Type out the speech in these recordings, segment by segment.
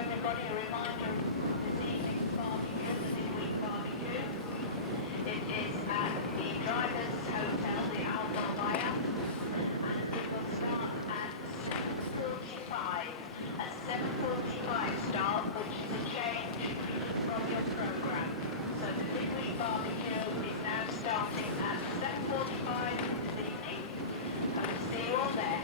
everybody a reminder of this evening's barbecue, the midweek barbecue. It is at the Driver's Hotel, the Alba, and it will start at 7:45. A 7:45 start, which is a change from your programme. So the midweek barbecue is now starting at 7:45 this evening. Hope to see you all there.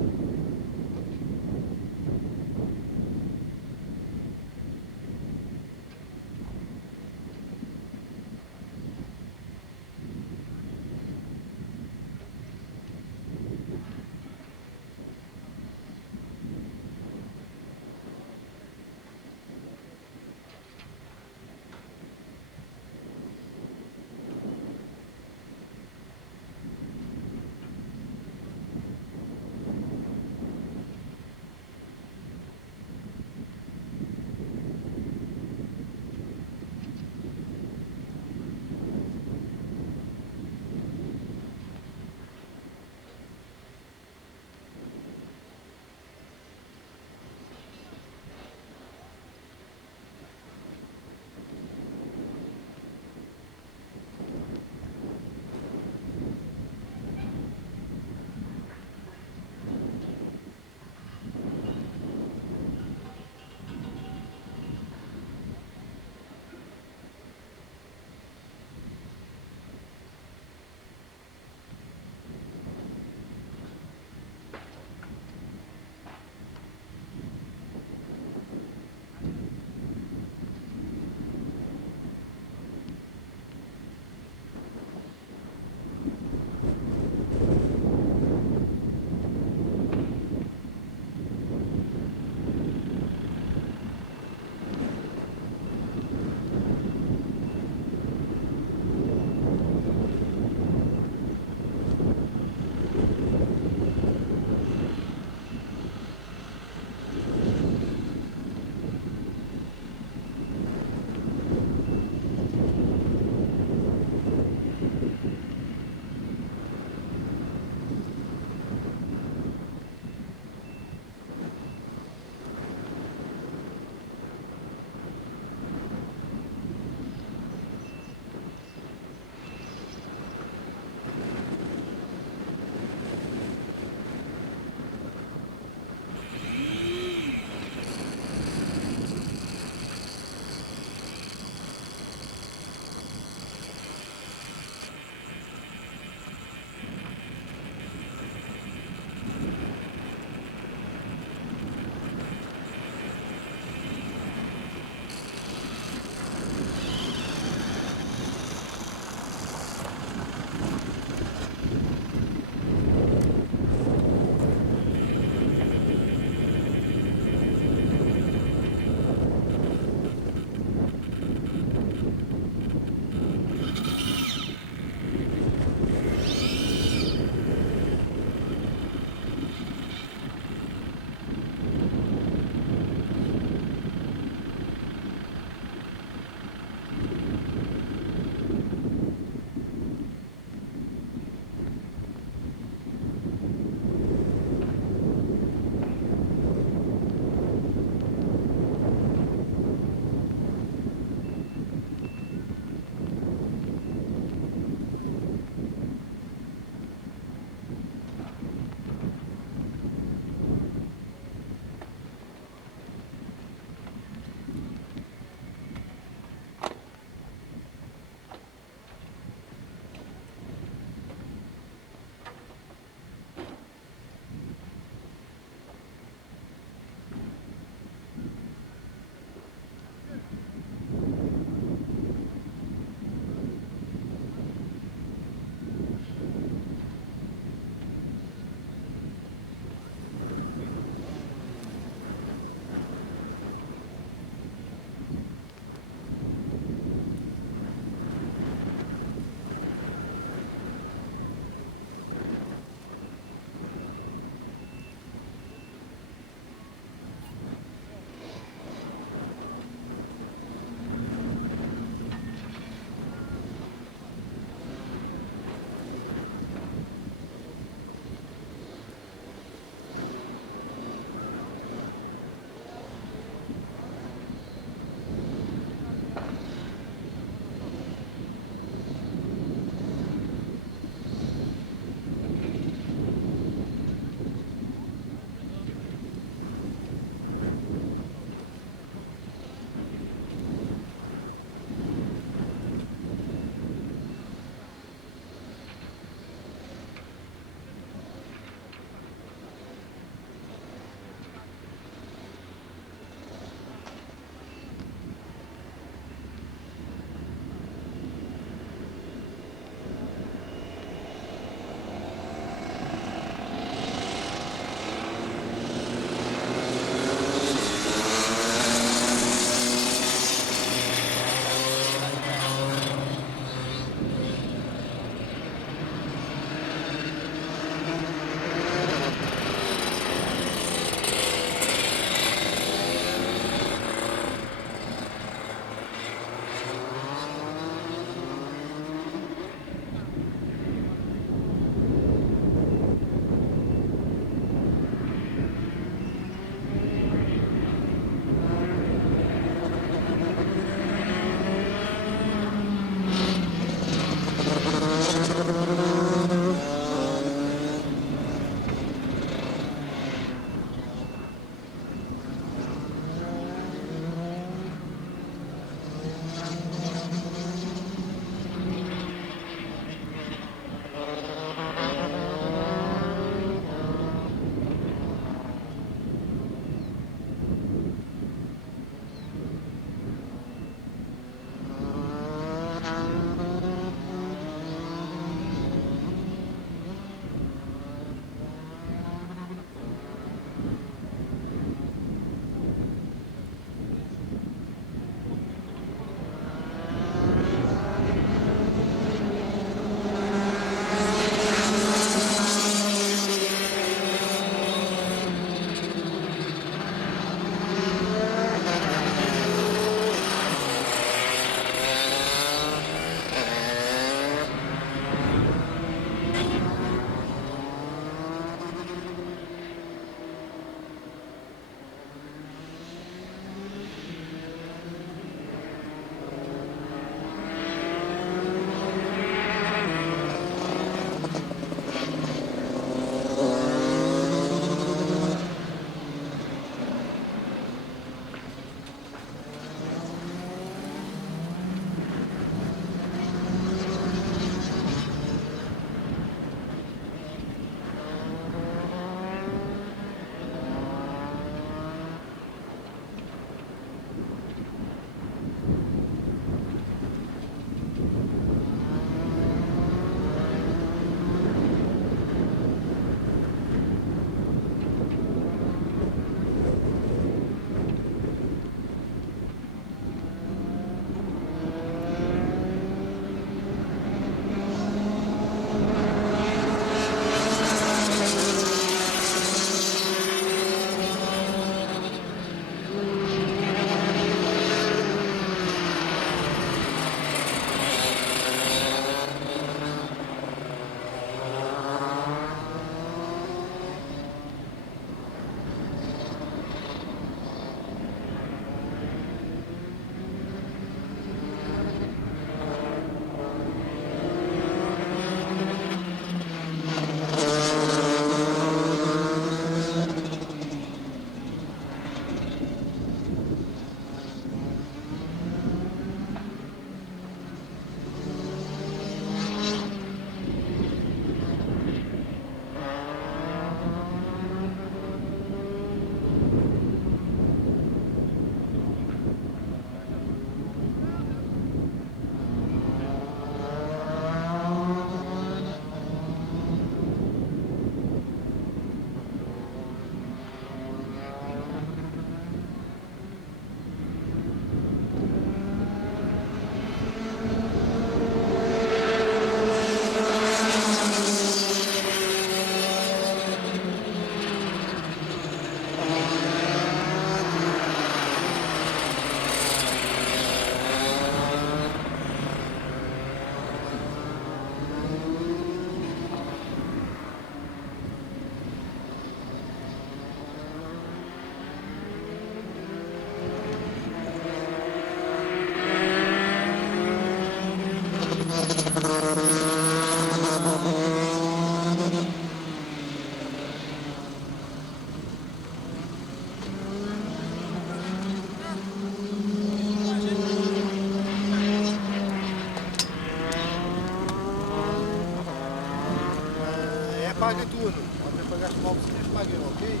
paga tu, Nuno. Ontem pagaste mal, vocês pagam, ok?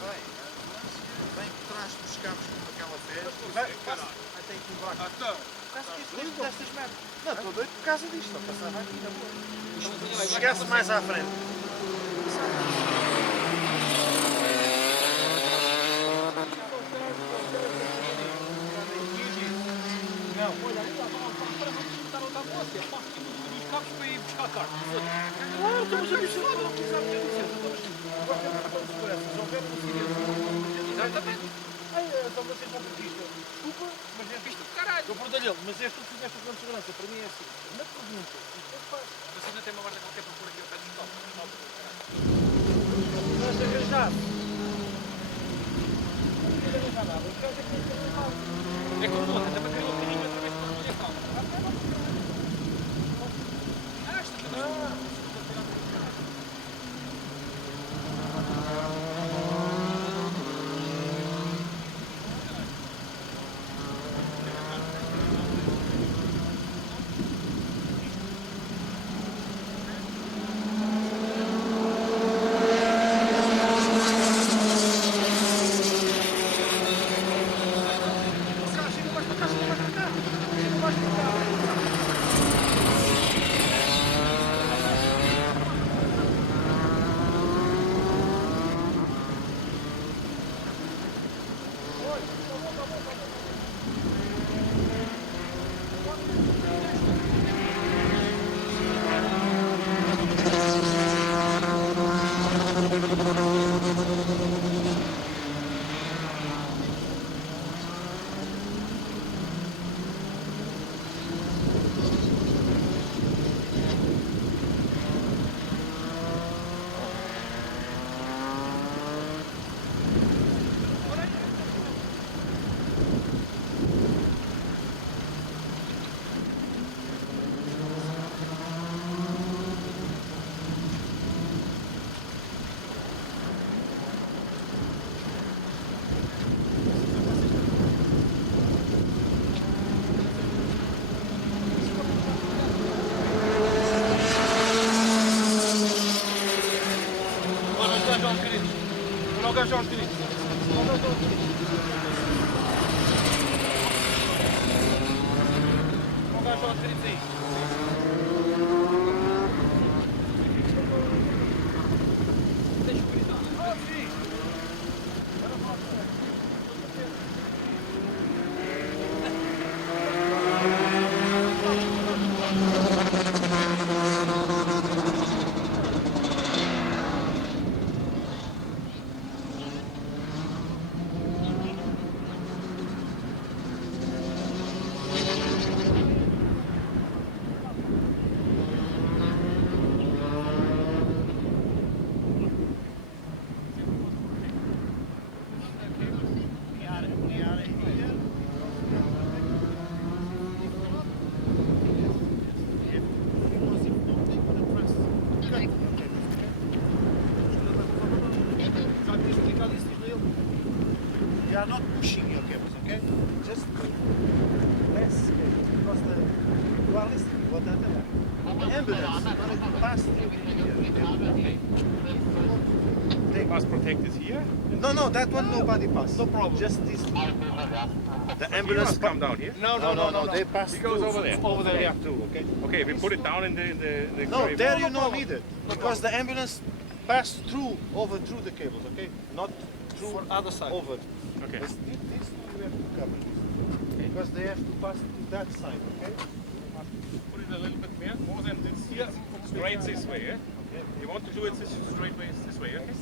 Vai. Vem por trás dos carros como aquela fez. Até aqui embaixo. Então. Caso que isto destas merdas. Não, estou doido por causa disto. Só passava aqui na boa. Isto esquece mais à frente. Não, olha, para dar outra moça. Eu posso ir dos carros para ir buscar a carta. Claro, estamos a dizer nada, não precisamos de licença. Agora temos que de segurança. Se houver um acidente, exatamente. Então vocês vão por pista. Desculpa, mas é pista de caralho. Eu pergunto-lhe, mas és tu que fizeste o plano de segurança? Para mim é assim. Não te pergunto. Isto é fácil. Você não tem uma guarda qualquer para pôr aqui ao pé dos copos. Não é arranjado. Não tem arranjar nada. O que é que tem que ser mal? É como ontem, também caiu o caminho outra vez para a minha calma. You are not pushing your cables, okay? Just less because you are listening what the ambulance going to pass through here. Bus protect is here? No, that one nobody pass. No problem. Just this. The ambulance Come down here? No. They pass. It goes over there. Over there, yeah, too. Okay. Okay, we put it down in the No, grave. there you don't need it because the ambulance passed through the cables, okay? Not through For other side. over. Okay. This you have to cover this because they have to pass to that side, okay? Put it a little bit more than this here. Straight this way, yeah? Okay. You want to do it this straight way, this way, okay?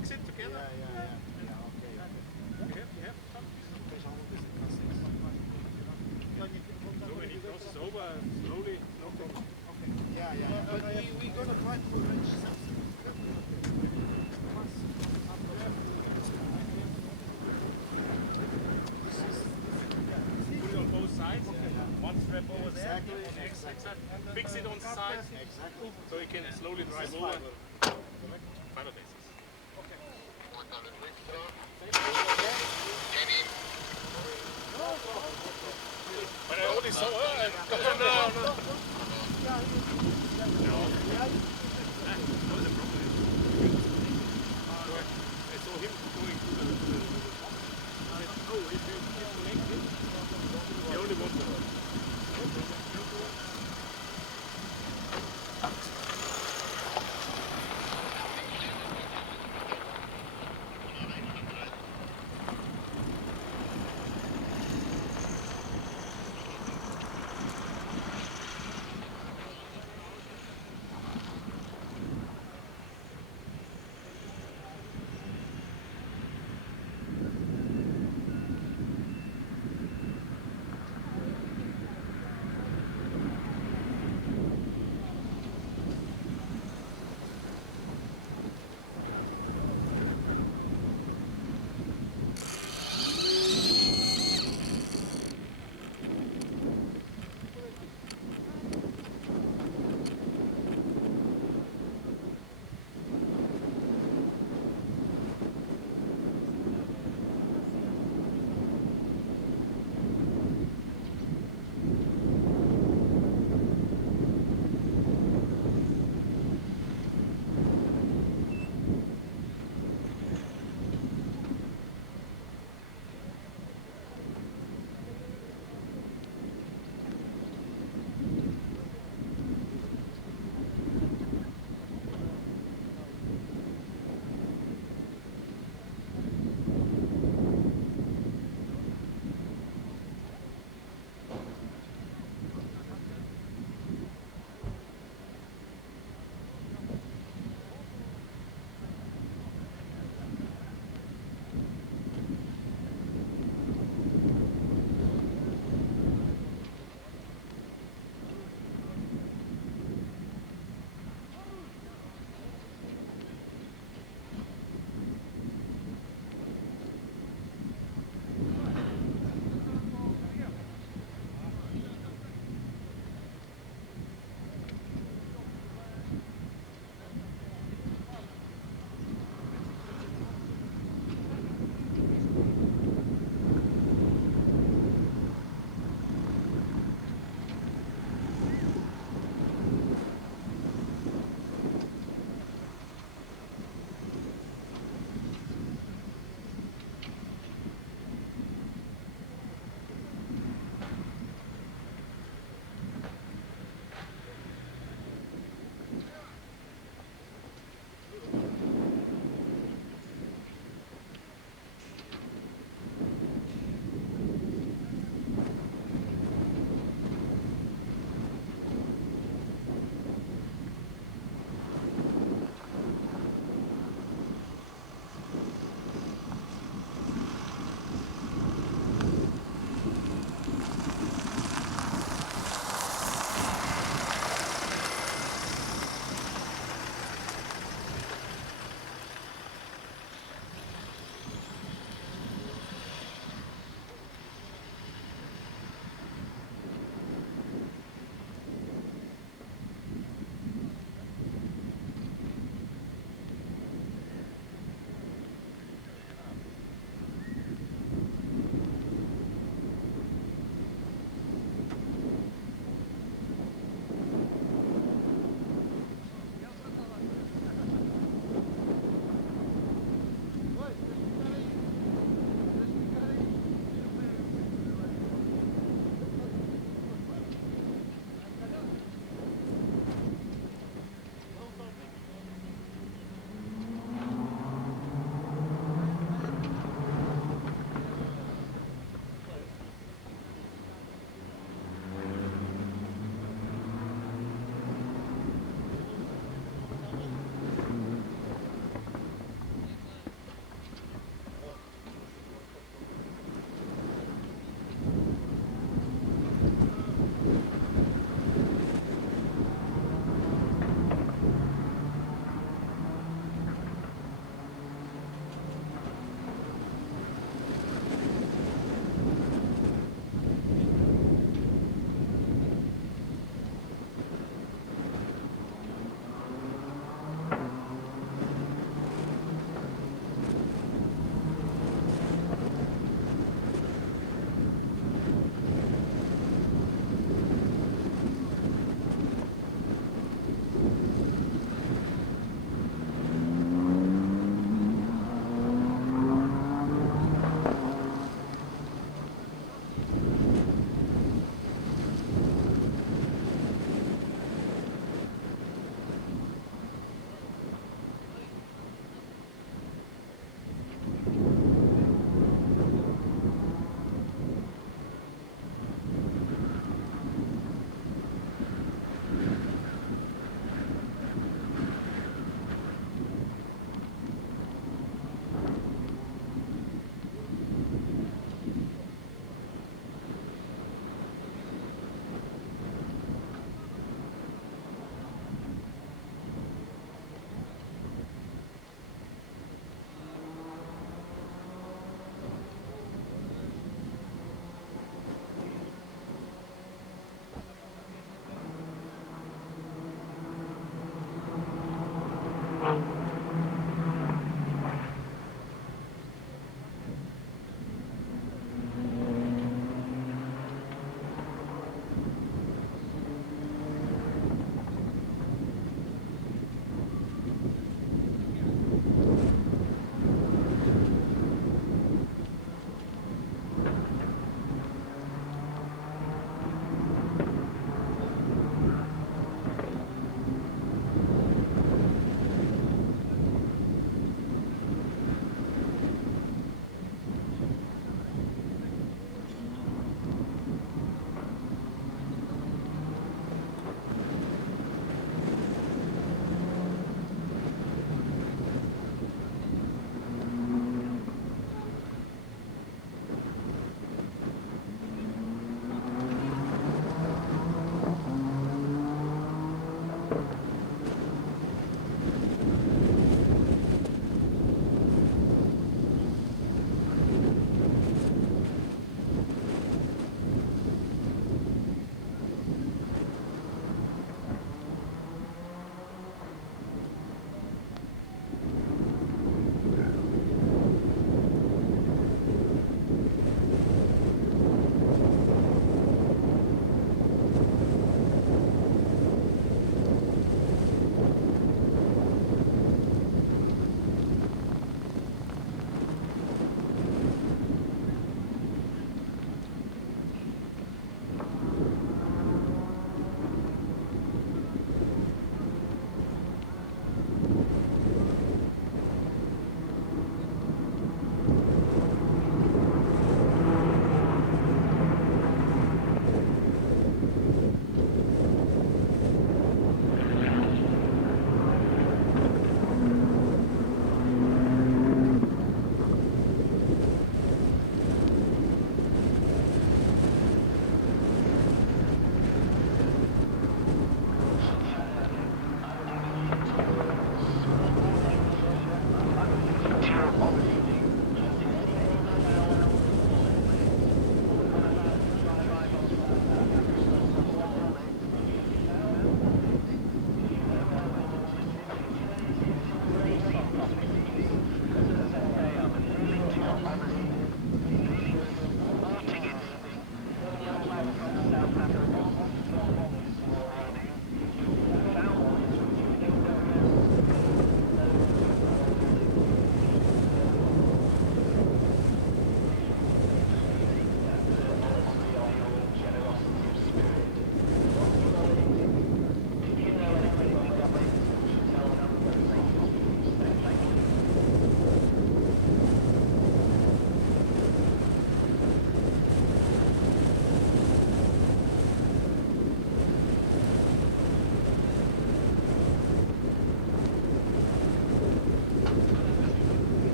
mix it together. Okay. You have so when he crosses over, slowly. Yeah. But we're gonna try to arrange something. Put it on both sides. One strap over there. Exactly. Fix it on the side. Exactly. So you can slowly drive over. Final faces. But I only saw her. No. I saw him going to the. Oh, if you connect him, he only wants to.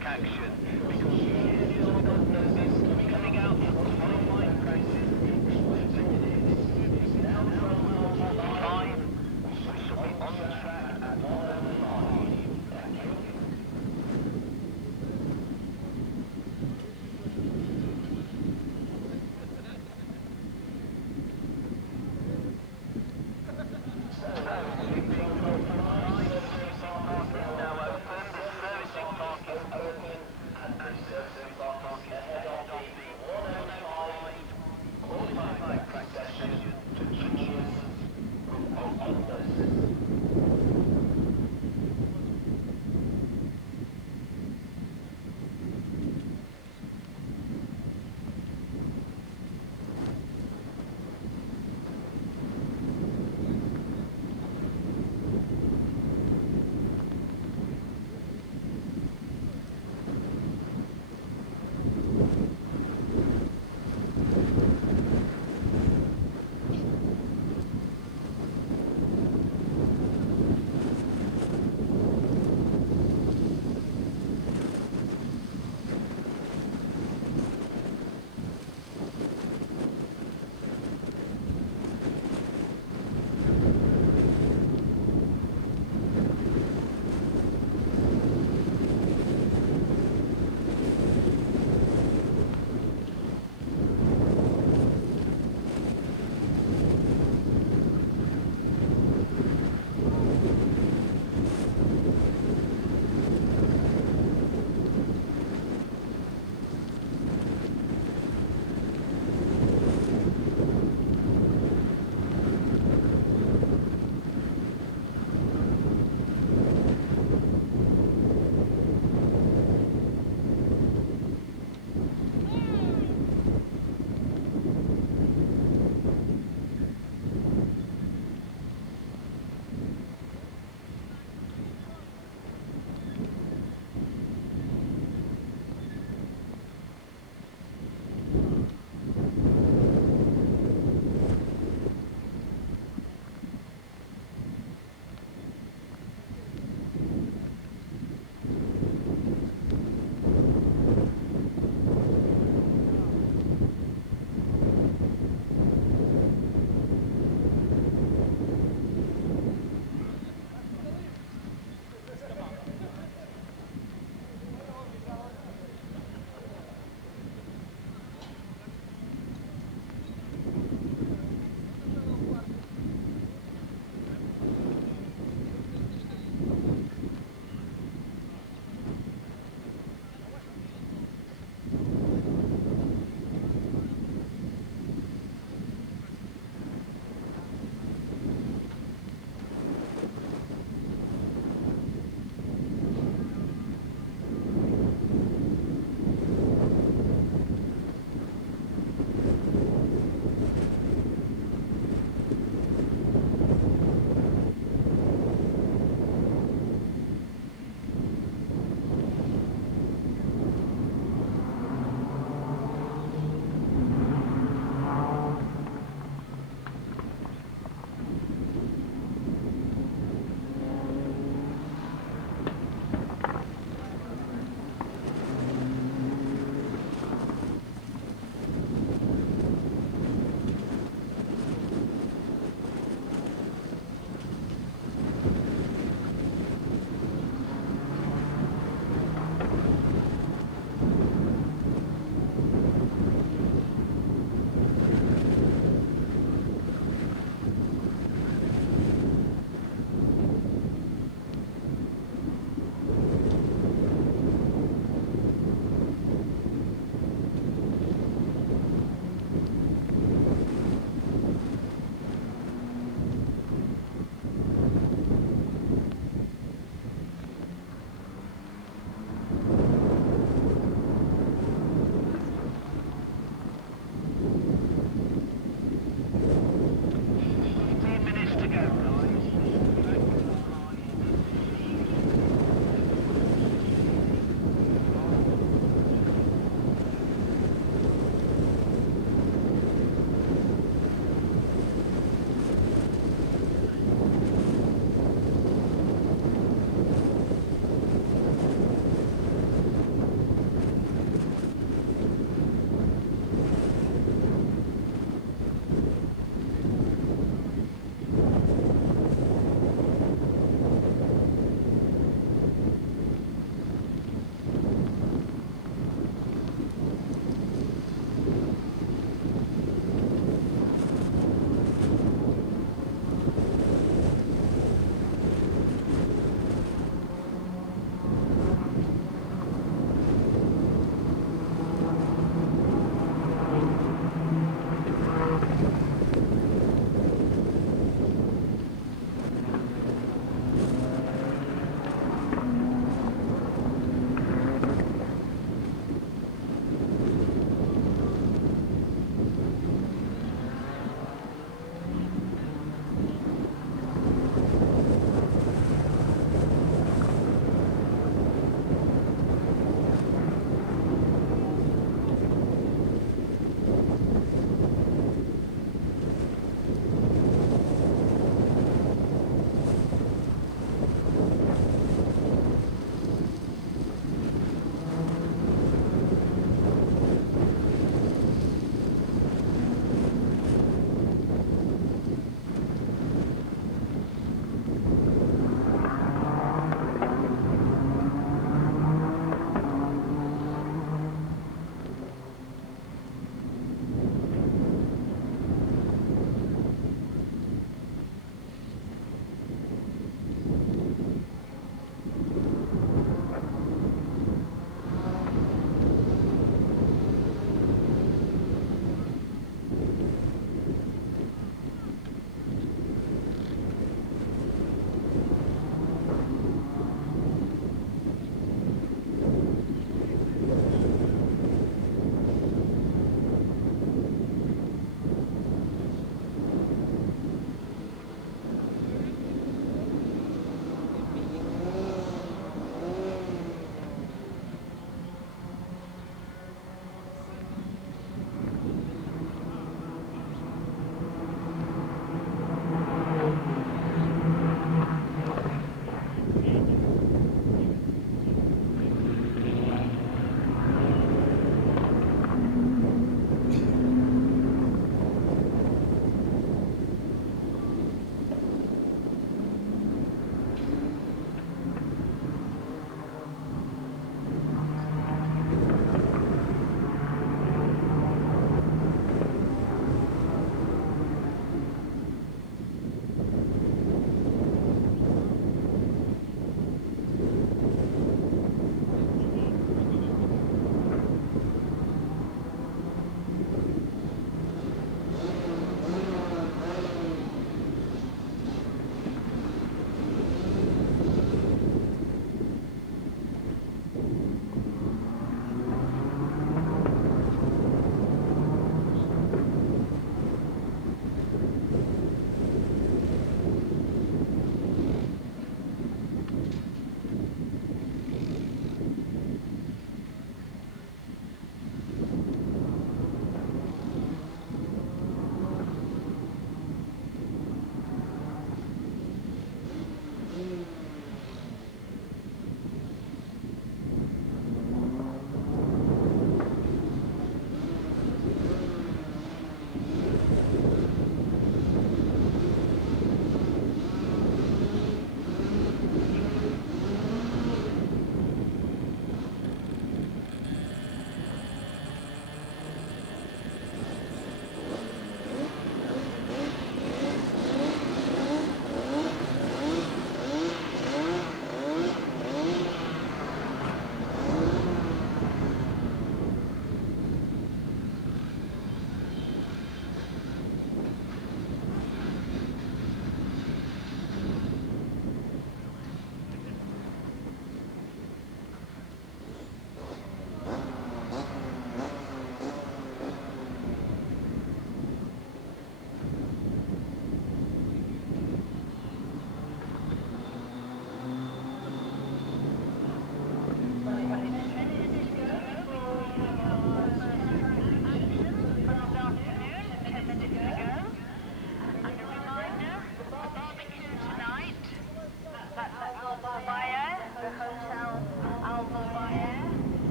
track action because coming out from qualifying practice. Now from 5, we shall be on the track at 1:05. Now open, the servicing park is open.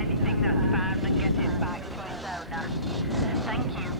Anything that's found and get it back to its owner. Thank you.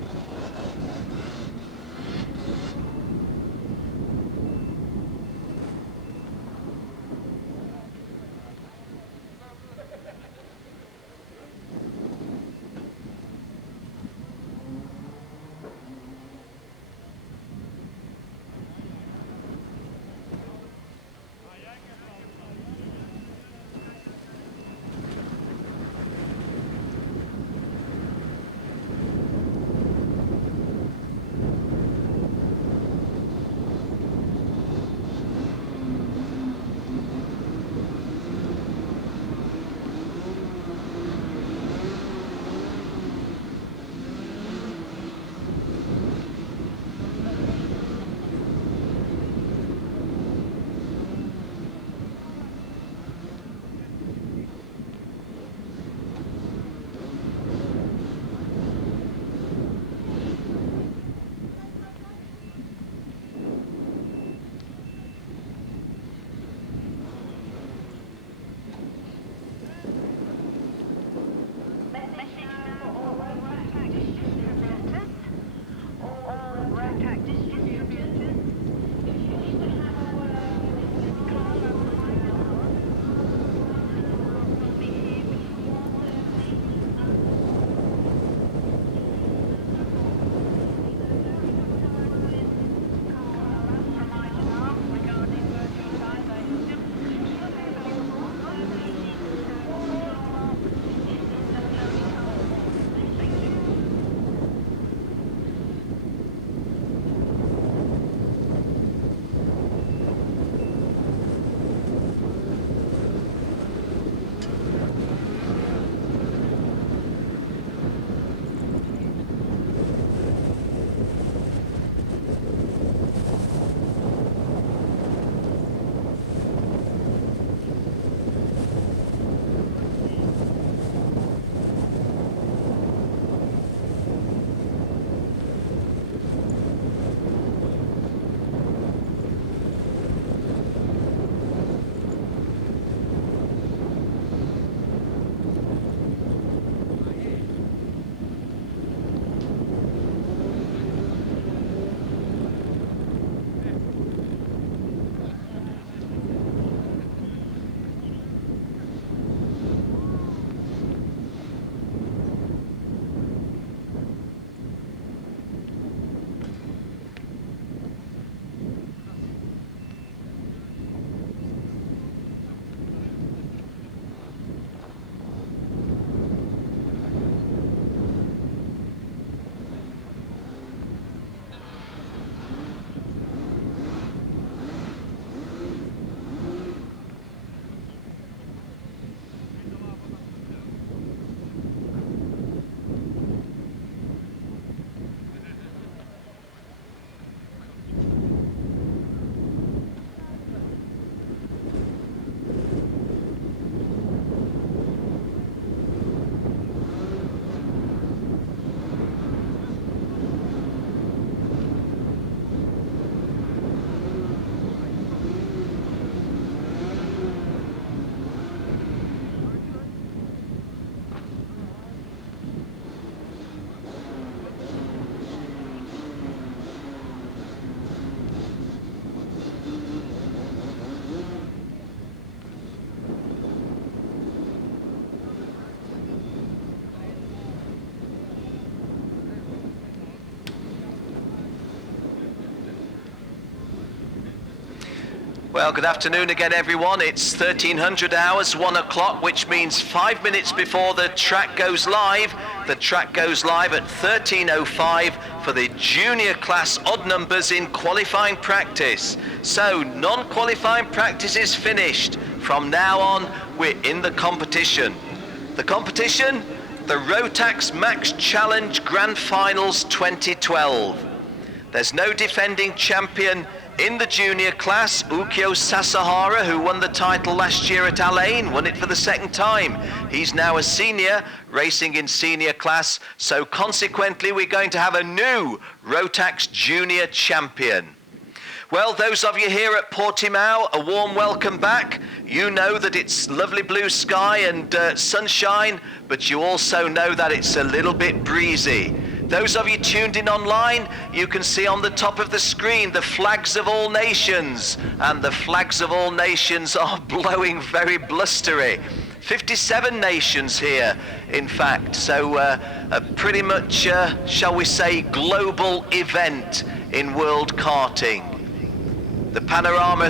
Well, good afternoon again, everyone. It's 1300 hours, 1 o'clock, which means 5 minutes before the track goes live. The track goes live at 13:05 for the junior class odd numbers in qualifying practice. So, non-qualifying practice is finished. From now on, we're in the competition. The competition? The Rotax Max Challenge Grand Finals 2012. There's no defending champion in the junior class. Ukyo Sasahara, who won the title last year at Alain, won it for the second time. He's now a senior, racing in senior class, so consequently we're going to have a new Rotax junior champion. Well, those of you here at Portimao, a warm welcome back. You know that it's lovely blue sky and sunshine, but you also know that it's a little bit breezy. Those of you tuned in online, you can see on the top of the screen the flags of all nations, and the flags of all nations are blowing very blustery. 57 nations here, in fact, so a pretty much, shall we say, global event in world karting. The panorama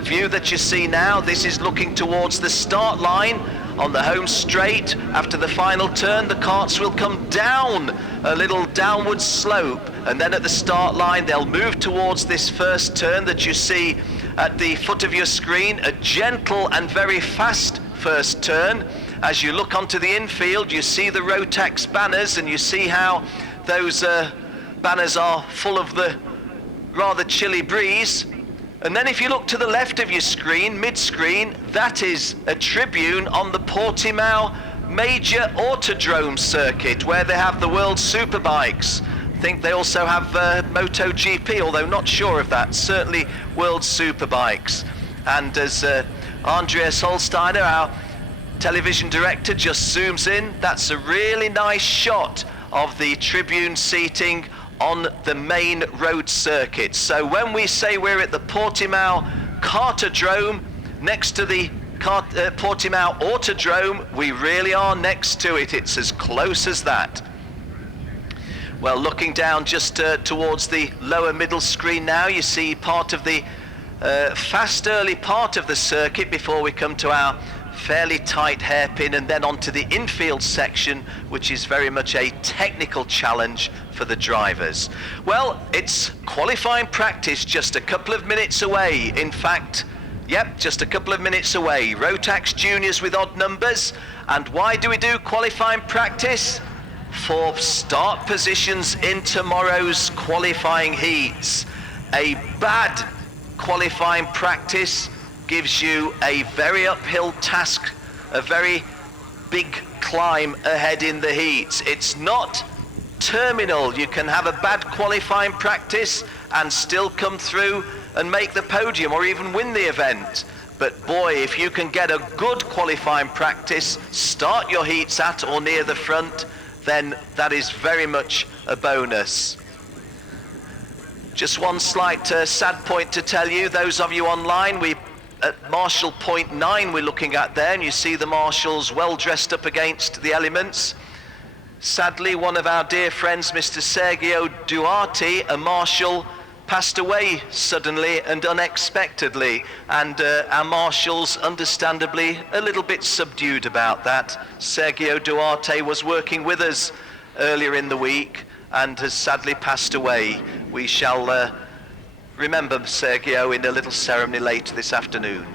view that you see now, this is looking towards the start line on the home straight. After the final turn, the karts will come down a little downward slope, and then at the start line they'll move towards this first turn that you see at the foot of your screen, a gentle and very fast first turn. As you look onto the infield, you see the Rotax banners, and you see how those banners are full of the rather chilly breeze. And then if you look to the left of your screen, mid-screen, that is a tribune on the Portimao major autodrome circuit, where they have the world superbikes. I think they also have MotoGP, although not sure of that, certainly world superbikes. And as Andreas Holsteiner, our television director, just zooms in, that's a really nice shot of the tribune seating on the main road circuit. So when we say we're at the Portimao Kartodrome, next to the Portimao Autodrome, we really are next to it. It's as close as that. Well, looking down just towards the lower middle screen now, you see part of the fast early part of the circuit before we come to our fairly tight hairpin and then onto the infield section, which is very much a technical challenge for the drivers. Well, it's qualifying practice just a couple of minutes away. In fact, yep, just a couple of minutes away. Rotax juniors with odd numbers. And why do we do qualifying practice? For start positions in tomorrow's qualifying heats. A bad qualifying practice gives you a very uphill task, a very big climb ahead in the heats. It's not terminal. You can have a bad qualifying practice and still come through and make the podium or even win the event. But boy, if you can get a good qualifying practice, start your heats at or near the front, then that is very much a bonus. Just one slight sad point to tell you, those of you online, we at Marshal Point 9 we're looking at there, and you see the marshals well dressed up against the elements. Sadly, one of our dear friends, Mr. Sergio Duarte, a marshal, passed away suddenly and unexpectedly, and our marshals, understandably, a little bit subdued about that. Sergio Duarte was working with us earlier in the week and has sadly passed away. We shall remember Sergio in a little ceremony later this afternoon.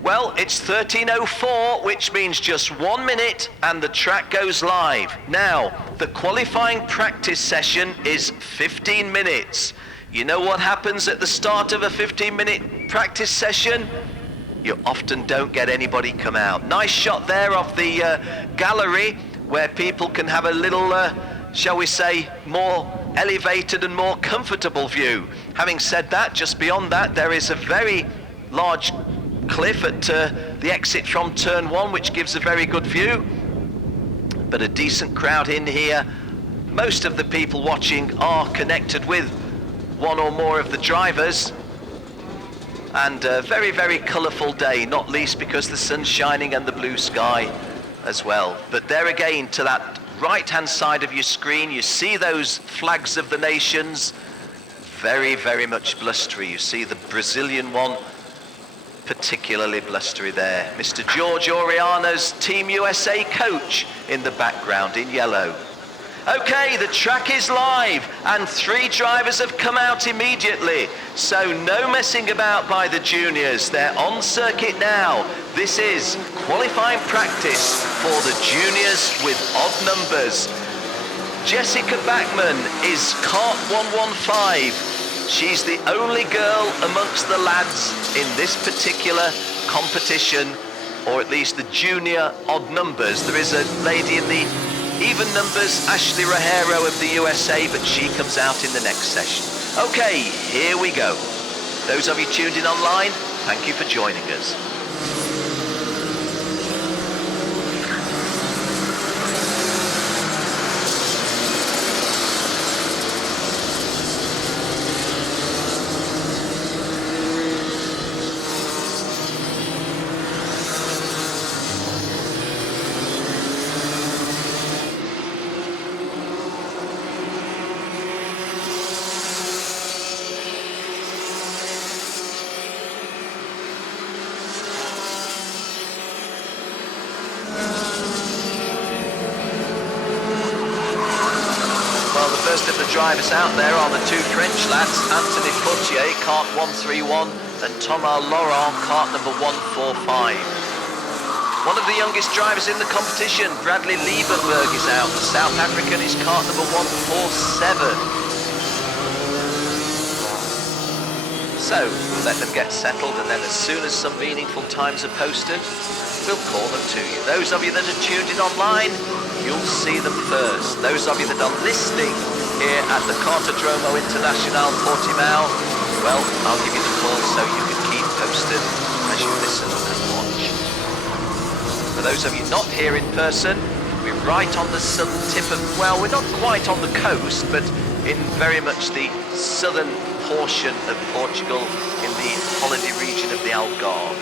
Well, it's 13:04, which means just 1 minute and the track goes live. Now, the qualifying practice session is 15 minutes. You know what happens at the start of a 15-minute practice session? You often don't get anybody come out. Nice shot there of the gallery, where people can have a little, shall we say, more elevated and more comfortable view. Having said that, just beyond that, there is a very large cliff at the exit from turn 1, which gives a very good view, but a decent crowd in here. Most of the people watching are connected with one or more of the drivers, and a very, very colourful day, not least because the sun's shining and the blue sky as well. But there again, to that right hand side of your screen, you see those flags of the nations, very, very much blustery. You see the Brazilian one particularly blustery there. Mr. George Oriana's Team USA coach in the background in yellow. Okay, the track is live and 3 drivers have come out immediately, so no messing about by the juniors. They're on circuit now. This is qualifying practice for the juniors with odd numbers. Jessica Backman is kart 115. She's the only girl amongst the lads in this particular competition, or at least the junior odd numbers. There is a lady in the even numbers, Ashley Rogero of the USA, but she comes out in the next session. Okay, here we go. Those of you tuned in online, thank you for joining us. First of the drivers out there are the two French lads, Anthony Potier, kart 131, and Thomas Laurent, kart number 145. One of the youngest drivers in the competition, Bradley Liebenberg, is out. The South African is kart number 147. So, we'll let them get settled, and then as soon as some meaningful times are posted, we'll call them to you. Those of you that are tuned in online, you'll see them first. Those of you that are listening here at the Cartodromo International Portimao, well, I'll give you the call so you can keep posted as you listen and watch. For those of you not here in person, we're right on the southern tip of, well, we're not quite on the coast, but in very much the southern portion of Portugal in the holiday region of the Algarve.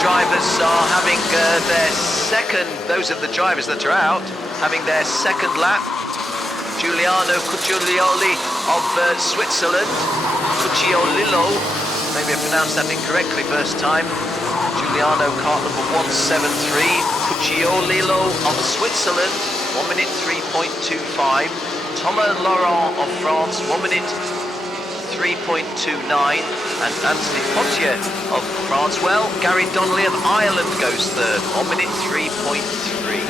Drivers are having their second, those of the drivers that are out, having their second lap. Giuliano Cucciolioli of Switzerland, Cucciolillo, maybe I pronounced that incorrectly first time. Giuliano, kart number 173, Cucciolillo of Switzerland, 1 minute 3.25. Thomas Laurent of France, 1 minute 3.29, and Anthony Potier of France. Well, Gary Donnelly of Ireland goes third, 1 minute 3.3.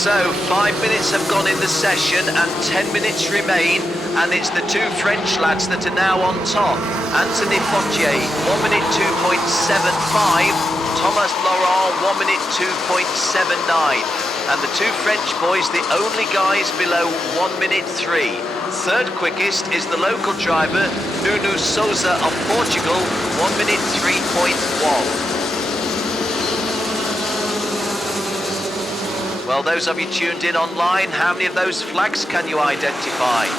So 5 minutes have gone in the session and 10 minutes remain, and it's the two French lads that are now on top. Anthony Potier, 1 minute 2.75, Thomas Laurent, 1 minute 2.79. And the two French boys, the only guys below 1 minute 3. Third quickest is the local driver, Nuno Souza of Portugal, 1 minute 3.1. Well, those of you tuned in online, how many of those flags can you identify?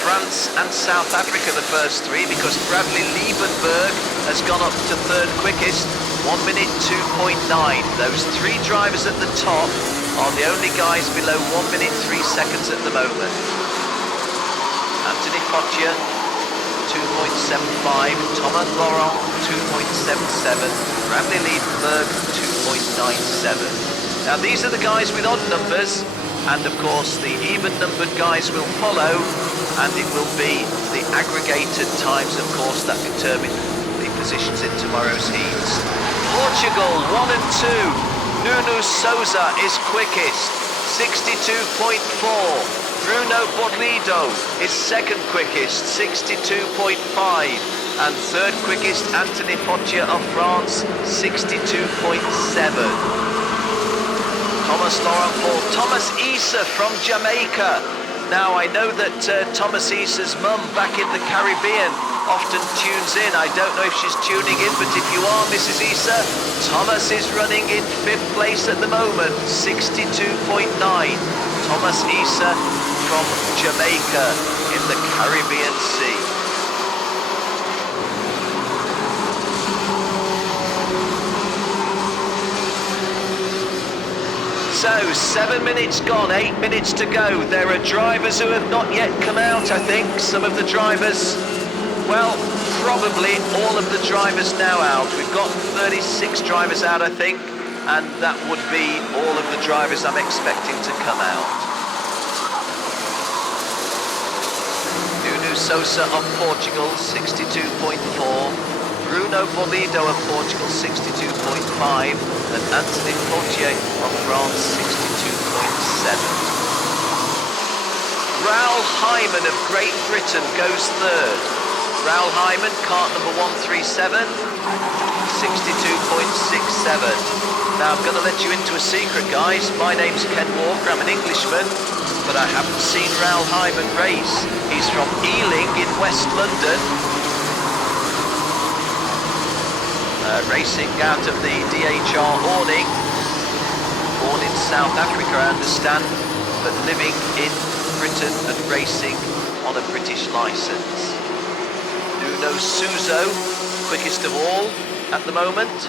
France and South Africa, the first three, because Bradley Liebenberg has gone up to third quickest, 1 minute 2.9. Those three drivers at the top are the only guys below 1 minute 3 seconds at the moment. Anthony Potier, 2.75, Thomas Laurent, 2.77, Bradley Liebenberg, 2.97. Now these are the guys with odd numbers, and of course the even-numbered guys will follow, and it will be the aggregated times, of course, that determine the positions in tomorrow's heats. Portugal, 1 and 2. Nuno Souza is quickest, 62.4. Bruno Borlido is second quickest, 62.5. And third quickest, Anthony Potier of France, 62.7. Thomas Laurent Paul. Thomas Issa from Jamaica. Now I know that Thomas Issa's mum back in the Caribbean often tunes in. I don't know if she's tuning in, but if you are, Mrs. Issa, Thomas is running in 5th place at the moment, 62.9. Thomas Issa from Jamaica in the Caribbean Sea. So, 7 minutes gone, 8 minutes to go. There are drivers who have not yet come out, I think. Some of the drivers, well, probably all of the drivers now out. We've got 36 drivers out, I think, and that would be all of the drivers I'm expecting to come out. Nuno Sousa of Portugal, 62.4. Bruno Borlido of Portugal, 62.5, and Anthony Potier of France, 62.7. Raoul Hyman of Great Britain goes third. Raoul Hyman, kart number 137, 62.67. Now I'm going to let you into a secret, guys. My name's Ken Walker, I'm an Englishman, but I haven't seen Raoul Hyman race. He's from Ealing in West London. Racing out of the DHR Horning, born in South Africa I understand, but living in Britain and racing on a British licence. Nuno Souza, quickest of all at the moment.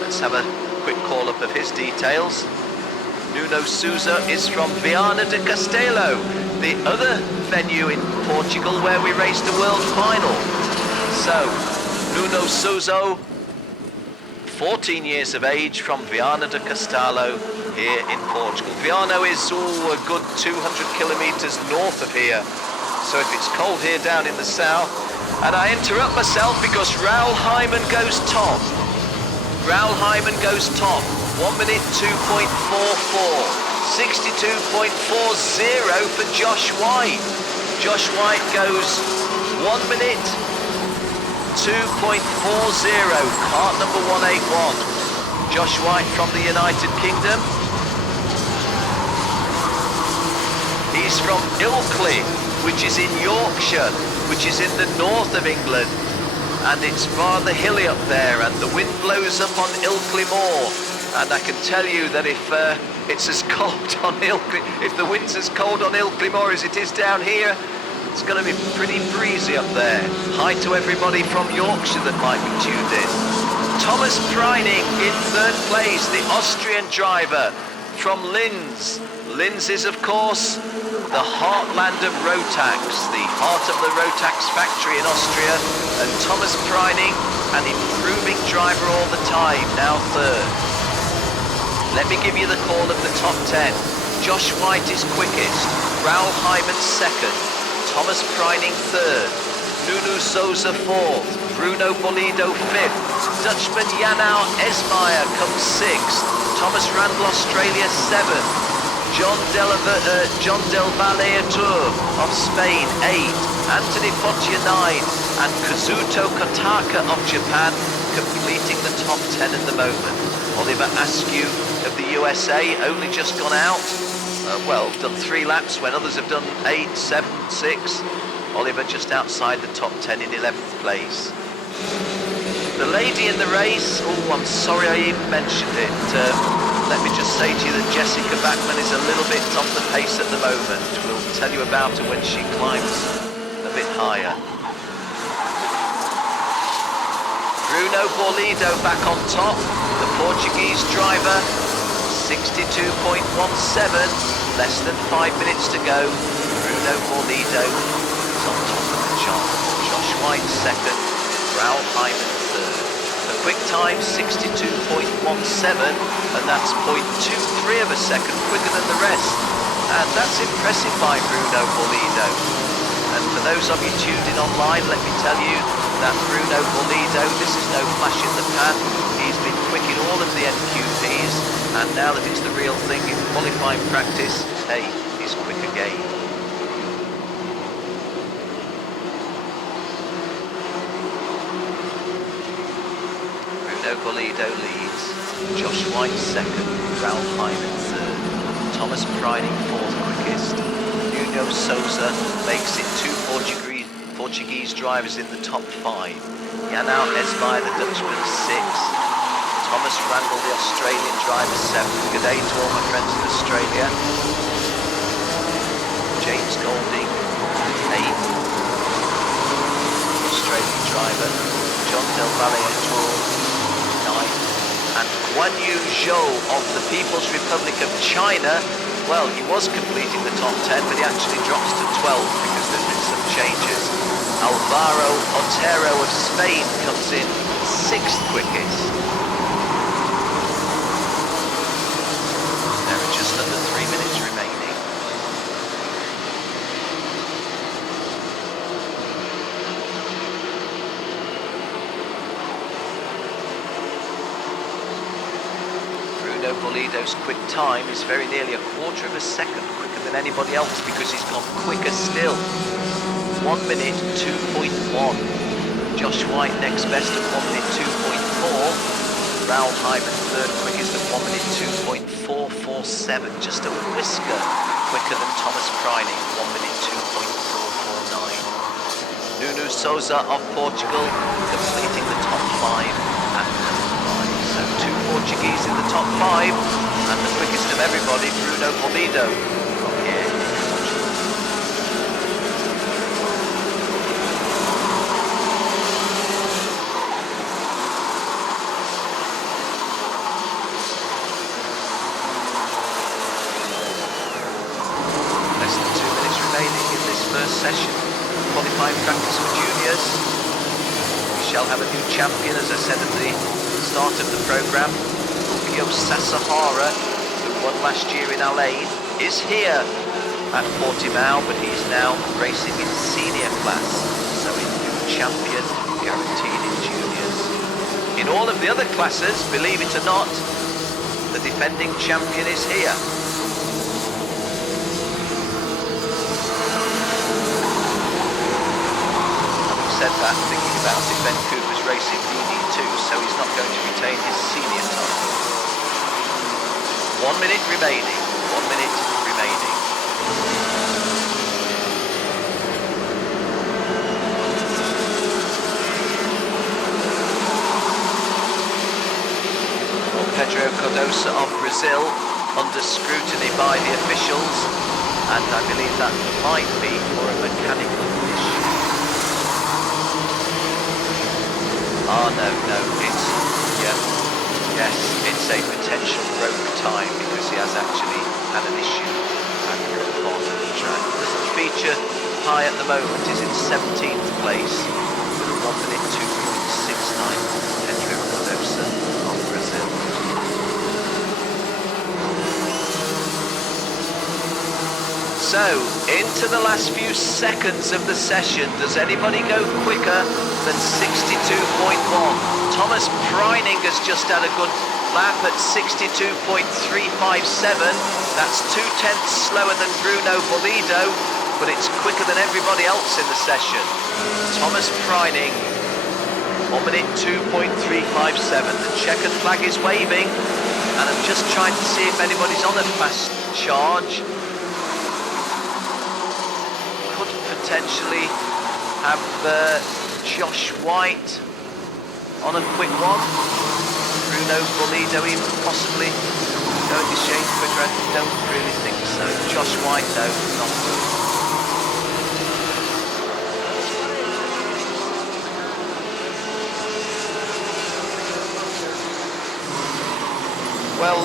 Let's have a quick call up of his details. Nuno Souza is from Viana do Castelo, the other venue in Portugal where we raced the world final. So, Nuno Souza, 14 years of age, from Viana do Castelo here in Portugal. Viana is a good 200 kilometres north of here, so if it's cold here down in the south. And I interrupt myself because Raoul Hyman goes top. Raoul Hyman goes top, 1 minute 2.44, 62.40 for Josh White. Josh White goes 1 minute 2.40, kart number 181. Josh White from the United Kingdom. He's from Ilkley, which is in Yorkshire, which is in the north of England. And it's rather hilly up there, and the wind blows up on Ilkley Moor. And I can tell you that if it's as cold on Ilkley, if the wind's as cold on Ilkley Moor as it is down here, it's going to be pretty breezy up there. Hi to everybody from Yorkshire that might be tuned in. Thomas Preining in third place, the Austrian driver from Linz. Linz is, of course, the heartland of Rotax, the heart of the Rotax factory in Austria. And Thomas Preining, an improving driver all the time, now third. Let me give you the call of the top 10. Josh White is quickest, Raoul Hyman second, Thomas Preining third, Nuno Souza fourth, Bruno Borlido fifth, Dutchman Janau Esmeyer comes sixth, Thomas Randall Australia seventh, John Del Valle Tour of Spain eighth, Anthony Potier nine, and Kazuto Kotaka of Japan completing the top 10 at the moment. Oliver Askew of the USA only just gone out. Well, done 3 laps when others have done 8, 7, 6. Oliver just outside the top 10 in 11th place. The lady in the race, oh, I'm sorry I even mentioned it. Let me just say to you that Jessica Bachmann is a little bit off the pace at the moment. We'll tell you about her when she climbs a bit higher. Bruno Borlido back on top. The Portuguese driver, 62.17. Less than 5 minutes to go. Bruno Borlido is on top of the chart. Josh White second. Raoul Hyman third. The quick time, 62.17, and that's 0.23 of a second quicker than the rest. And that's impressive by Bruno Borlido. And for those of you tuned in online, let me tell you that Bruno Borlido, this is no flash in the pan. He's been quick in all of the NQPs, and now that it's the real thing in qualifying practice, hey, he's quick again. Bruno Borlido leads, Josh White second, Raoul Hyman third, Thomas Preining fourth quickest. Nuno Souza makes it two Portuguese drivers in the top five. Janau Esmai, the Dutchman, sixth. Thomas Randall, the Australian driver, seventh. Good day to all my friends in Australia. James Golding, eighth. Australian driver. John Del Valle, ninth. And Guan Yu Zhou of the People's Republic of China, well, he was completing the top 10, but he actually drops to 12 because there's been some changes. Alvaro Otero of Spain comes in sixth quickest. There are just under 3 minutes remaining. Bruno Borlido's quick time is very nearly a quarter of a second quicker than anybody else because he's gone quicker still. 1 minute 2.1. Josh White next best at 1 minute 2.4. Raoul Hyman third quickest at 1 minute 2.447. Just a whisker quicker than Thomas Preining, 1 minute 2.449. Nuno Souza of Portugal completing the top five at number 5. So two Portuguese in the top five, and the quickest of everybody, Bruno Borlido from here. Session, qualifying practice for juniors. We shall have a new champion, as I said at the start of the programme. Fukio Sasahara, who won last year in Alain, is here at Portimao, but he's now racing in senior class, so a new champion guaranteed in juniors. In all of the other classes, believe it or not, the defending champion is here. Said that, thinking about it, Ben Cooper's racing DD2, so he's not going to retain his senior title. 1 minute remaining. 1 minute remaining. Well, Pedro Cardoso of Brazil under scrutiny by the officials, and I believe that might be for a mechanical issue. Oh, no, it's, yes, it's a potential broke time because he has actually had an issue at the part of the track. Doesn't feature high at the moment, is in 17th place with a 1 minute 2.69. Pedro Cardoso of Brazil. So, into the last few seconds of the session, does anybody go quicker than 62.1? Thomas Preining has just had a good lap at 62.357. That's 2/10 slower than Bruno Borlido, but it's quicker than everybody else in the session. Thomas Preining, 1 minute 2.357. The checkered flag is waving, and I'm just trying to see if anybody's on a fast charge. Potentially have Josh White on a quick one. Bruno Borlido even possibly going to shade quicker. I don't really think so. Josh White, no, not good.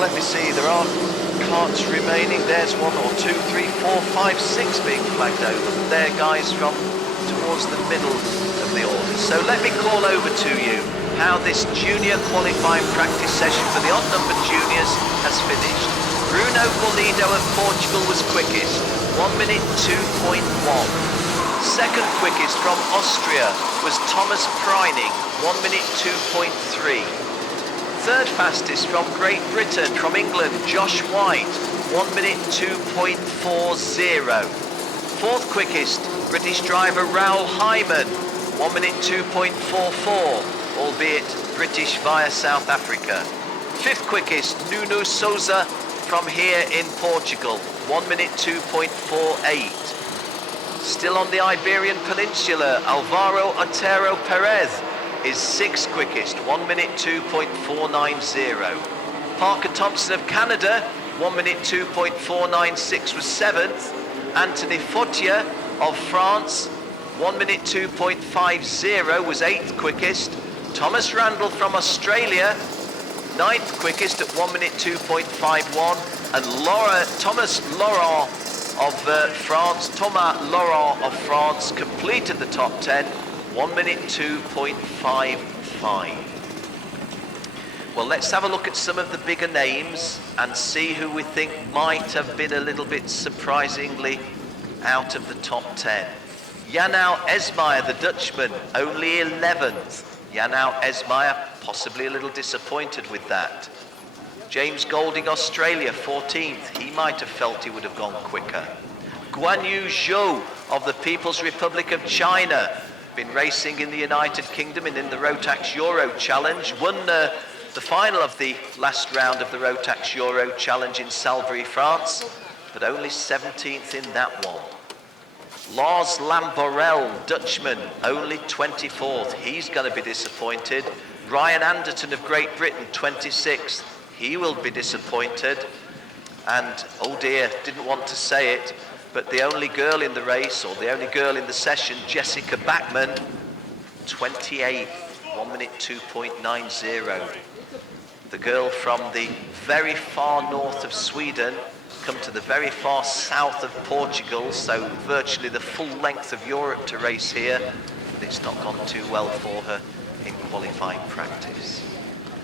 let me see, there are carts remaining. There's 1 or 2, 3, 4, 5, 6 being flagged over. There, guys, from towards the middle of the order. So let me call over to you how this junior qualifying practice session for the odd-numbered juniors has finished. Bruno Bolido of Portugal was quickest, 1 minute 2.1. Second quickest from Austria was Thomas Preining, 1 minute 2.3. Third fastest from Great Britain, from England, Josh White, 1 minute 2.40. Fourth quickest, British driver Raoul Hyman, 1 minute 2.44, albeit British via South Africa. Fifth quickest, Nuno Souza from here in Portugal, 1 minute 2.48. Still on the Iberian Peninsula, Alvaro Otero Perez is sixth quickest, 1 minute 2.490. Parker Thompson of Canada, 1 minute 2.496 was seventh. Anthony Fautier of France, 1 minute 2.50 was eighth quickest. Thomas Randall from Australia, ninth quickest at 1 minute 2.51. And Thomas Laurent of France, Thomas Laurent of France completed the top 10, 1 minute 2.55. Well, let's have a look at some of the bigger names and see who we think might have been a little bit surprisingly out of the top 10. Janau Esmeyer, the Dutchman, only 11th. Janau Esmeyer possibly a little disappointed with that. James Golding, Australia, 14th. He might have felt he would have gone quicker. Guan Yu Zhou of the People's Republic of China, been racing in the United Kingdom and in the Rotax Euro Challenge, won the final of the last round of the Rotax Euro Challenge in Salbris, France, but only 17th in that one. Lars Lamborel, Dutchman, only 24th. He's going to be disappointed. Ryan Anderton of Great Britain, 26th. He will be disappointed. And, oh dear, didn't want to say it, but the only girl in the race, or the only girl in the session, Jessica Backman, 28th, 1 minute 2.90. The girl from the very far north of Sweden, come to the very far south of Portugal, so virtually the full length of Europe to race here, but it's not gone too well for her in qualifying practice.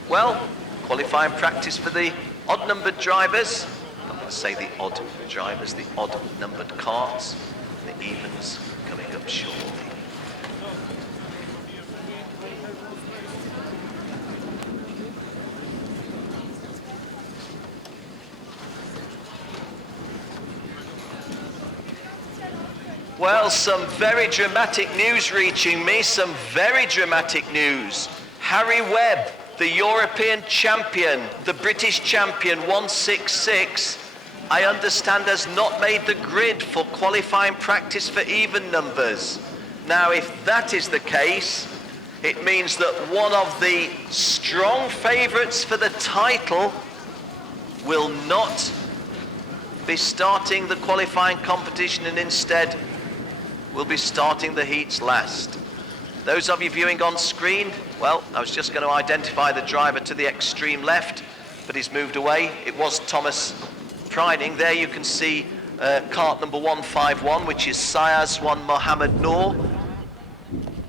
Well, qualifying practice for the odd-numbered drivers. I'm going to say the odd drivers, the odd-numbered carts, and the evens coming up shortly. Well, some very dramatic news reaching me, some very dramatic news. Harry Webb, the European champion, the British champion, 166, I understand has not made the grid for qualifying practice for even numbers. Now, if that is the case, it means that one of the strong favourites for the title will not be starting the qualifying competition and instead will be starting the heats last. Those of you viewing on screen, well, I was just going to identify the driver to the extreme left, but he's moved away. It was Thomas Preining. There you can see cart number 151, which is Sayaz-1 Mohammed Noor.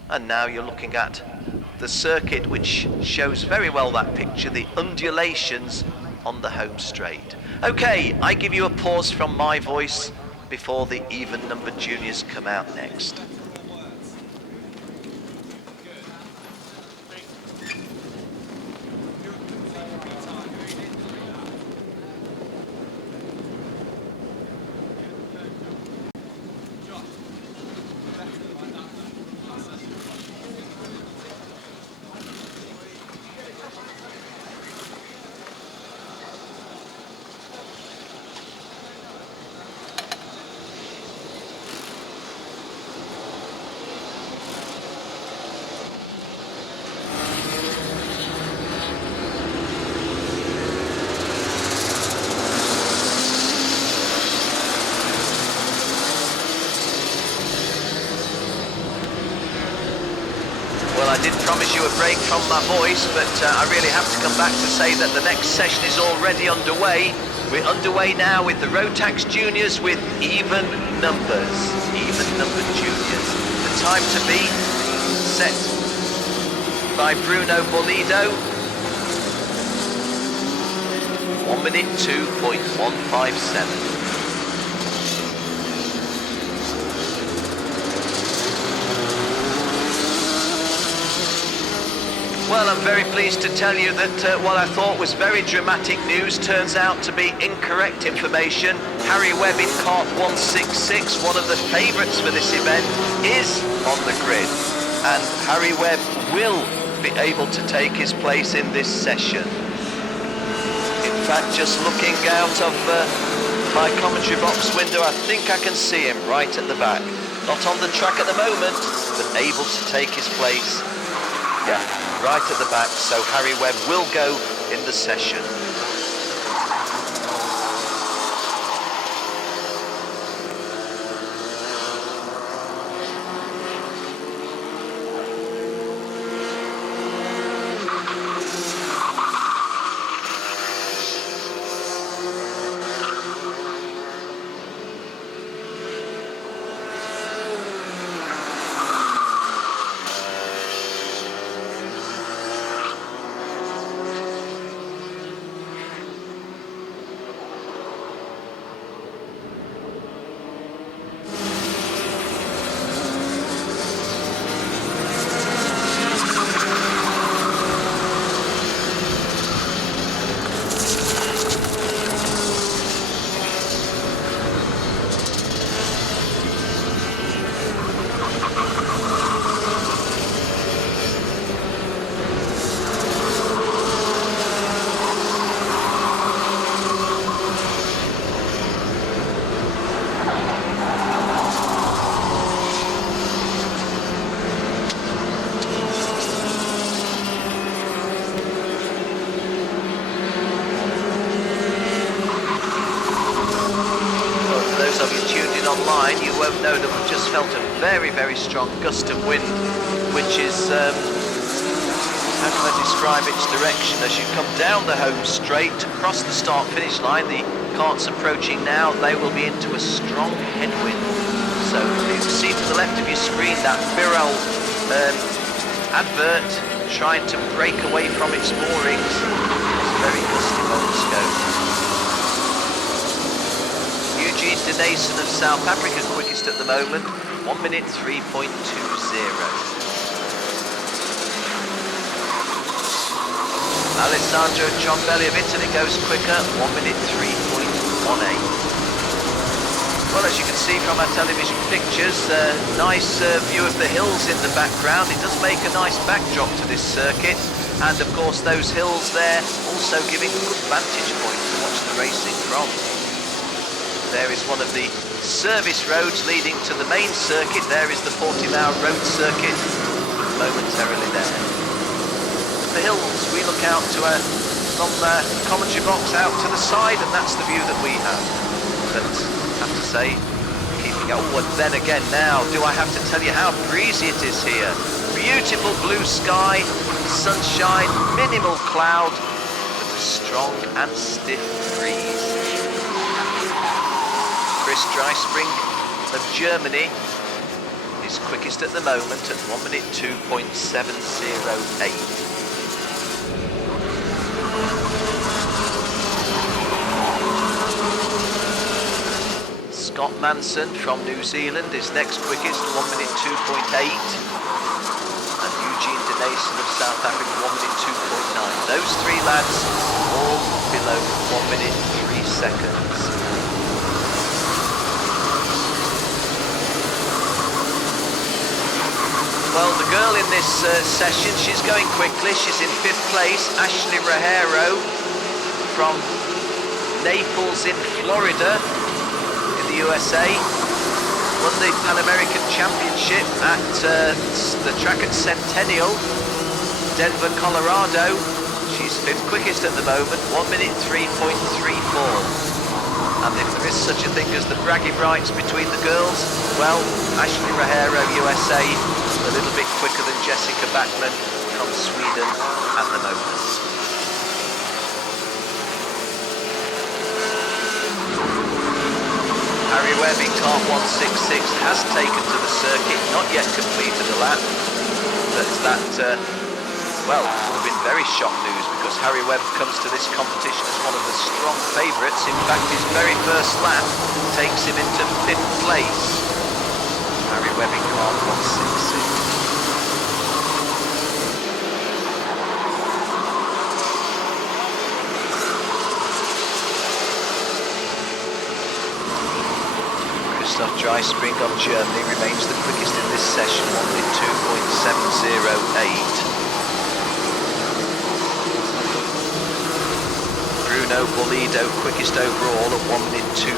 And now you're looking at the circuit, which shows very well that picture, the undulations on the home straight. Okay, I give you a pause from my voice before the even-numbered juniors come out next. promise you a break from my voice, but I really have to come back to say that the next session is already underway. We're underway now with the Rotax Juniors with even numbers, even numbered juniors. The time to beat set by Bruno Bolido, 1 minute 2.157. Well, I'm very pleased to tell you that what I thought was very dramatic news turns out to be incorrect information. Harry Webb in kart 166, one of the favourites for this event, is on the grid. And Harry Webb will be able to take his place in this session. In fact, just looking out of my commentary box window, I think I can see him right at the back. Not on the track at the moment, but able to take his place. Yeah, right at the back, so Harry Webb will go in the session. Online, you won't know that we've just felt a very, very strong gust of wind, which is, how can I describe its direction? As you come down the home straight, across the start-finish line, the kart's approaching now, they will be into a strong headwind. So you see to the left of your screen that Birol advert trying to break away from its moorings. It's very gusty moments ago. Eugene Denason of South Africa quickest at the moment, 1 minute 3.20. Alessandro Ciambelli of Italy goes quicker, 1 minute 3.18. Well, as you can see from our television pictures, nice view of the hills in the background. It does make a nice backdrop to this circuit, and of course those hills there also giving a good vantage point to watch the racing from. There is one of the service roads leading to the main circuit. There is the Portimao road circuit, momentarily there. The hills, we look out to from the commentary box out to the side, and that's the view that we have. But I have to say, keeping it. Oh, and then again now, do I have to tell you how breezy it is here? Beautiful blue sky, sunshine, minimal cloud, but a strong and stiff breeze. Chris Dreispring of Germany is quickest at the moment at 1 minute 2.708. Scott Manson from New Zealand is next quickest, 1 minute 2.8. And Eugene Denason of South Africa, 1 minute 2.9. Those three lads all below 1 minute 3 seconds. Well, the girl in this session, she's going quickly. She's in 5th place, Ashley Rajero from Naples in Florida in the USA. Won the Pan American Championship at the track at Centennial, Denver, Colorado. She's 5th quickest at the moment, 1 minute 3.34. And if there is such a thing as the bragging rights between the girls, well, Ashley Rajero, USA, the little bit quicker than Jessica Backman from Sweden at the moment. Harry Webb in car 166 has taken to the circuit, not yet completed a lap. But that, well, would have been very shock news because Harry Webb comes to this competition as one of the strong favourites. In fact, his very first lap takes him into 5th place. Harry Webb in car 166. Christoph Dreispring of Germany remains the quickest in this session, 1 minute 2.708. Bruno Bollido quickest overall at 1 minute 2.15.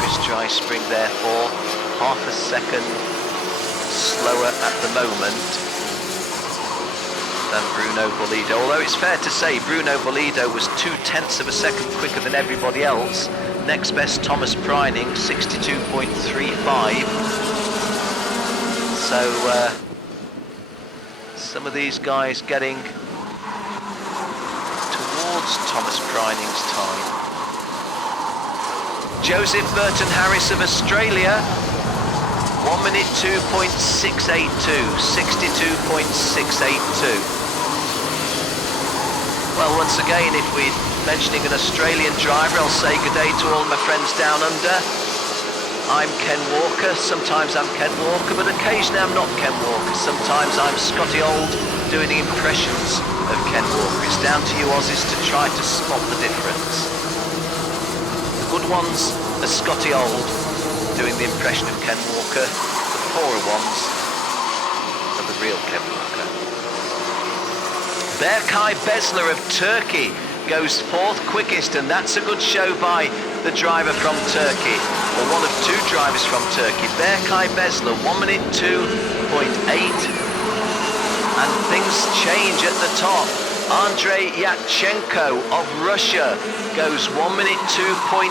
Chris Dreispring therefore half a second slower at the moment than Bruno Bollido, although it's fair to say Bruno Bollido was 0.2 of a second quicker than everybody else. Next best Thomas Preining, 62.35. So some of these guys getting towards Thomas Preining's time. Joseph Burton Harris of Australia, 1 minute 2.682, 62.682. Well, once again, if we're mentioning an Australian driver, I'll say good day to all my friends down under. I'm Ken Walker. Sometimes I'm Ken Walker, but occasionally I'm not Ken Walker. Sometimes I'm Scotty Old doing the impressions of Ken Walker. It's down to you Aussies to try to spot the difference. The good ones are Scotty Old doing the impression of Ken Walker. The poorer ones are the real Ken Walker. Berkay Besler of Turkey goes 4th quickest, and that's a good show by the driver from Turkey, or one of 2 drivers from Turkey. Berkay Besler, 1 minute 2.8, and things change at the top. Andrei Yatchenko of Russia goes 1 minute 2.6, 1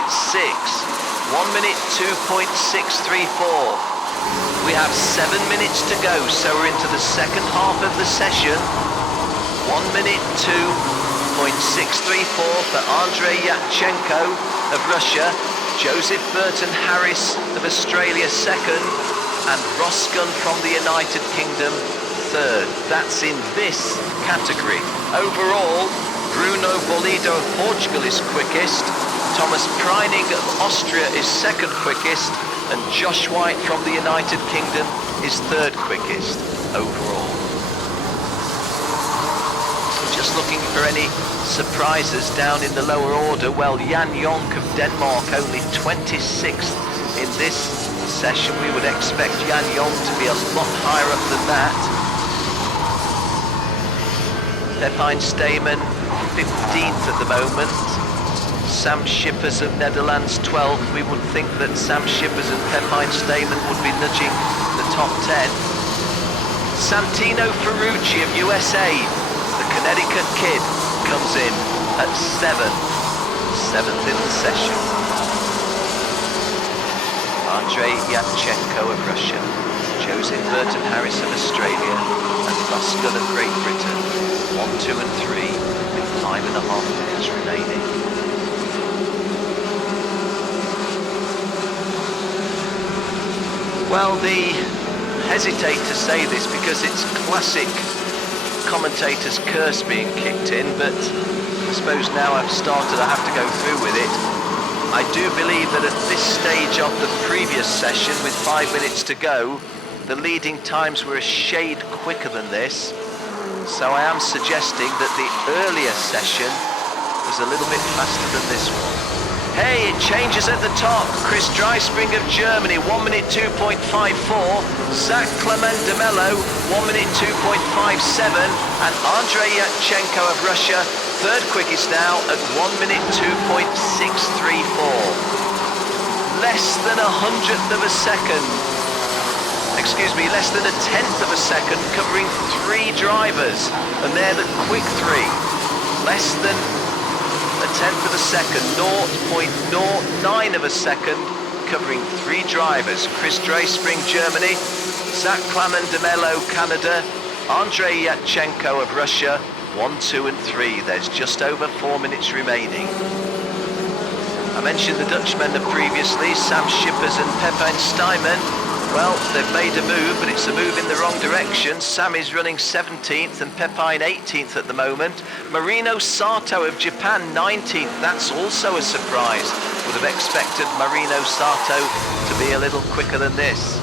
minute 2.634. We have 7 minutes to go, so we're into the second half of the session. 1 minute 2.634 for Andrei Yatchenko of Russia, Joseph Burton Harris of Australia 2nd, and Roscun from the United Kingdom 3rd. That's in this category. Overall, Bruno Bollido of Portugal is quickest, Thomas Preining of Austria is 2nd quickest, and Josh White from the United Kingdom is 3rd quickest overall. Just looking for any surprises down in the lower order. Well, Jan Jonk of Denmark only 26th in this session. We would expect Jan Jonk to be a lot higher up than that. Pepijn Steeman 15th at the moment. Sam Schippers of Netherlands 12th. We would think that Sam Schippers and Pepijn Steeman would be nudging the top 10. Santino Ferrucci of USA, the Connecticut kid, comes in at 7th in the session. Andrei Yatchenko of Russia, Joseph Burton Harris of Australia, and Roscun of Great Britain, 1, 2 and 3 with 5.5 minutes remaining. Well, hesitate to say this because it's classic commentator's curse being kicked in, but I suppose now I've started, I have to go through with it. I do believe that at this stage of the previous session, with 5 minutes to go, the leading times were a shade quicker than this, so I am suggesting that the earlier session was a little bit faster than this one. Hey, it changes at the top. Chris Dreispring of Germany, 1 minute 2.54. Zach Clement de Mello, 1 minute 2.57. And Andrei Yatchenko of Russia, 3rd quickest now at 1 minute 2.634. Less than 100th of a second. Excuse me, less than 1/10 of a second, covering 3 drivers. And they're the quick 3. Less than 1/10 of a second, 0.09 of a second, covering 3 drivers: Chris Dreyspring, Germany; Zach Klamen de Mello, Canada; Andrei Yatchenko of Russia. 1, 2 and 3. There's just over 4 minutes remaining. I mentioned the Dutchmen previously, Sam Schippers and Pepijn Stuyman. Well, they've made a move, but it's a move in the wrong direction. Sam is running 17th and Pepijn 18th at the moment. Marino Sato of Japan 19th. That's also a surprise. Would have expected Marino Sato to be a little quicker than this.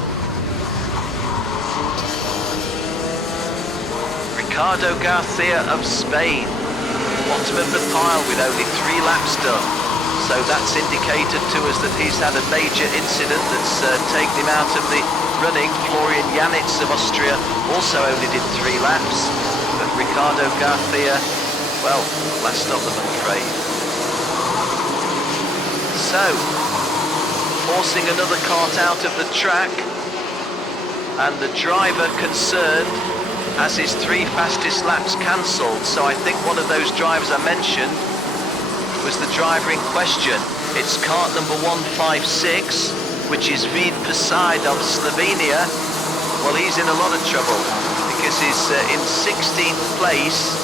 Ricardo Garcia of Spain, bottom of the pile with only 3 laps done. So that's indicated to us that he's had a major incident that's taken him out of the running. Florian Janitz of Austria also only did 3 laps. But Ricardo Garcia, well, last of them, I'm afraid. So, forcing another kart out of the track, and the driver concerned has his 3 fastest laps cancelled. So I think one of those drivers I mentioned was the driver in question. It's kart number 156, which is Vid Pesaj of Slovenia. Well, he's in a lot of trouble because he's in 16th place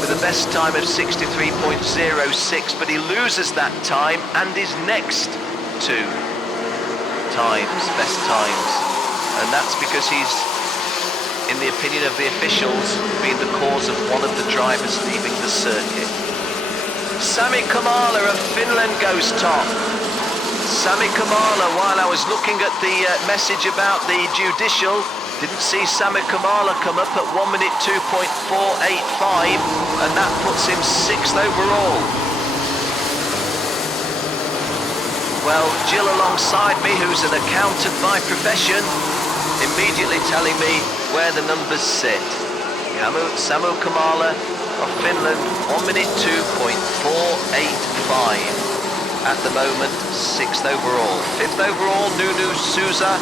with a best time of 63.06, but he loses that time and his next 2 times, best times. And that's because he's, in the opinion of the officials, been the cause of one of the drivers leaving the circuit. Sami Kamala of Finland goes top. Sami Kamala, while I was looking at the message about the judicial, didn't see Sami Kamala come up at 1 minute 2.485, and that puts him 6th overall. Well, Jill alongside me, who's an accountant by profession, immediately telling me where the numbers sit. Samu Kamala of Finland, 1 minute 2.485. At the moment, 6th overall. 5th overall, Nunu Souza.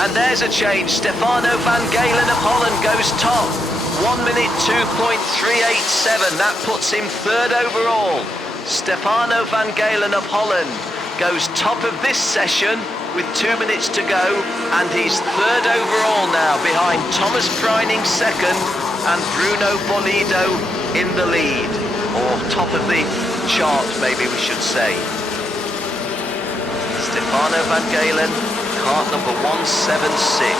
And there's a change. Stefano van Galen of Holland goes top. 1 minute 2.387. That puts him 3rd overall. Stefano van Galen of Holland goes top of this session with 2 minutes to go, and he's 3rd overall now, behind Thomas Preining 2nd and Bruno Bolido in the lead, or top of the chart, maybe we should say. Stefano van Galen, kart number 176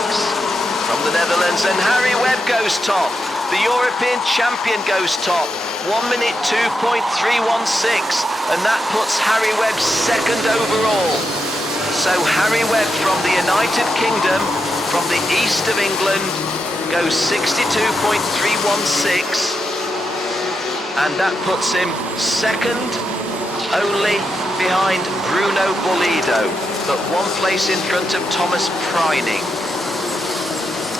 from the Netherlands, and Harry Webb goes top. The European champion goes top, 1 minute 2.316, and that puts Harry Webb 2nd overall. So Harry Webb from the United Kingdom, from the east of England, goes 62.316, and that puts him 2nd only behind Bruno Bolido, but 1 place in front of Thomas Preining.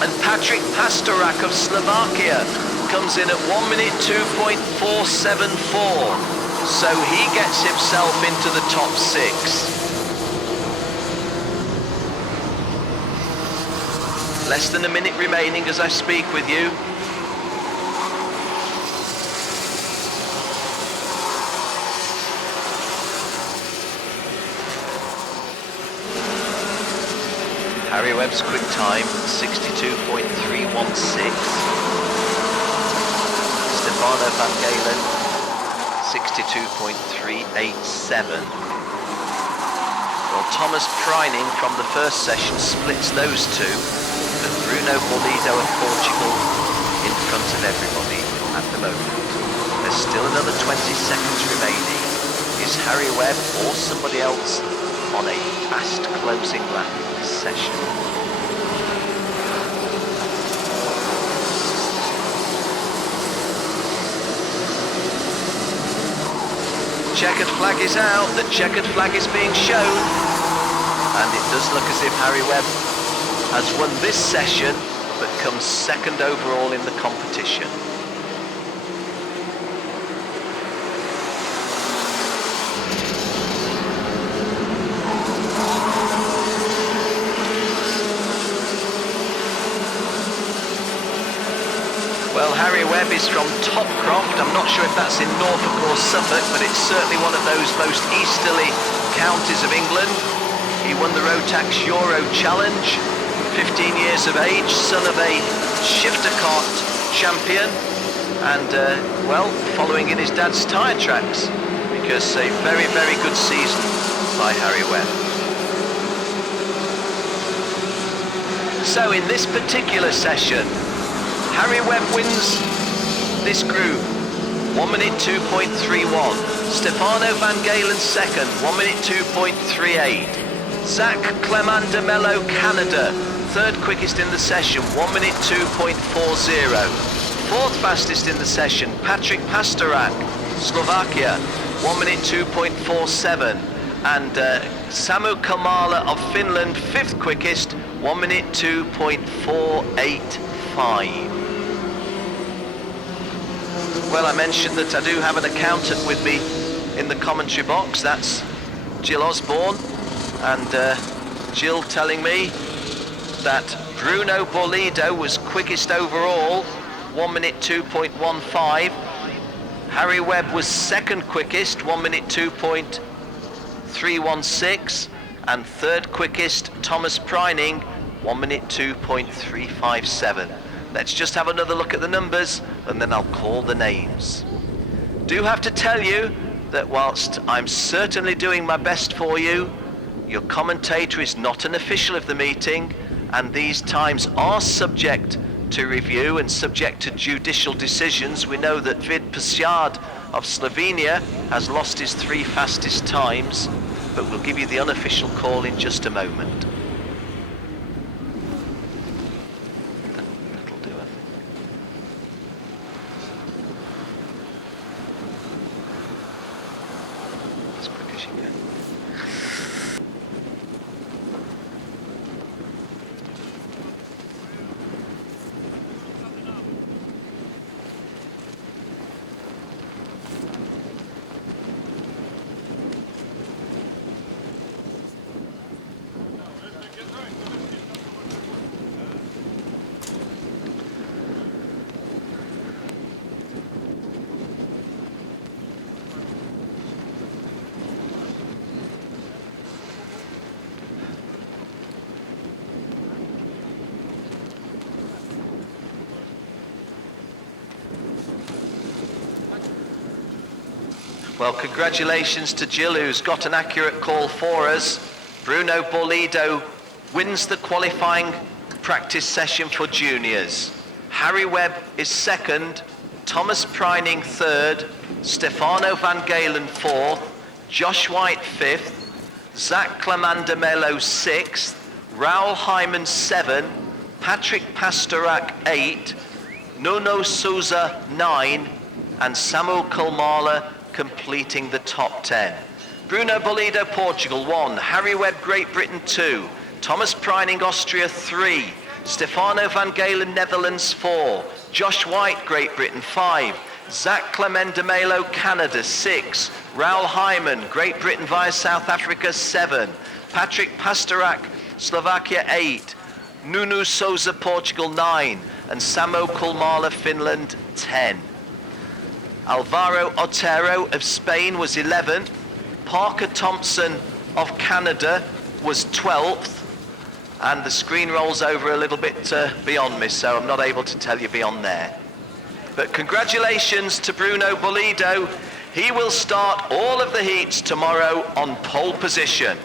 And Patrick Pastorak of Slovakia comes in at 1 minute 2.474, so he gets himself into the top 6. Less than a minute remaining as I speak with you. Harry Webb's quick time, 62.316. Stefano van Galen, 62.387. Well, Thomas Preining from the first session splits those 2. But Bruno Bolido of Portugal in front of everybody at the moment. There's still another 20 seconds remaining. Is Harry Webb or somebody else on a fast closing lap this session? Checkered flag is out, the checkered flag is being shown, and it does look as if Harry Webb has won this session, but comes 2nd overall in the competition. Well, Harry Webb is from Topcroft. I'm not sure if that's in Norfolk or Suffolk, but it's certainly one of those most easterly counties of England. He won the Rotax Euro Challenge, 15 years of age, son of a shifter kart champion, and well, following in his dad's tyre tracks, because a very, very good season by Harry Webb. So in this particular session, Harry Webb wins this group, 1 minute 2.31. Stefano Van Galen second, 1 minute 2.38. Zach Clemandamello, Canada, third quickest in the session, 1 minute 2.40. Fourth fastest in the session, Patrick Pastorak, Slovakia, 1 minute 2.47. And Samu Kamala of Finland, fifth quickest, 1 minute 2.485. Well, I mentioned that I do have an accountant with me in the commentary box. That's Jill Osborne, and Jill telling me that Bruno Bolido was quickest overall, 1 minute 2.15. Harry Webb was second quickest, 1 minute 2.316, and third quickest, Thomas Preining, 1 minute 2.357. Let's just have another look at the numbers, and then I'll call the names. Do have to tell you that whilst I'm certainly doing my best for you, your commentator is not an official of the meeting, and these times are subject to review and subject to judicial decisions. We know that Vid Pasiad of Slovenia has lost his 3 fastest times, but we'll give you the unofficial call in just a moment. That'll do, I think. As quick as you can. Well, congratulations to Jill, who's got an accurate call for us. Bruno Bolido wins the qualifying practice session for juniors. Harry Webb is second, Thomas Preining third, Stefano Van Galen fourth, Josh White fifth, Zach Clemandamello sixth, Raoul Hyman 7, Patrick Pastorak 8, Nuno Souza 9, and Samuel Kulmala completing the top 10. Bruno Bolido, Portugal 1, Harry Webb, Great Britain 2, Thomas Preining, Austria 3, Stefano Van Galen, Netherlands 4, Josh White, Great Britain 5, Zach Clemandamello, Canada 6, Raoul Hyman, Great Britain via South Africa 7, Patrick Pastorak, Slovakia 8, Nuno Souza, Portugal 9, and Samo Kulmala, Finland 10. Alvaro Otero of Spain was 11th, Parker Thompson of Canada was 12th, and the screen rolls over a little bit beyond me, so I'm not able to tell you beyond there. But congratulations to Bruno Bolido. He will start all of the heats tomorrow on pole position.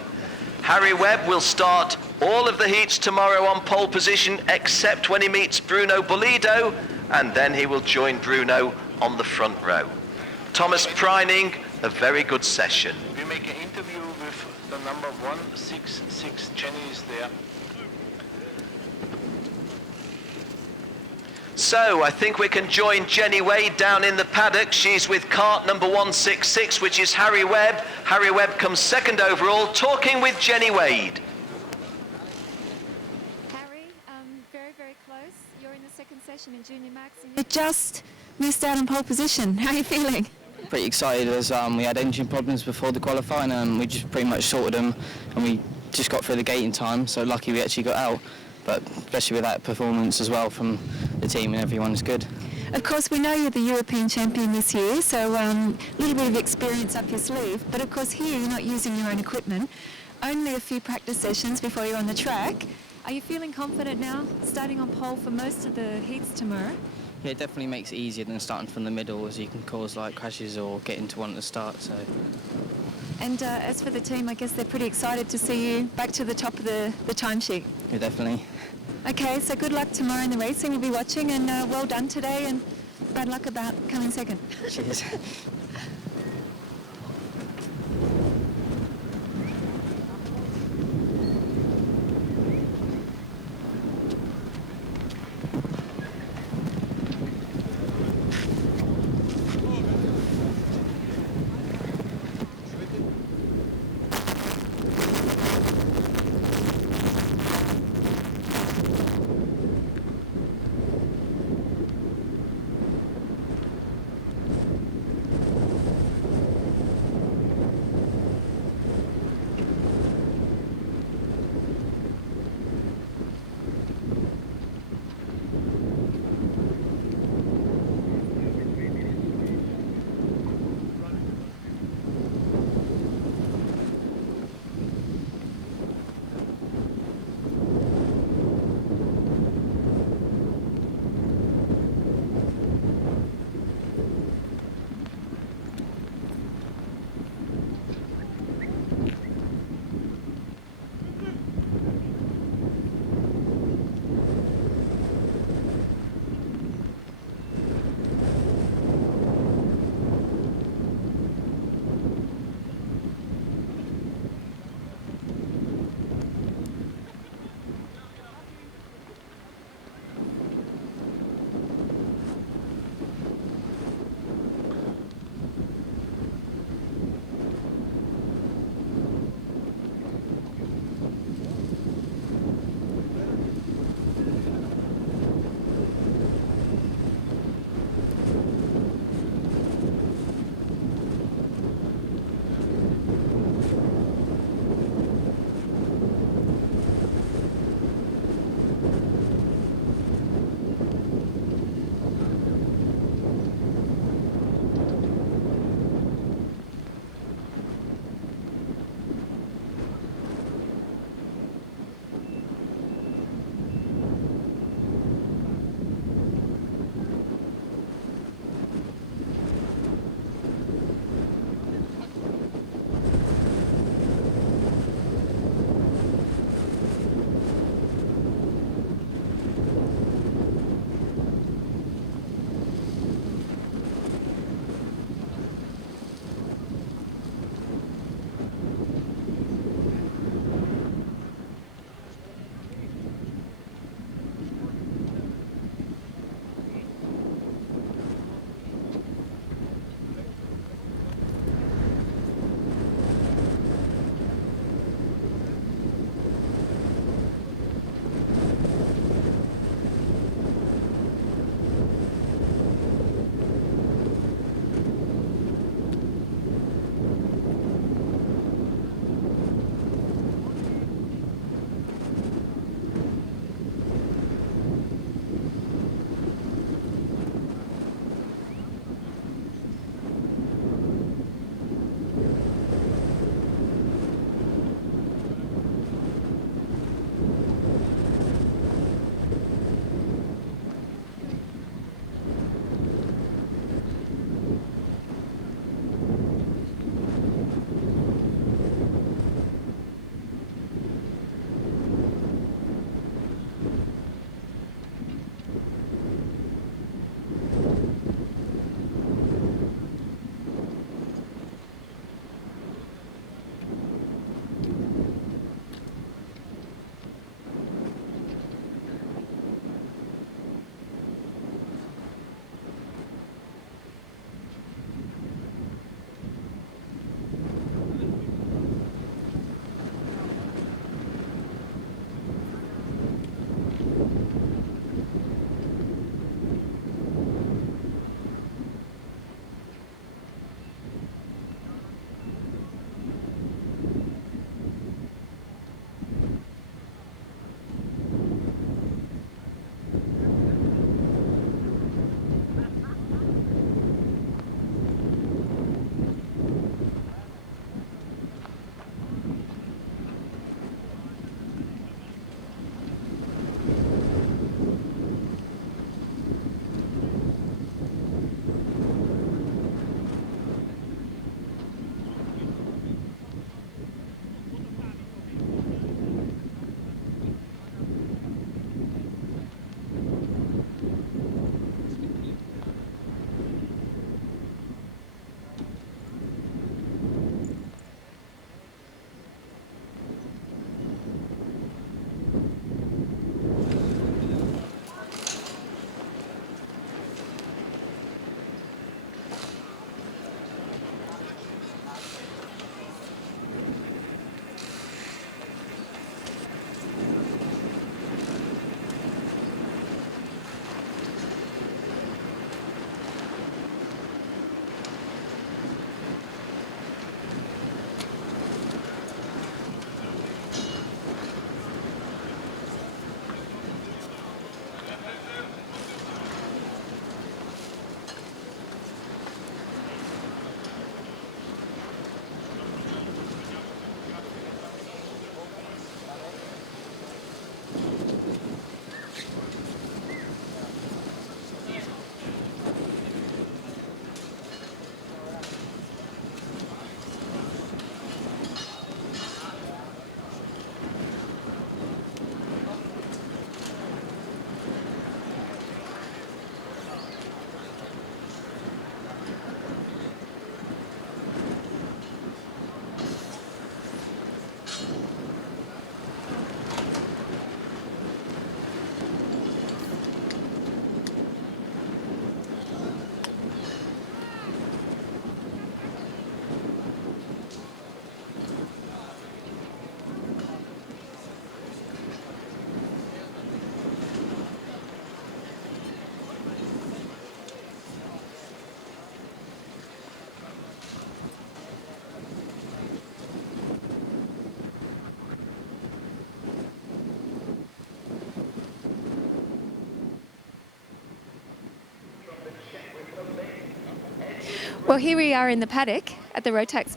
Harry Webb will start all of the heats tomorrow on pole position, except when he meets Bruno Bolido, and then he will join Bruno on the front row. Thomas Preining, a very good session. We make an interview with the number 166, Jenny is there. So I think we can join Jenny Wade down in the paddock. She's with cart number 166, which is Harry Webb. Harry Webb comes second overall, talking with Jenny Wade. Harry, very, very close. You're in the second session in Junior Max and you just missed out on pole position. How are you feeling? Pretty excited as we had engine problems before the qualifying and we just pretty much sorted them and we just got through the gate in time, so lucky we actually got out. But especially with that performance as well from the team and everyone is good. Of course, we know you're the European champion this year, so a little bit of experience up your sleeve. But of course, here you're not using your own equipment. Only a few practice sessions before you're on the track. Are you feeling confident now, starting on pole for most of the heats tomorrow? Yeah, it definitely makes it easier than starting from the middle, as you can cause like crashes or get into one at the start. So. And as for the team, I guess they're pretty excited to see you back to the top of the timesheet. Yeah, definitely. Okay, so good luck tomorrow in the racing. We'll be watching, and well done today, and bad luck about coming second. Cheers. Well, here we are in the paddock at the Rotax.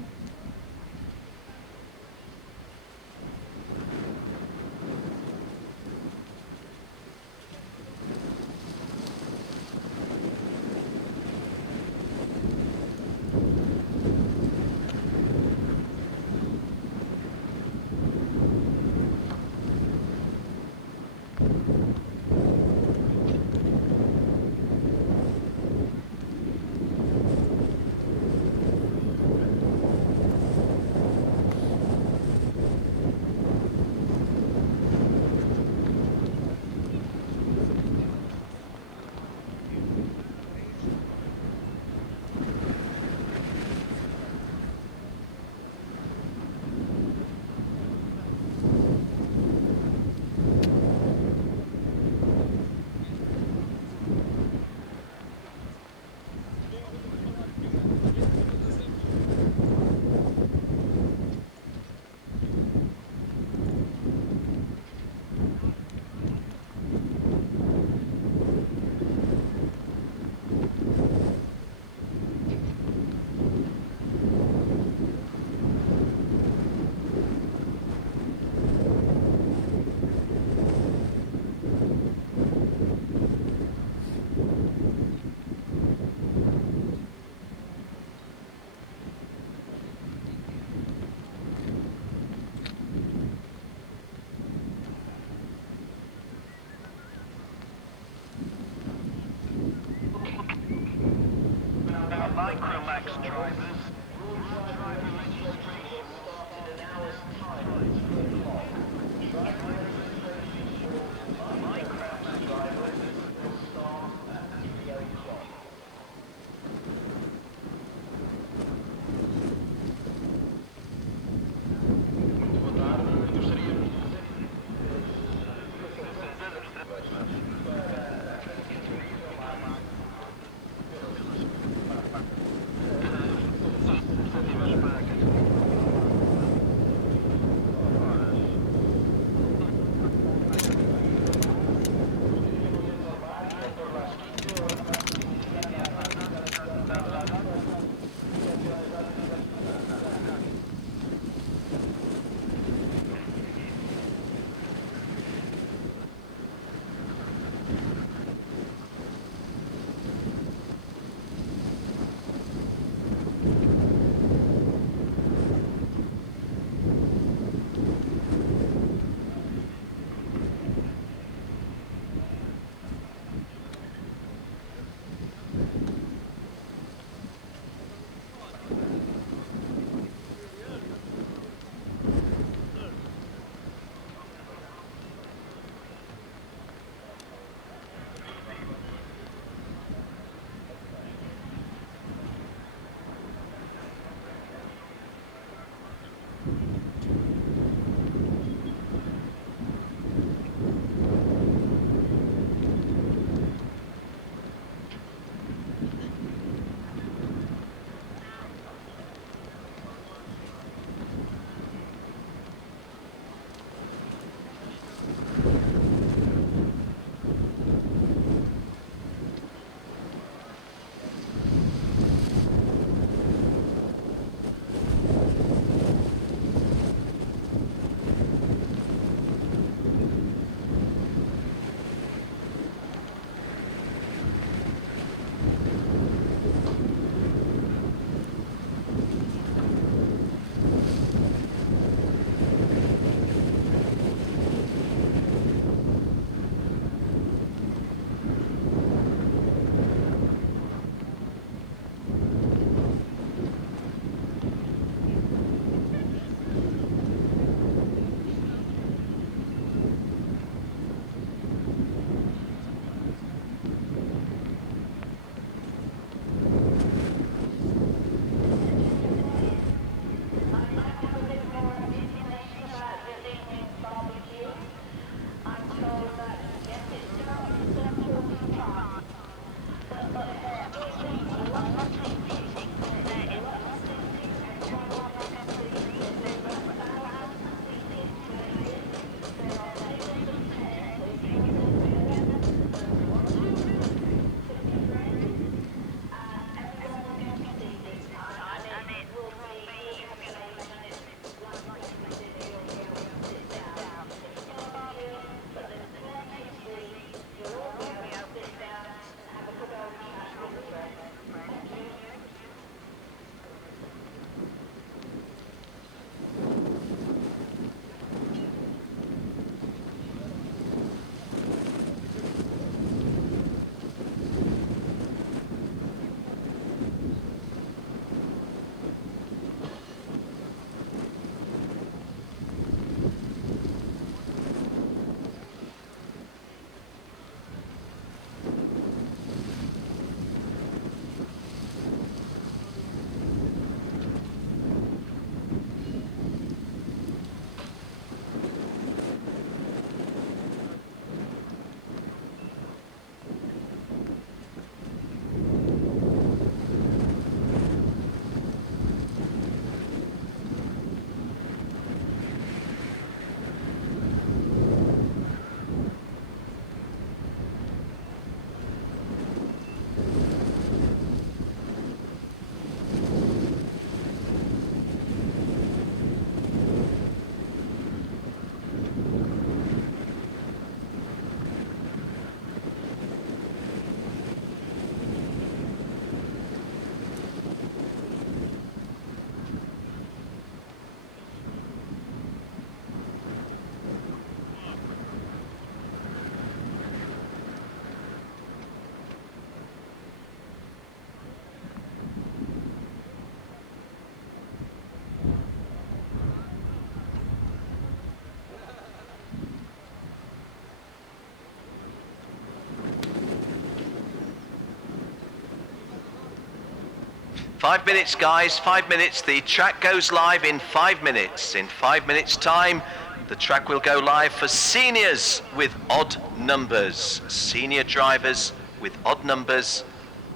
5 minutes, guys, 5 minutes. The track goes live in 5 minutes. In 5 minutes' time, the track will go live for seniors with odd numbers. Senior drivers with odd numbers.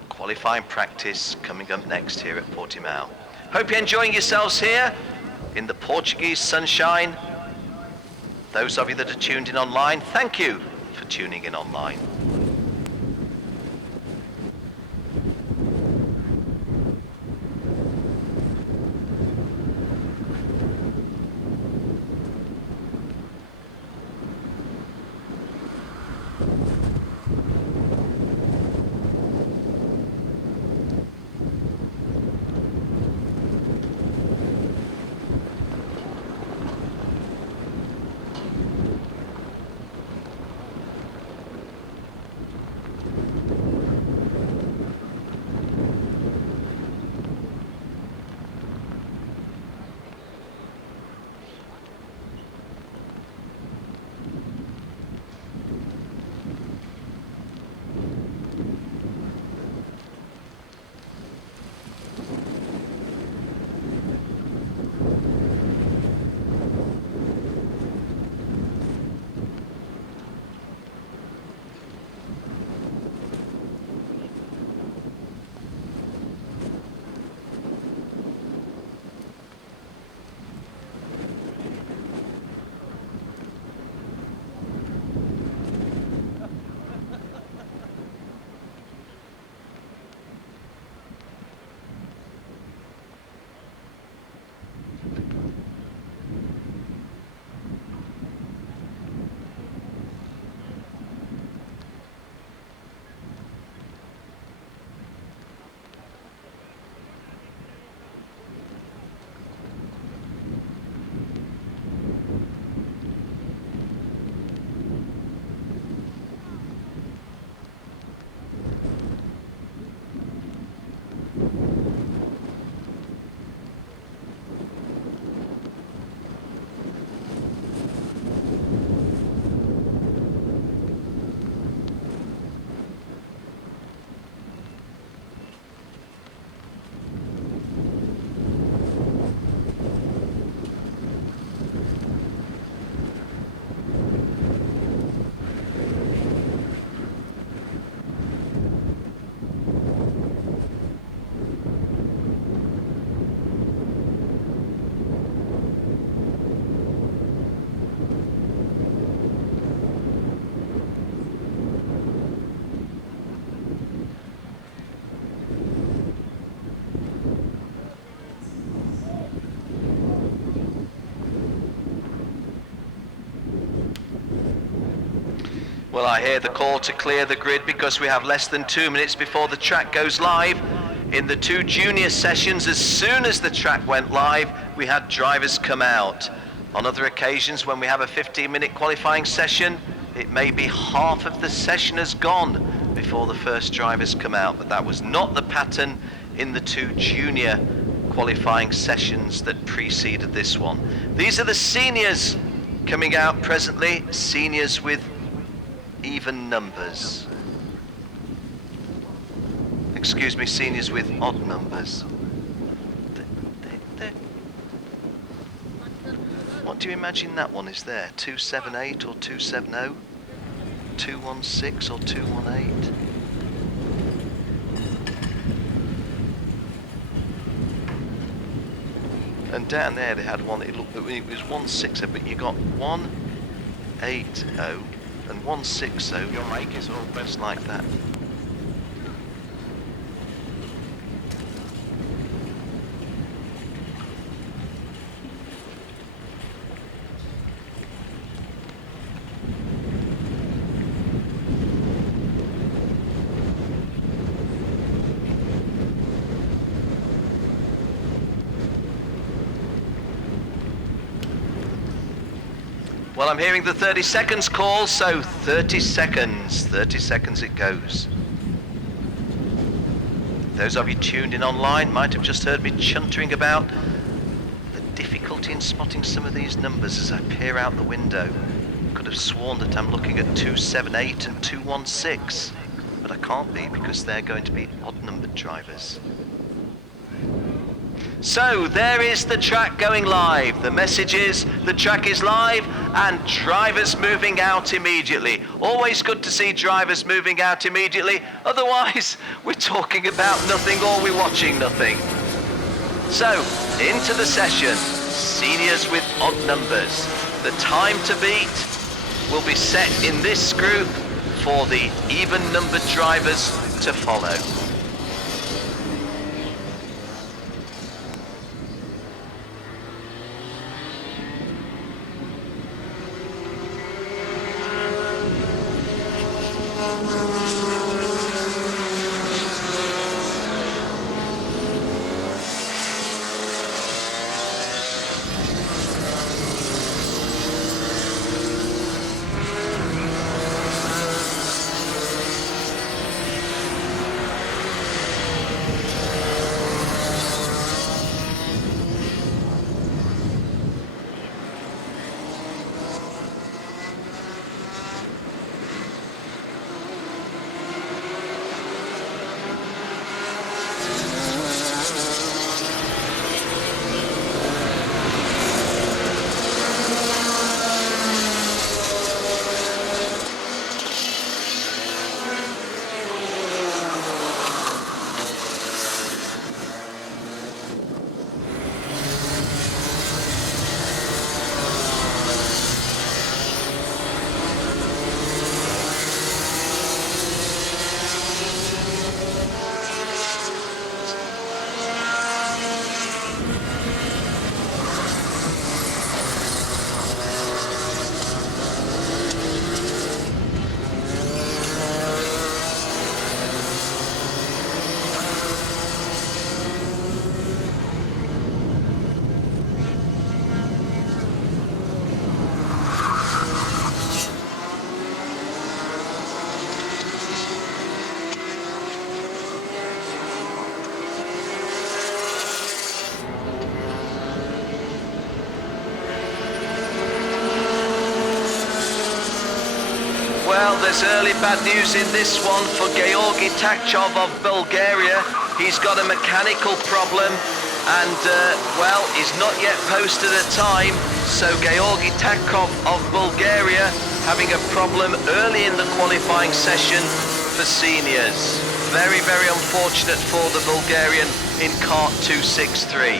Qualifying practice coming up next here at Portimao. Hope you're enjoying yourselves here in the Portuguese sunshine. Those of you that are tuned in online, thank you for tuning in online. Well, I hear the call to clear the grid because we have less than 2 minutes before the track goes live. In the 2 junior sessions, as soon as the track went live, we had drivers come out. On other occasions, when we have a 15-minute qualifying session, it may be half of the session has gone before the first drivers come out, but that was not the pattern in the 2 junior qualifying sessions that preceded this one. These are the seniors coming out presently, seniors with even numbers. Excuse me, seniors with odd numbers. What do you imagine that one is there? 278 or 270? 216 or 218? And down there they had one, it was 160, but you got 180 and 160. Your mic is almost like that. Well, I'm hearing the 30 seconds call, so 30 seconds it goes. Those of you tuned in online might have just heard me chuntering about the difficulty in spotting some of these numbers as I peer out the window. Could have sworn that I'm looking at 278 and 216, but I can't be because they're going to be odd-numbered drivers. So there is the track going live. The message is the track is live and drivers moving out immediately. Always good to see drivers moving out immediately. Otherwise, we're talking about nothing or we're watching nothing. So, into the session. Seniors with odd numbers. The time to beat will be set in this group for the even-numbered drivers to follow. Well, there's early bad news in this one for Georgi Takchov of Bulgaria. He's got a mechanical problem and, well, he's not yet posted a time. So Georgi Takchov of Bulgaria having a problem early in the qualifying session for seniors. Very, very unfortunate for the Bulgarian in KART 263.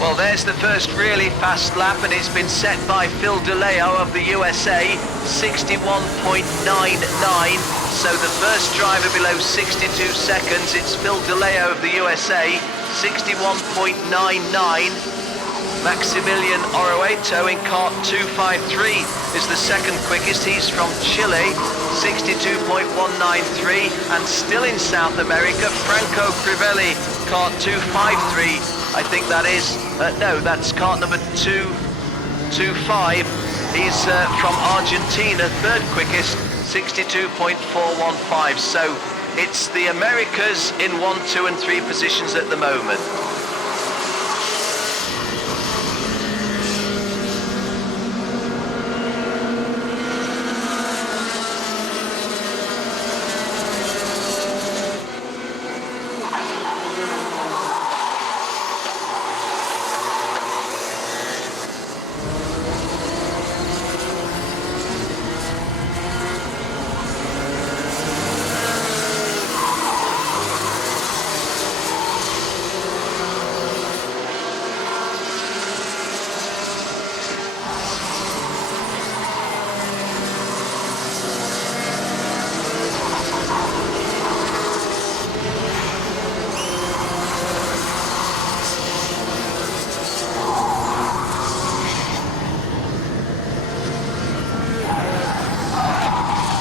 Well, there's the first really fast lap, and it's been set by Phil DeLeo of the USA, 61.99. So the first driver below 62 seconds, it's Phil DeLeo of the USA, 61.99. Maximilian Oroeto in kart 253 is the second quickest. He's from Chile, 62.193. And still in South America, Franco Crivelli, kart 253. I think that is, no, that's kart number 225. He's from Argentina, third quickest, 62.415. So it's the Americas in 1, 2 and 3 positions at the moment.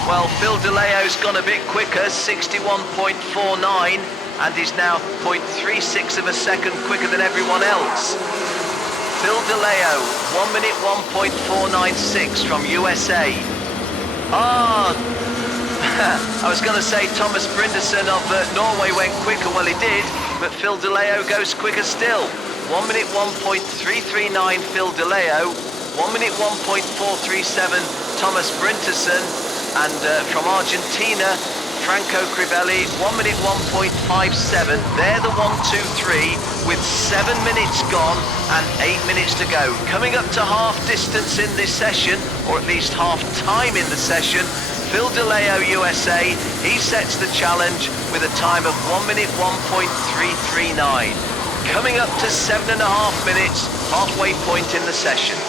Well, Phil DeLeo's gone a bit quicker, 61.49, and is now 0.36 of a second quicker than everyone else. Phil DeLeo, 1 minute 1.496 from USA. I was going to say Thomas Brinderson of Norway went quicker. Well, he did, but Phil DeLeo goes quicker still. 1 minute 1.339 Phil DeLeo, 1 minute 1.437 Thomas Brinderson. And from Argentina, Franco Crivelli, 1 minute 1.57. They're the 1, 2, 3 with 7 minutes gone and 8 minutes to go. Coming up to half distance in this session, or at least half time in the session, Phil DeLeo, USA, he sets the challenge with a time of 1 minute 1.339. Coming up to 7.5 minutes, halfway point in the session.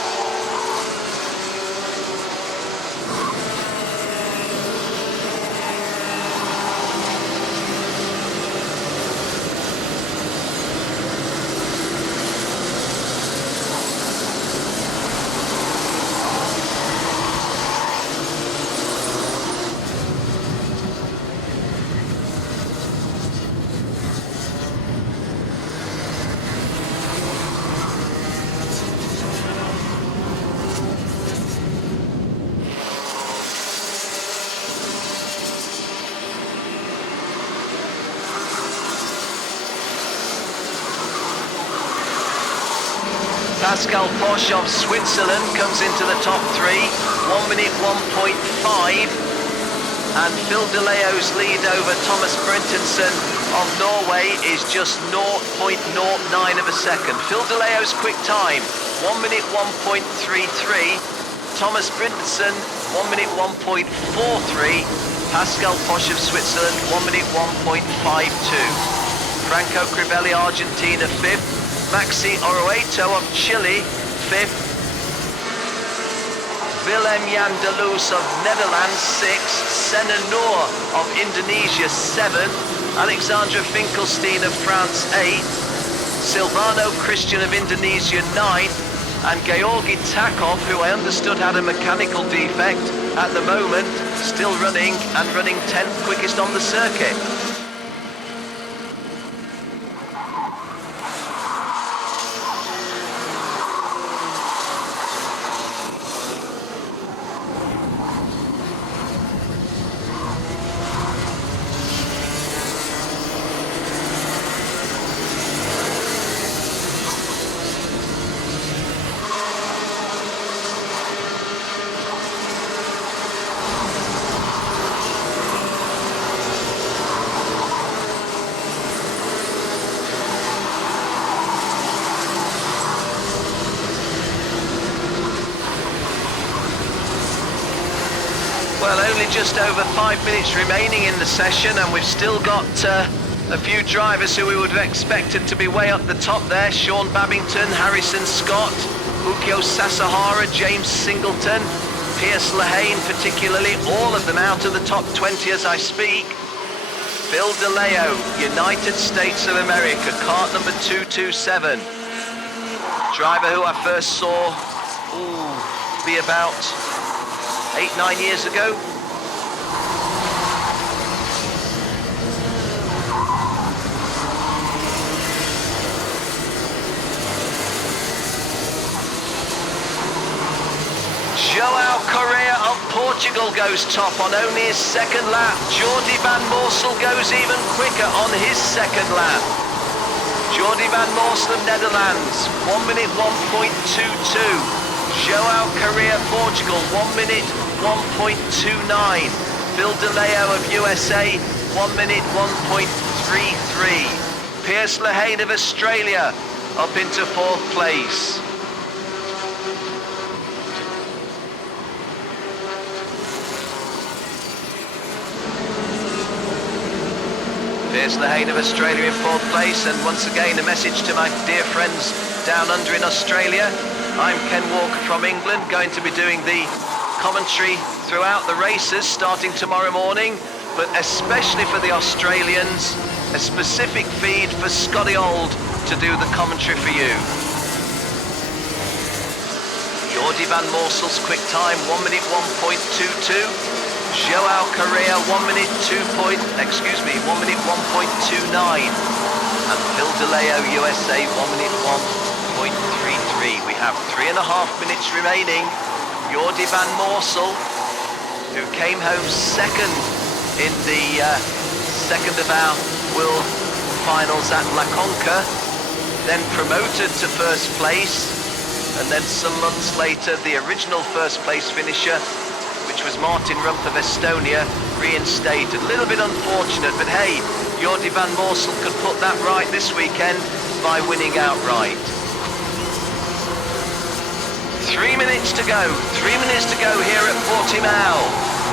Pascal Posch of Switzerland comes into the top 3, 1 minute 1.5, and Phil DeLeo's lead over Thomas Brinderson of Norway is just 0.09 of a second. Phil DeLeo's quick time, 1 minute 1.33, Thomas Brinderson 1 minute 1.43, Pascal Posch of Switzerland 1 minute 1.52. Franco Crivelli, Argentina 5th. Maxi Oroeto of Chile, 5th. Willem Jan de Loos of Netherlands, 6th. Senna Noor of Indonesia, 7th. Alexandra Finkelstein of France, 8th. Silvano Christian of Indonesia, 9th. And Georgi Takov, who I understood had a mechanical defect, at the moment still running and running 10th quickest on the circuit. Well, only just over 5 minutes remaining in the session, and we've still got a few drivers who we would have expected to be way up the top there. Sean Babington, Harrison Scott, Ukyo Sasahara, James Singleton, Pierce Lehane particularly, all of them out of the top 20 as I speak. Phil DeLeo, United States of America, kart number 227. Driver who I first saw, be about 8-9 years ago. João Correa of Portugal goes top on only his second lap. Jordi van Moorsel goes even quicker on his second lap. Jordi van Moorsel of Netherlands, 1 minute 1.22. João Correa, Portugal, 1 minute 1.29. Phil DeLeo of USA, 1 minute 1.33. Pierce Lehane of Australia up into 4th place. Pierce Lehane of Australia in 4th place, and once again a message to my dear friends down under in Australia. I'm Ken Walker from England, going to be doing the commentary throughout the races starting tomorrow morning, but especially for the Australians, a specific feed for Scotty Old to do the commentary for you. Jordi van Moorsel's quick time, 1 minute 1.22. João Correa, 1 minute 1.29. And Phil DeLeo, USA, 1 minute 1.33. We have 3.5 minutes remaining. Jordi van Moorsel, who came home second in the second of our World Finals at La Conca, then promoted to first place, and then some months later the original first place finisher, which was Martin Rump of Estonia, reinstated. A little bit unfortunate, but hey, Jordi van Moorsel could put that right this weekend by winning outright. 3 minutes to go. 3 minutes to go here at Portimao,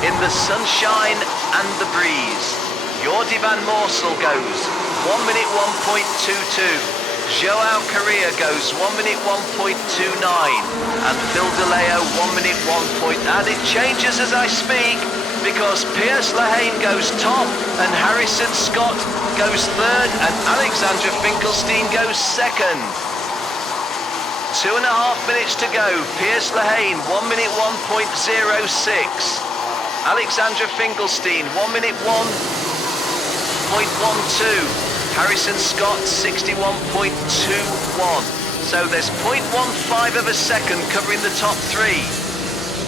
in the sunshine and the breeze. Jordi van Moorsel goes 1 minute 1.22. João Correa goes 1 minute 1.29, and Phil DeLeo 1 minute 1. And it changes as I speak, because Pierce Lehane goes top and Harrison Scott goes third and Alexandra Finkelstein goes second. 2.5 minutes to go. Pierce Lehane 1 minute 1.06. Alexandra Finkelstein 1 minute 1.12. Harrison Scott, 61.21. So there's 0.15 of a second covering the top three.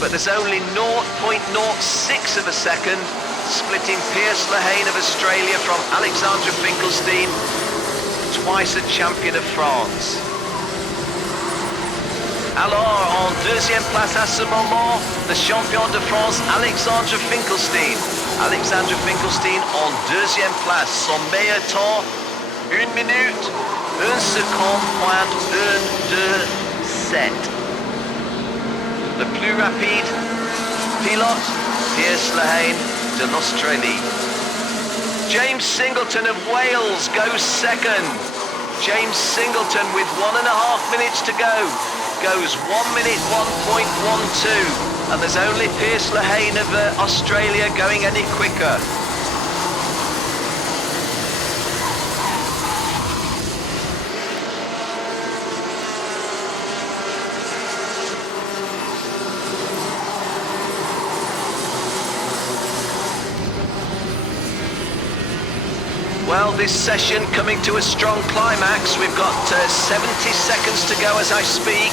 But there's only 0.06 of a second splitting Pierce Lehane of Australia from Alexandra Finkelstein, twice a champion of France. Alors, en deuxième place à ce moment, le champion de France, Alexandra Finkelstein. Alexandra Finkelstein en deuxième place. Son meilleur temps, 1 minute, 1 seconde, point 127. Le plus rapide pilote, Pierce Lehane de l'Australie. James Singleton of Wales goes second. James Singleton with 1.5 minutes to go. Goes 1 minute 1.12. And there's only Pierce Lehane of Australia going any quicker. Well, this session coming to a strong climax. We've got 70 seconds to go as I speak.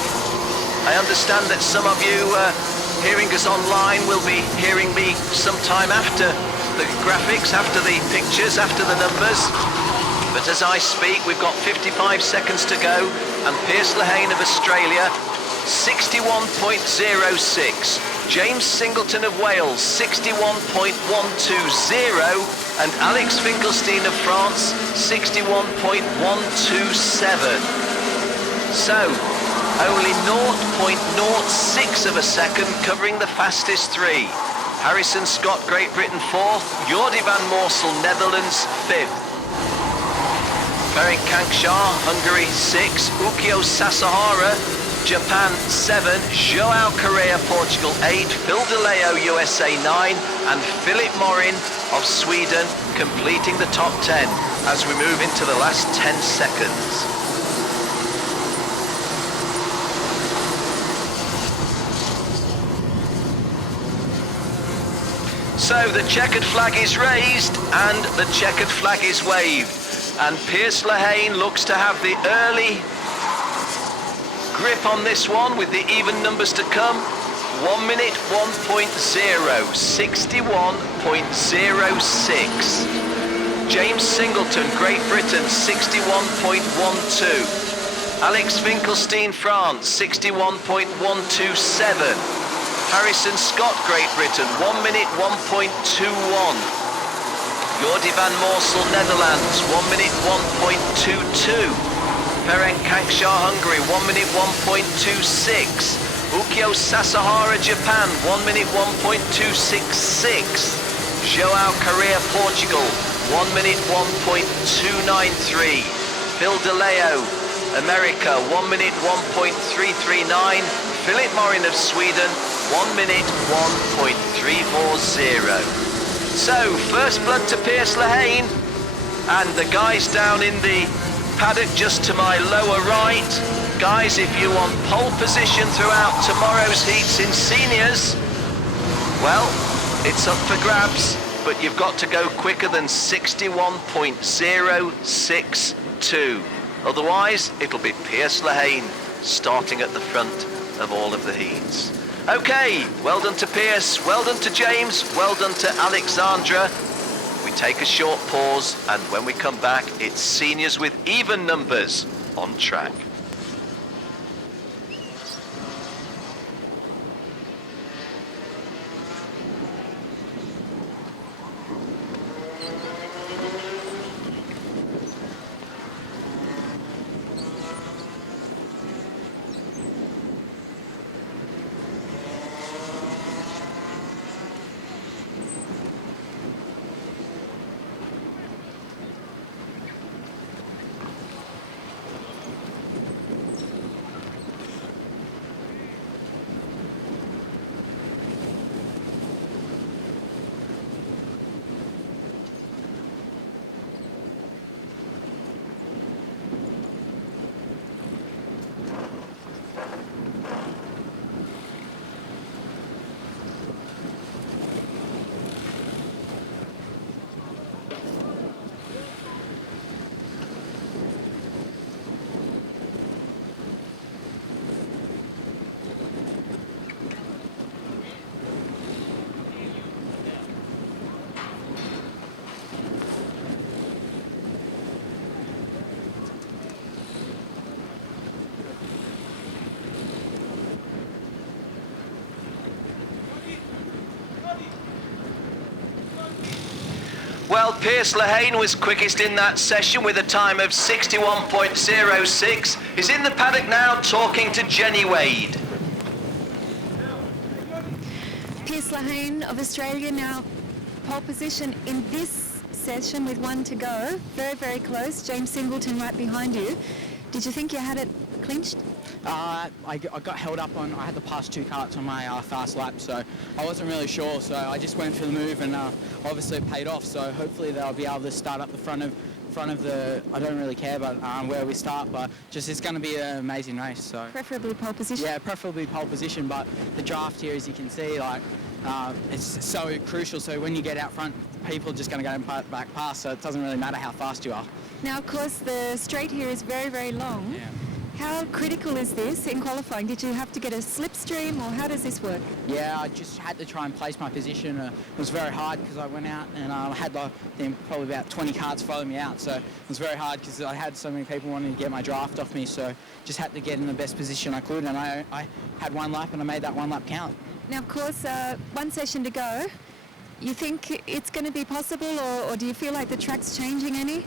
I understand that some of you hearing us online will be hearing me sometime after the graphics, after the pictures, after the numbers. But as I speak, we've got 55 seconds to go, and Pierce Lehane of Australia, 61.06. James Singleton of Wales, 61.120, and Alex Finkelstein of France, 61.127. So, only 0.06 of a second covering the fastest three. Harrison Scott, Great Britain 4th, Jordi van Moorsel, Netherlands 5th. Ferenc Kankshar, Hungary 6, Ukio Sasahara, Japan 7, João Correa, Portugal 8, Phil DeLeo, USA 9, and Philip Morin of Sweden completing the top 10 as we move into the last 10 seconds. So the checkered flag is raised and the checkered flag is waved. And Piers Lehane looks to have the early grip on this one with the even numbers to come. 1 minute 1.0, 61.06. James Singleton, Great Britain, 61.12. Alex Finkelstein, France, 61.127. Harrison Scott, Great Britain, 1 minute 1.21. Jordi van Moorsel, Netherlands, 1 minute 1.22. Ferenc Kankshar, Hungary, 1 minute 1.26. Ukyo Sasahara, Japan, 1 minute 1.266. Joao Correa, Portugal, 1 minute 1.293. Phil DeLeo, America, 1 minute 1.339. Philip Morin of Sweden, 1 minute 1.340. So, first blood to Piers Lehane, and the guys down in the paddock just to my lower right. Guys, if you want pole position throughout tomorrow's heats in seniors, well, it's up for grabs, but you've got to go quicker than 61.062. Otherwise, it'll be Piers Lehane starting at the front of all of the heats. Okay, well done to Piers, well done to James, well done to Alexandra. We take a short pause, and when we come back, it's seniors with even numbers on track. Well, Piers Lehane was quickest in that session with a time of 61.06. He's in the paddock now talking to Jenny Wade. Piers Lehane of Australia now pole position in this session with one to go. Very, very close. James Singleton right behind you. Did you think you had it clinched? I got held up on, I had to pass 2 carts on my fast lap, so I wasn't really sure, so I just went for the move, and obviously it paid off, so hopefully they'll be able to start up the front of the, I don't really care about where we start, but just it's going to be an amazing race. So Preferably pole position? yeah, preferably pole position, but the draft here, as you can see, like it's so crucial, so when you get out front, people are just going to go back past, so it doesn't really matter how fast you are. Now, of course, the straight here is very, very long. Yeah. How critical is this in qualifying? Did you have to get a slipstream, or how does this work? Yeah, I just had to try and place my position. It was very hard because I went out and I had probably about 20 carts follow me out. So it was very hard because I had so many people wanting to get my draft off me. So just had to get in the best position I could. And I had 1 lap and I made that 1 lap count. Now, of course, 1 session to go. You think it's going to be possible, or do you feel like the track's changing any?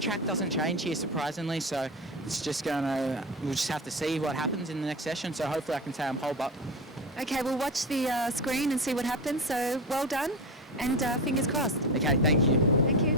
Track doesn't change here, surprisingly, so it's just we'll just have to see what happens in the next session, so hopefully I can stay on pole, but... Okay, we'll watch the screen and see what happens, so well done, and fingers crossed. Okay, thank you. Thank you.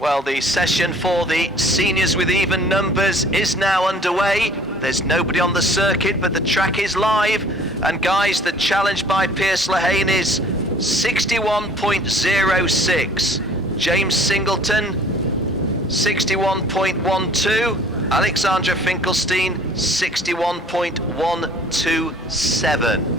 Well, the session for the seniors with even numbers is now underway. There's nobody on the circuit, but the track is live. And guys, the challenge by Pierce Lehane is 61.06. James Singleton, 61.12. Alexandra Finkelstein, 61.127.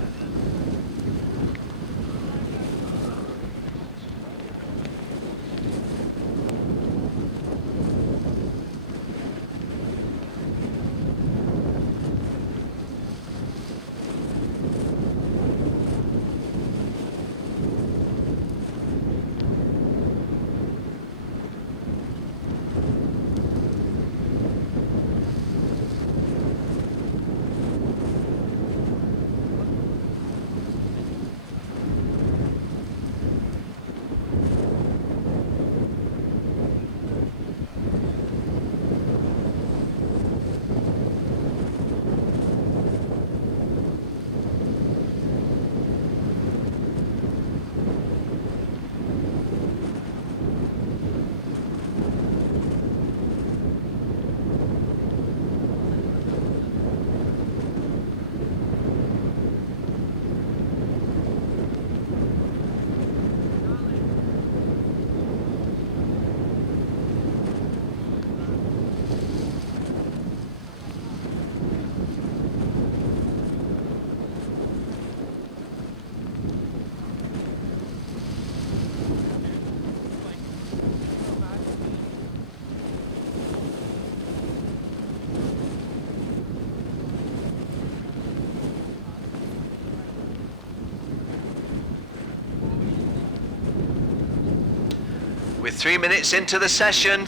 With 3 minutes into the session,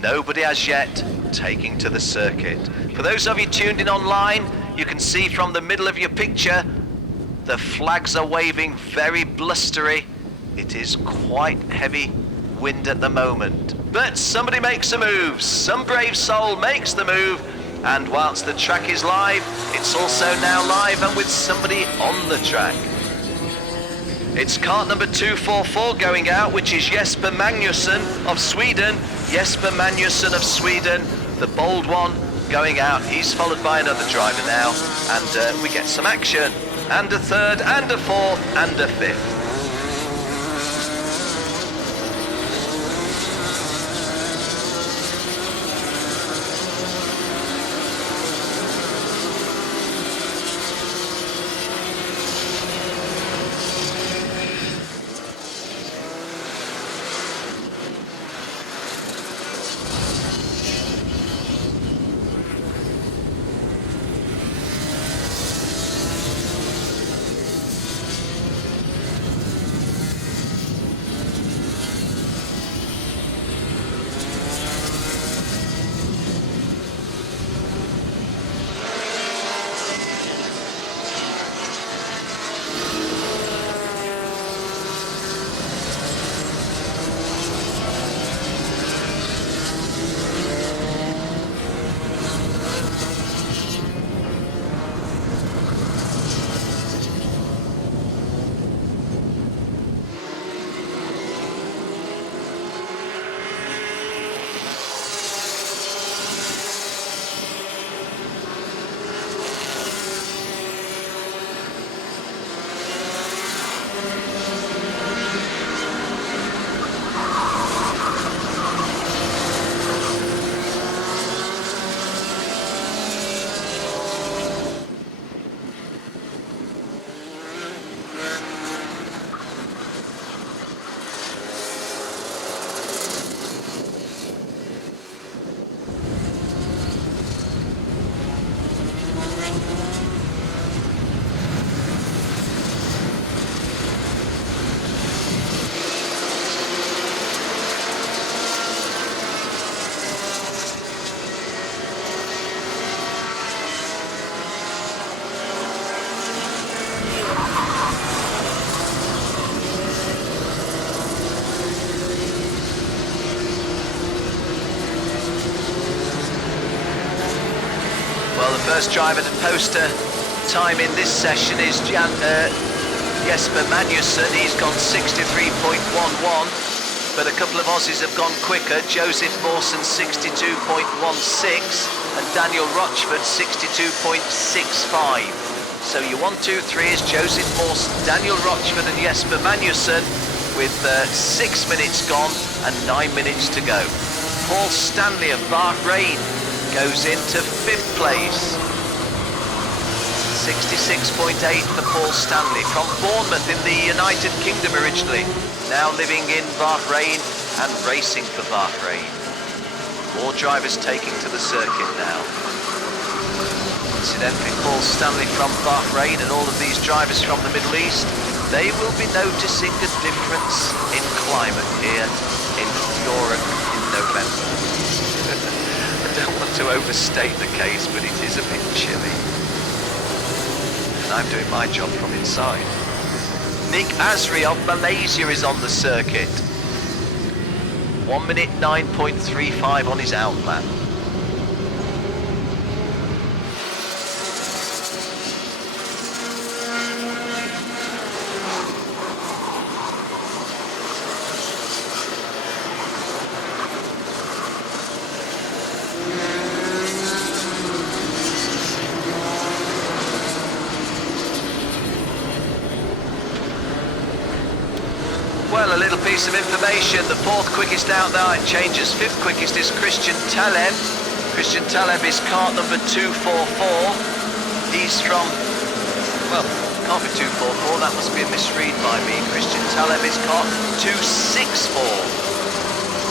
nobody as yet taking to the circuit. For those of you tuned in online, you can see from the middle of your picture, the flags are waving very blustery. It is quite heavy wind at the moment. But somebody makes a move, some brave soul makes the move, and whilst the track is live, it's also now live and with somebody on the track. It's cart number 244 going out, which is Jesper Magnusson of Sweden. Jesper Magnusson of Sweden, the bold one, going out. He's followed by another driver now, and we get some action. And a third, and a fourth, and a fifth. First driver to post a time in this session is Jesper Magnusson. He's gone 63.11. but a couple of Aussies have gone quicker. Joseph Mawson 62.16 and Daniel Rochford 62.65. So your 1, 2, 3 is Joseph Mawson, Daniel Rochford and Jesper Magnusson with 6 minutes gone and 9 minutes to go. Paul Stanley of Bahrain goes into 5th place. 66.8 for Paul Stanley, from Bournemouth in the United Kingdom originally, now living in Bahrain and racing for Bahrain. More drivers taking to the circuit now. Incidentally, Paul Stanley from Bahrain and all of these drivers from the Middle East, they will be noticing a difference in climate here in Europe in November. I don't want to overstate the case, but it is a bit chilly. And I'm doing my job from inside. Nick Asri of Malaysia is on the circuit. 1 minute 9.35 on his out lap. Well, a little piece of information. The 4th quickest out there, it changes. 5th quickest is Christian Taleb. Christian Taleb is kart number 244. He's from, well, can't be 244, that must be a misread by me. Christian Taleb is kart 264.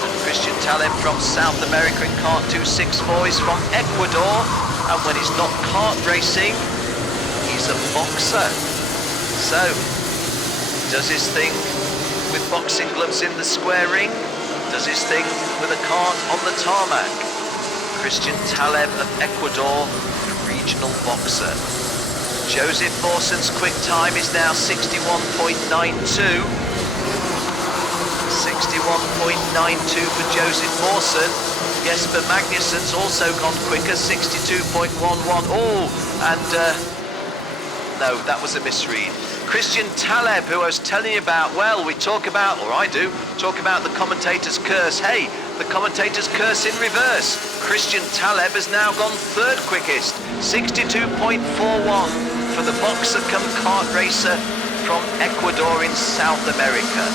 And Christian Taleb from South America in kart 264 is from Ecuador. And when he's not kart racing, he's a boxer. So, does his thing with boxing gloves in the square ring, does his thing with a kart on the tarmac. Christian Taleb of Ecuador, regional boxer. Joseph Mawson's quick time is now 61.92. 61.92 for Joseph Mawson. Jesper Magnusson's also gone quicker, 62.11. Oh, and no, that was a misread. Christian Taleb, who I was telling you about, well, we talk about, or I do, talk about the commentator's curse. Hey, the commentator's curse in reverse. Christian Taleb has now gone 3rd quickest, 62.41 for the boxer come kart racer from Ecuador in South America.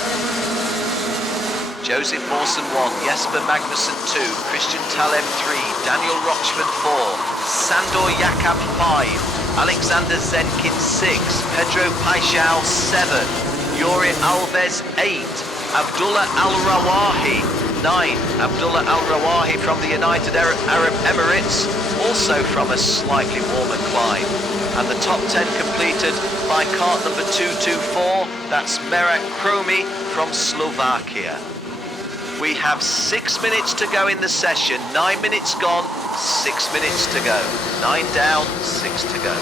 Joseph Mawson 1, Jesper Magnusson 2, Christian Taleb 3, Daniel Rochford 4, Sandor Jakab 5, Alexander Zenkin 6, Pedro Paixão 7, Yuri Alves 8, Abdullah Al-Rawahi 9, Abdullah Al-Rawahi from the United Arab Emirates, also from a slightly warmer climb. And the top 10 completed by kart number 224, that's Merak Kromi from Slovakia. We have 6 minutes to go in the session, 9 minutes gone, 6 minutes to go. 9 down, 6 to go.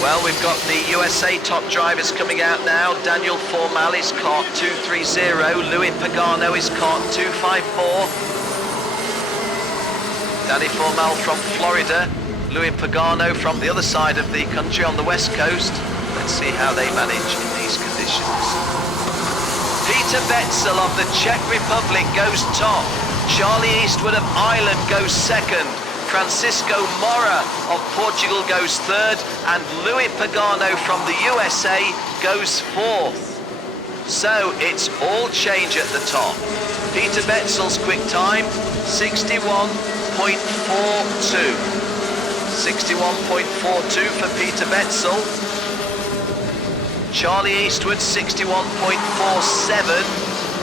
Well, we've got the USA top drivers coming out now. Daniel Formal is kart 230, Louis Pagano is kart 254. Danny Formal from Florida, Louis Pagano from the other side of the country on the west coast. Let's see how they manage in these conditions. Peter Betzel of the Czech Republic goes top. Charlie Eastwood of Ireland goes 2nd. Francisco Mora of Portugal goes 3rd. And Louis Pagano from the USA goes 4th. So it's all change at the top. Peter Betzel's quick time, 61.42. 61.42 for Peter Betzel. Charlie Eastwood 61.47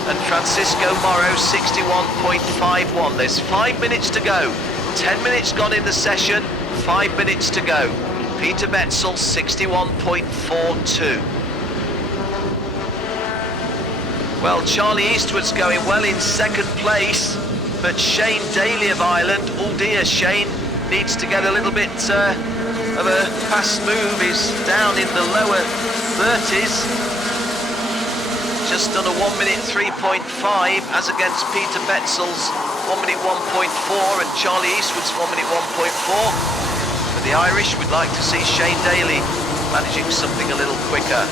and Francisco Moro 61.51. There's 5 minutes to go. 10 minutes gone in the session, 5 minutes to go. Peter Betzel 61.42. Well, Charlie Eastwood's going well in 2nd place, but Shane Daly of Ireland, oh dear, Shane needs to get a little bit of a fast move. He's down in the lower 30s. Just done a 1 minute 3.5 as against Peter Betzel's 1 minute 1.4 and Charlie Eastwood's 1 minute 1.4. For the Irish, we'd like to see Shane Daly managing something a little quicker.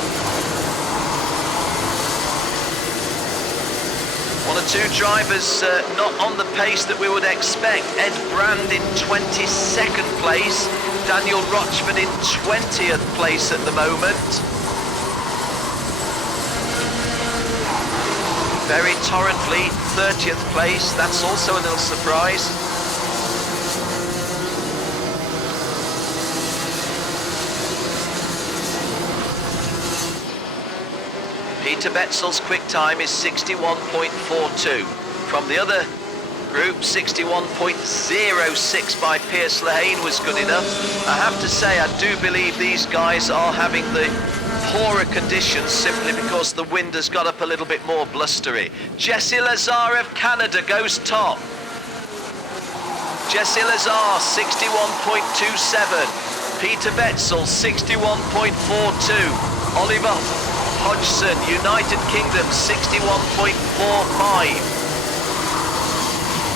One or two drivers not on the pace that we would expect. Ed Brand in 22nd place, Daniel Rochford in 20th place at the moment. Barry Torrently, 30th place, that's also a little surprise. Peter Betzel's quick time is 61.42. From the other group, 61.06 by Pierce Lehane was good enough. I have to say, I do believe these guys are having the poorer conditions simply because the wind has got up a little bit more blustery. Jesse Lazar of Canada goes top. Jesse Lazar, 61.27. Peter Betzel, 61.42. Oliver Hodgson, United Kingdom, 61.45.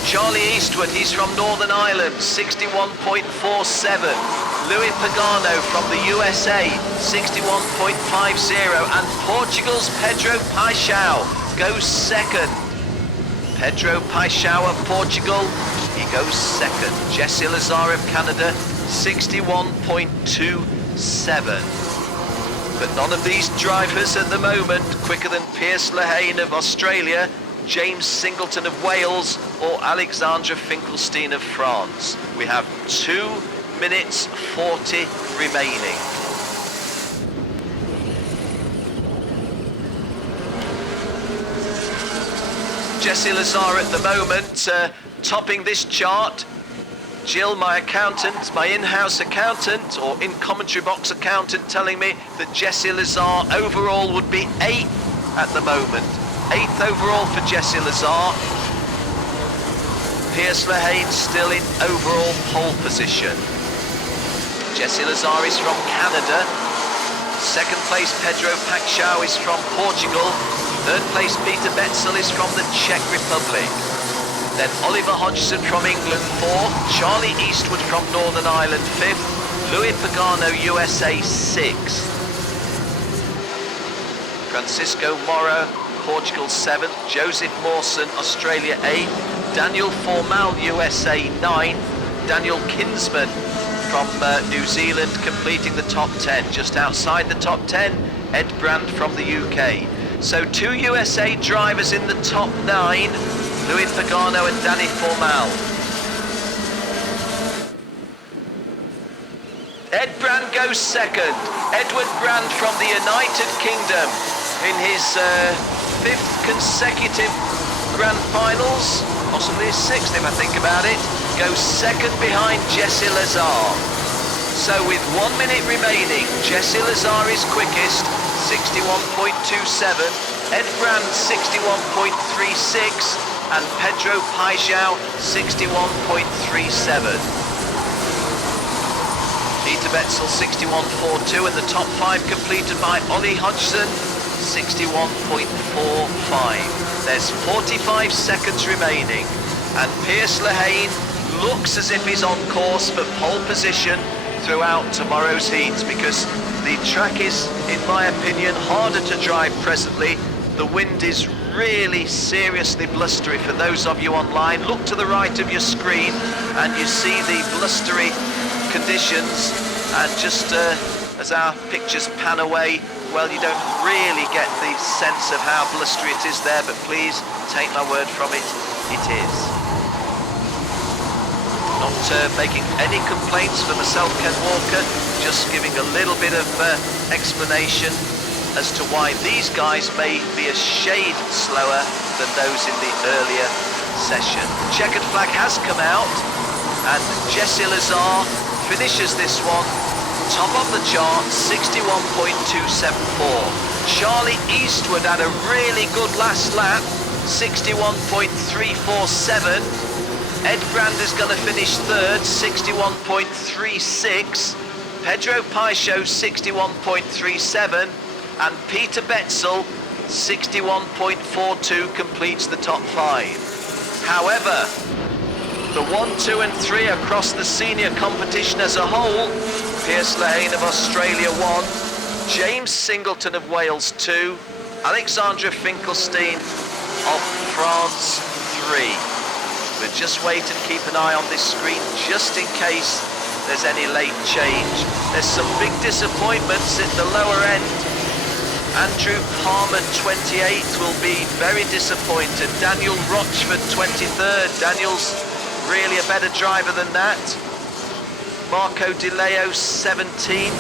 Charlie Eastwood, he's from Northern Ireland, 61.47. Louis Pagano from the USA, 61.50. And Portugal's Pedro Paixão goes second. Pedro Paixão of Portugal, he goes second. Jesse Lazar of Canada, 61.27. But none of these drivers at the moment quicker than Pierce Lehane of Australia, James Singleton of Wales, or Alexandre Finkelstein of France. We have 2 minutes 40 remaining. Jesse Lazar at the moment topping this chart. Jill, my accountant, my in-house accountant, or in-commentary box accountant, telling me that Jesse Lazar overall would be 8th at the moment. 8th overall for Jesse Lazar. Pierce Lehane still in overall pole position. Jesse Lazar is from Canada. 2nd place Pedro Paixão is from Portugal. 3rd place Peter Betzel is from the Czech Republic. Then Oliver Hodgson from England 4th, Charlie Eastwood from Northern Ireland 5th, Louis Pagano USA 6th. Francisco Mora, Portugal 7th, Joseph Mawson, Australia 8th, Daniel Formal, USA 9th, Daniel Kinsman from New Zealand completing the top 10. Just outside the top 10, Ed Brand from the UK. So 2 USA drivers in the top 9, Louis Pagano and Danny Formal. Ed Brand goes second. Edward Brand from the United Kingdom in his 5th consecutive Grand Finals, possibly his 6th if I think about it, goes second behind Jesse Lazar. So with 1 minute remaining, Jesse Lazar is quickest, 61.27, Ed Brand 61.36, and Pedro Paixão 61.37. Peter Betzel 61.42, and the top 5 completed by Ollie Hodgson 61.45. There's 45 seconds remaining, and Pierce Lehane looks as if he's on course for pole position throughout tomorrow's heats, because the track is, in my opinion, harder to drive presently. The wind is really seriously blustery. For those of you online, look to the right of your screen and you see the blustery conditions, and just as our pictures pan away, well, you don't really get the sense of how blustery it is there, but please take my word from it, it is. Not making any complaints for myself, Ken Walker, just giving a little bit of explanation as to why these guys may be a shade slower than those in the earlier session. The checkered flag has come out, and Jesse Lazar finishes this one top of the chart, 61.274. Charlie Eastwood had a really good last lap, 61.347. Ed Brand is going to finish 3rd, 61.36. Pedro Paixão 61.37. And Peter Betzel, 61.42, completes the top 5. However, the 1, 2 and 3 across the senior competition as a whole Piers Lehane of Australia 1, James Singleton of Wales 2, Alexandra Finkelstein of France 3. We'll just wait and keep an eye on this screen just in case there's any late change. There's some big disappointments in the lower end. Andrew Palmer 28th will be very disappointed. Daniel Rochford 23rd. Daniel's really a better driver than that. Marco Di Leo 17th.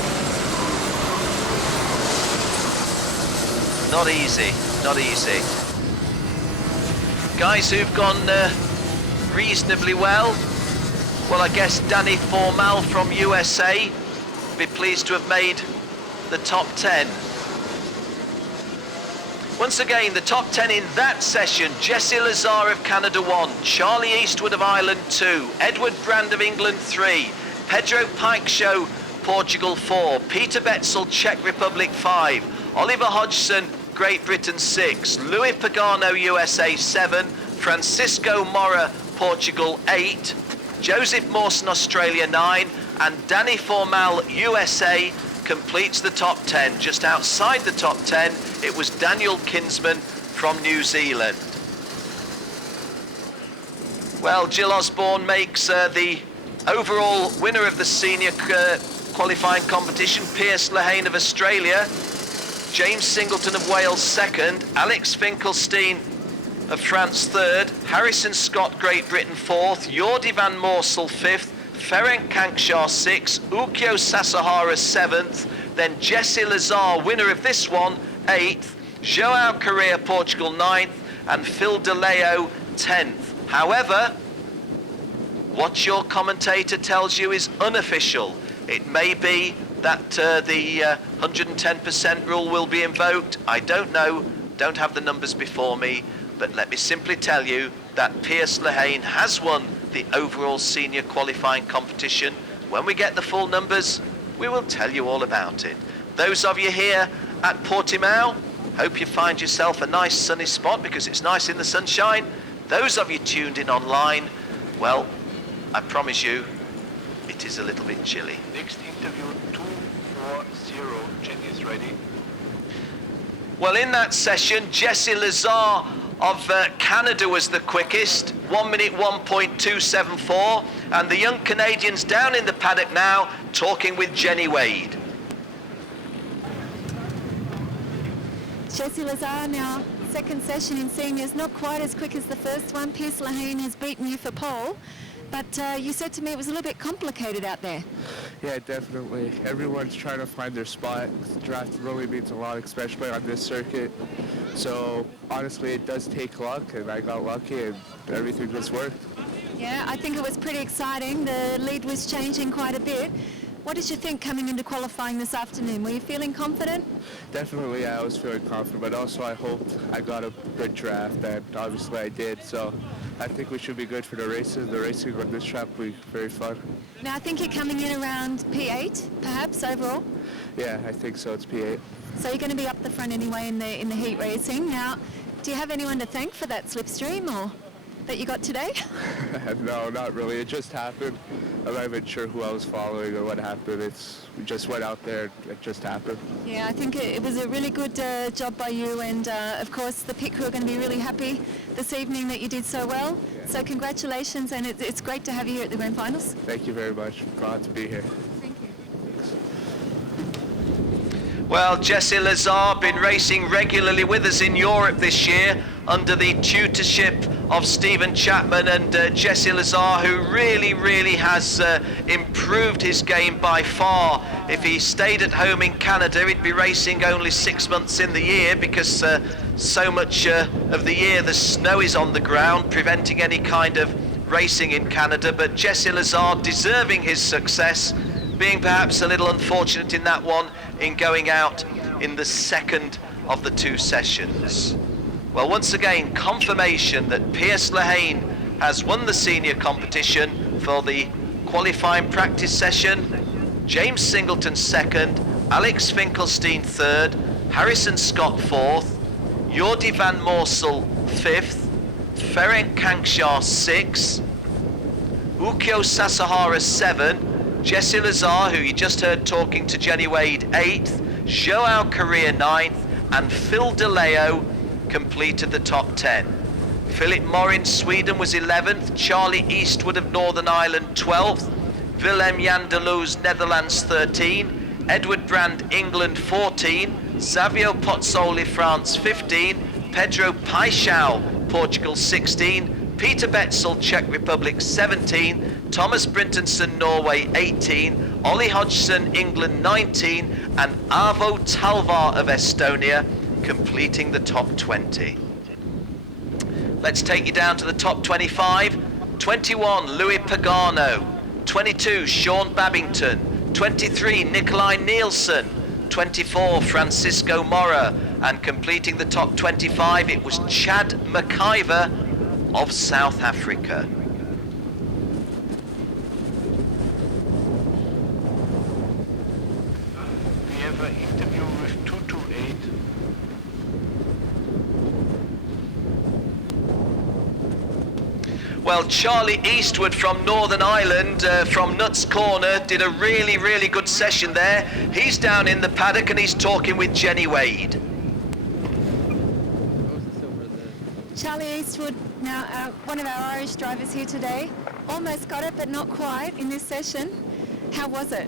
Not easy, not easy. Guys who've gone reasonably well. Well, I guess Danny Formal from USA. Be pleased to have made the top 10. Once again, the top 10 in that session: Jesse Lazar of Canada 1, Charlie Eastwood of Ireland 2, Edward Brand of England 3, Pedro Pikeshow, Portugal 4, Peter Betzel, Czech Republic 5, Oliver Hodgson, Great Britain 6, Louis Pagano, USA 7, Francisco Mora, Portugal 8, Joseph Mawson, Australia 9, and Danny Formal, USA, completes the top 10. Just outside the top 10, it was Daniel Kinsman from New Zealand. Well, Jill Osborne makes the overall winner of the senior qualifying competition, Piers Lehane of Australia, James Singleton of Wales 2nd, Alex Finkelstein of France 3rd, Harrison Scott, Great Britain 4th, Jordi van Moorsel 5th, Ferenc Kankshaw 6th, Ukyo Sasahara 7th, then Jesse Lazar, winner of this one, 8th, Joao Correa, Portugal 9th, and Phil De Leo 10th. However, what your commentator tells you is unofficial. It may be that the 110% rule will be invoked. I don't know, don't have the numbers before me, but let me simply tell you that Piers Lehane has won the overall senior qualifying competition. When we get the full numbers, we will tell you all about it. Those of you here at Portimao, hope you find yourself a nice sunny spot because it's nice in the sunshine. Those of you tuned in online, well, I promise you, it is a little bit chilly. Next interview 240. Jenny is ready. Well, in that session, Jesse Lazar of Canada was the quickest, 1 minute 1.274, and the young Canadians down in the paddock now talking with Jenny Wade. Jesse Lazar now, second session in seniors, not quite as quick as the first one. Piers Lehane has beaten you for pole, but you said to me it was a little bit complicated out there. Yeah, definitely. Everyone's trying to find their spot. The draft really means a lot, especially on this circuit. So honestly, it does take luck, and I got lucky, and everything just worked. Yeah, I think it was pretty exciting. The lead was changing quite a bit. What did you think coming into qualifying this afternoon? Were you feeling confident? Definitely, yeah, I was feeling confident, but also I hoped I got a good draft, and obviously I did. So I think we should be good for the races. The racing on this track will be very fun. Now, I think you're coming in around P8, perhaps, overall? Yeah, I think so. It's P8. So you're going to be up the front anyway in the heat racing. Now, do you have anyone to thank for that slipstream or that you got today? No, not really. It just happened. I'm not even sure who I was following or what happened. We just went out there. It just happened. Yeah, I think it was a really good job by you, and of course the pit crew are going to be really happy this evening that you did so well. Yeah. So congratulations, and it's great to have you here at the Grand Finals. Thank you very much. Glad to be here. Thank you. Well, Jesse Lazar been racing regularly with us in Europe this year under the tutorship of Stephen Chapman, and Jesse Lazar, who really has improved his game by far. If he stayed at home in Canada, he'd be racing only 6 months in the year because so much of the year the snow is on the ground, preventing any kind of racing in Canada. But Jesse Lazar deserving his success, being perhaps a little unfortunate in that one in going out in the second of the two sessions. Well, once again, confirmation that Piers Lehane has won the senior competition for the qualifying practice session. James Singleton 2nd, Alex Finkelstein 3rd, Harrison Scott 4th, Jordi van Moorsel 5th, Ferenc Kankshaw 6th, Ukyo Sasahara 7th, Jesse Lazar, who you just heard talking to Jenny Wade, 8th, Joao Correa 9th, and Phil DeLeo completed the top 10. Philip Morin, Sweden was 11th, Charlie Eastwood of Northern Ireland 12th, Willem Jan de Loos, Netherlands 13, Edward Brand, England 14, Savio Pozzoli, France 15, Pedro Paixão, Portugal 16, Peter Betzel, Czech Republic 17, Thomas Brintonson, Norway 18, Ollie Hodgson, England 19, and Arvo Talvar of Estonia completing the top 20. Let's take you down to the top 25. 21, Louis Pagano. 22, Sean Babington. 23, Nikolai Nielsen. 24, Francisco Mora. And completing the top 25, it was Chad McIver of South Africa. We have an interview with 228. Well, Charlie Eastwood from Northern Ireland, from Nuts Corner, did a really, really good session there. He's down in the paddock and he's talking with Jenny Wade. Charlie Eastwood, now one of our Irish drivers here today, almost got it but not quite in this session. How was it?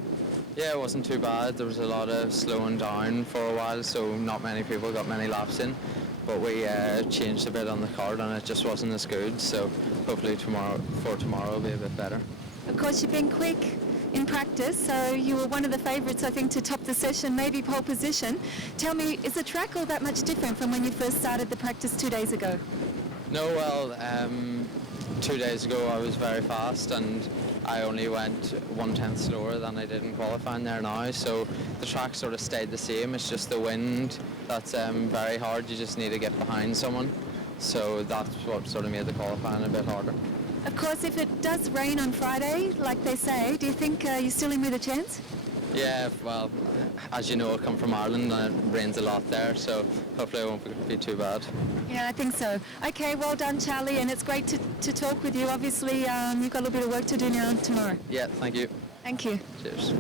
Yeah, it wasn't too bad. There was a lot of slowing down for a while, so not many people got many laps in. But we changed a bit on the kart and it just wasn't as good, so hopefully tomorrow will be a bit better. Of course, you've been quick in practice, so you were one of the favourites, I think, to top the session, maybe pole position. Tell me, is the track all that much different from when you first started the practice 2 days ago? No, well, 2 days ago I was very fast and I only went 1/10 slower than I did in qualifying there now, so the track sort of stayed the same. It's just the wind that's very hard. You just need to get behind someone, so that's what sort of made the qualifying a bit harder. Of course, if it does rain on Friday, like they say, do you think you're still in with a chance? Yeah, well, as you know, I come from Ireland and it rains a lot there, so hopefully it won't be too bad. Yeah, I think so. Okay, well done, Charlie, and it's great to talk with you. Obviously, you've got a little bit of work to do now tomorrow. Yeah, thank you. Thank you. Cheers.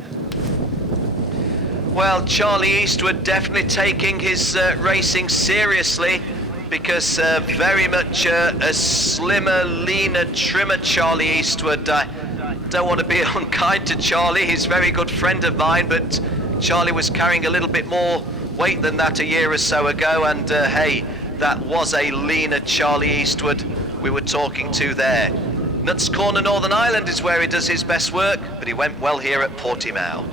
Well, Charlie Eastwood definitely taking his racing seriously, because very much a slimmer, leaner, trimmer Charlie Eastwood. I don't want to be unkind to Charlie. He's a very good friend of mine, but Charlie was carrying a little bit more weight than that a year or so ago, and hey, that was a leaner Charlie Eastwood we were talking to there. Nuts Corner, Northern Ireland is where he does his best work, but he went well here at Portimao.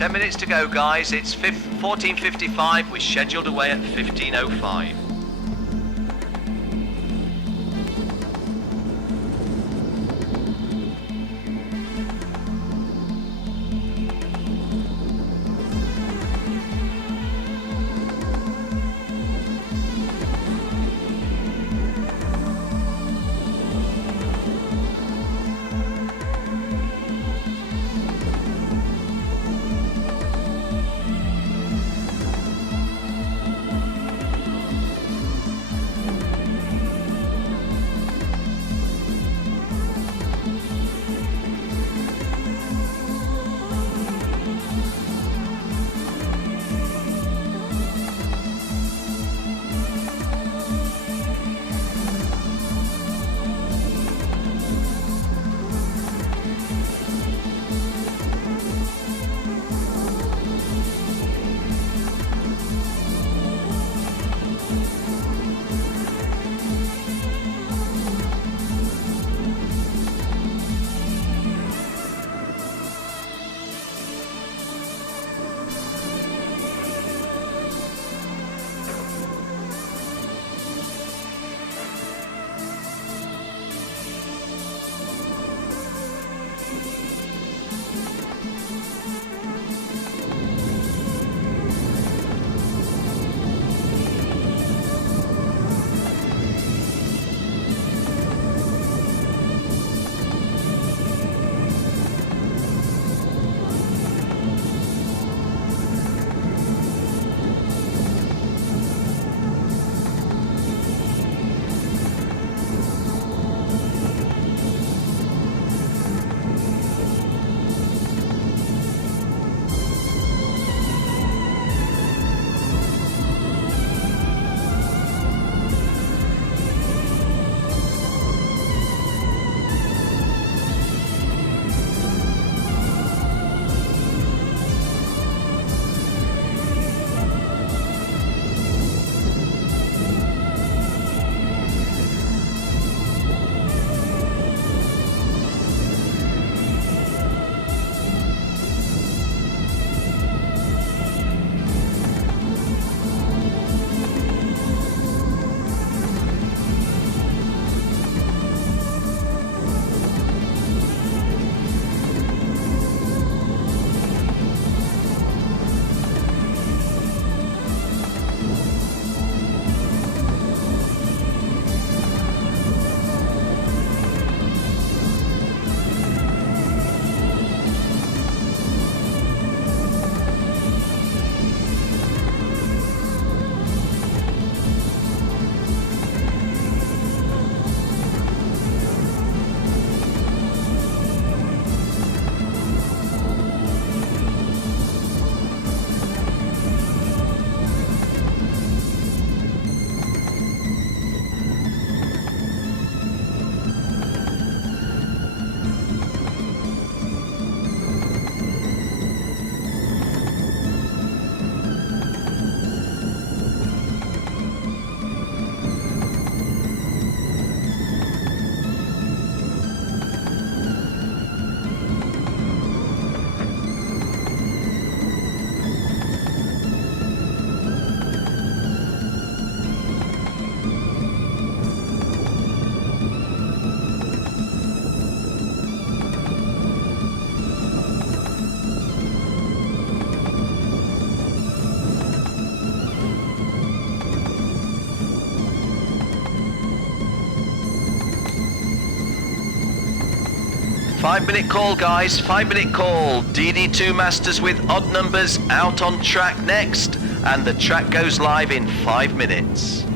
10 minutes to go, guys. It's 14:55. We're scheduled away at 15:05. Five-minute call, guys. 5-minute call. DD2 masters with odd numbers out on track next, and the track goes live in 5 minutes.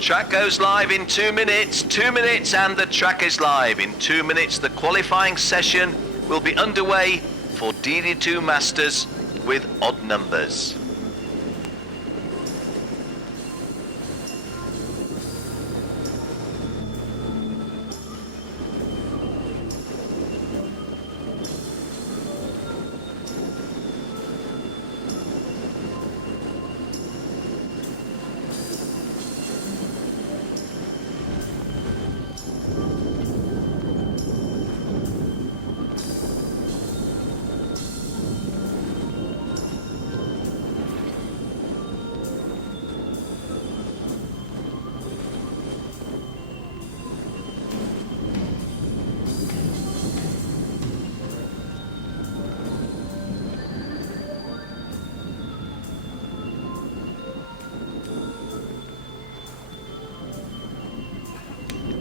Track goes live in 2 minutes. 2 minutes and the track is live. In 2 minutes, the qualifying session will be underway for DD2 Masters with odd numbers.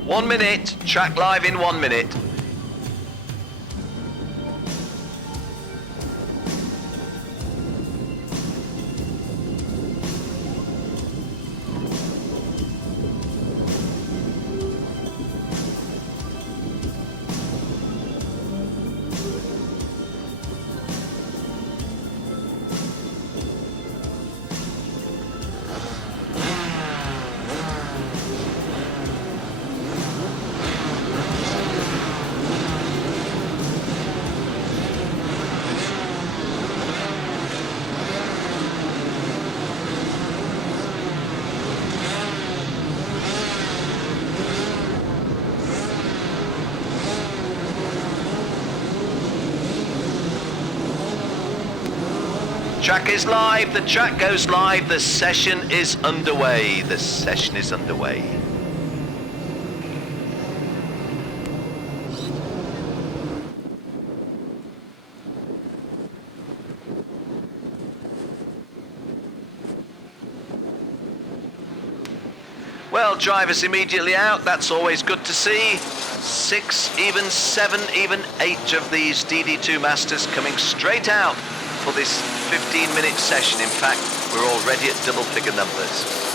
One minute, track live in 1 minute. Track is live, the track goes live, the session is underway. The session is underway. Well, drivers immediately out, that's always good to see. 6, even 7, even 8 of these DD2 Masters coming straight out for this 15-minute session. In fact, we're already at double-figure numbers.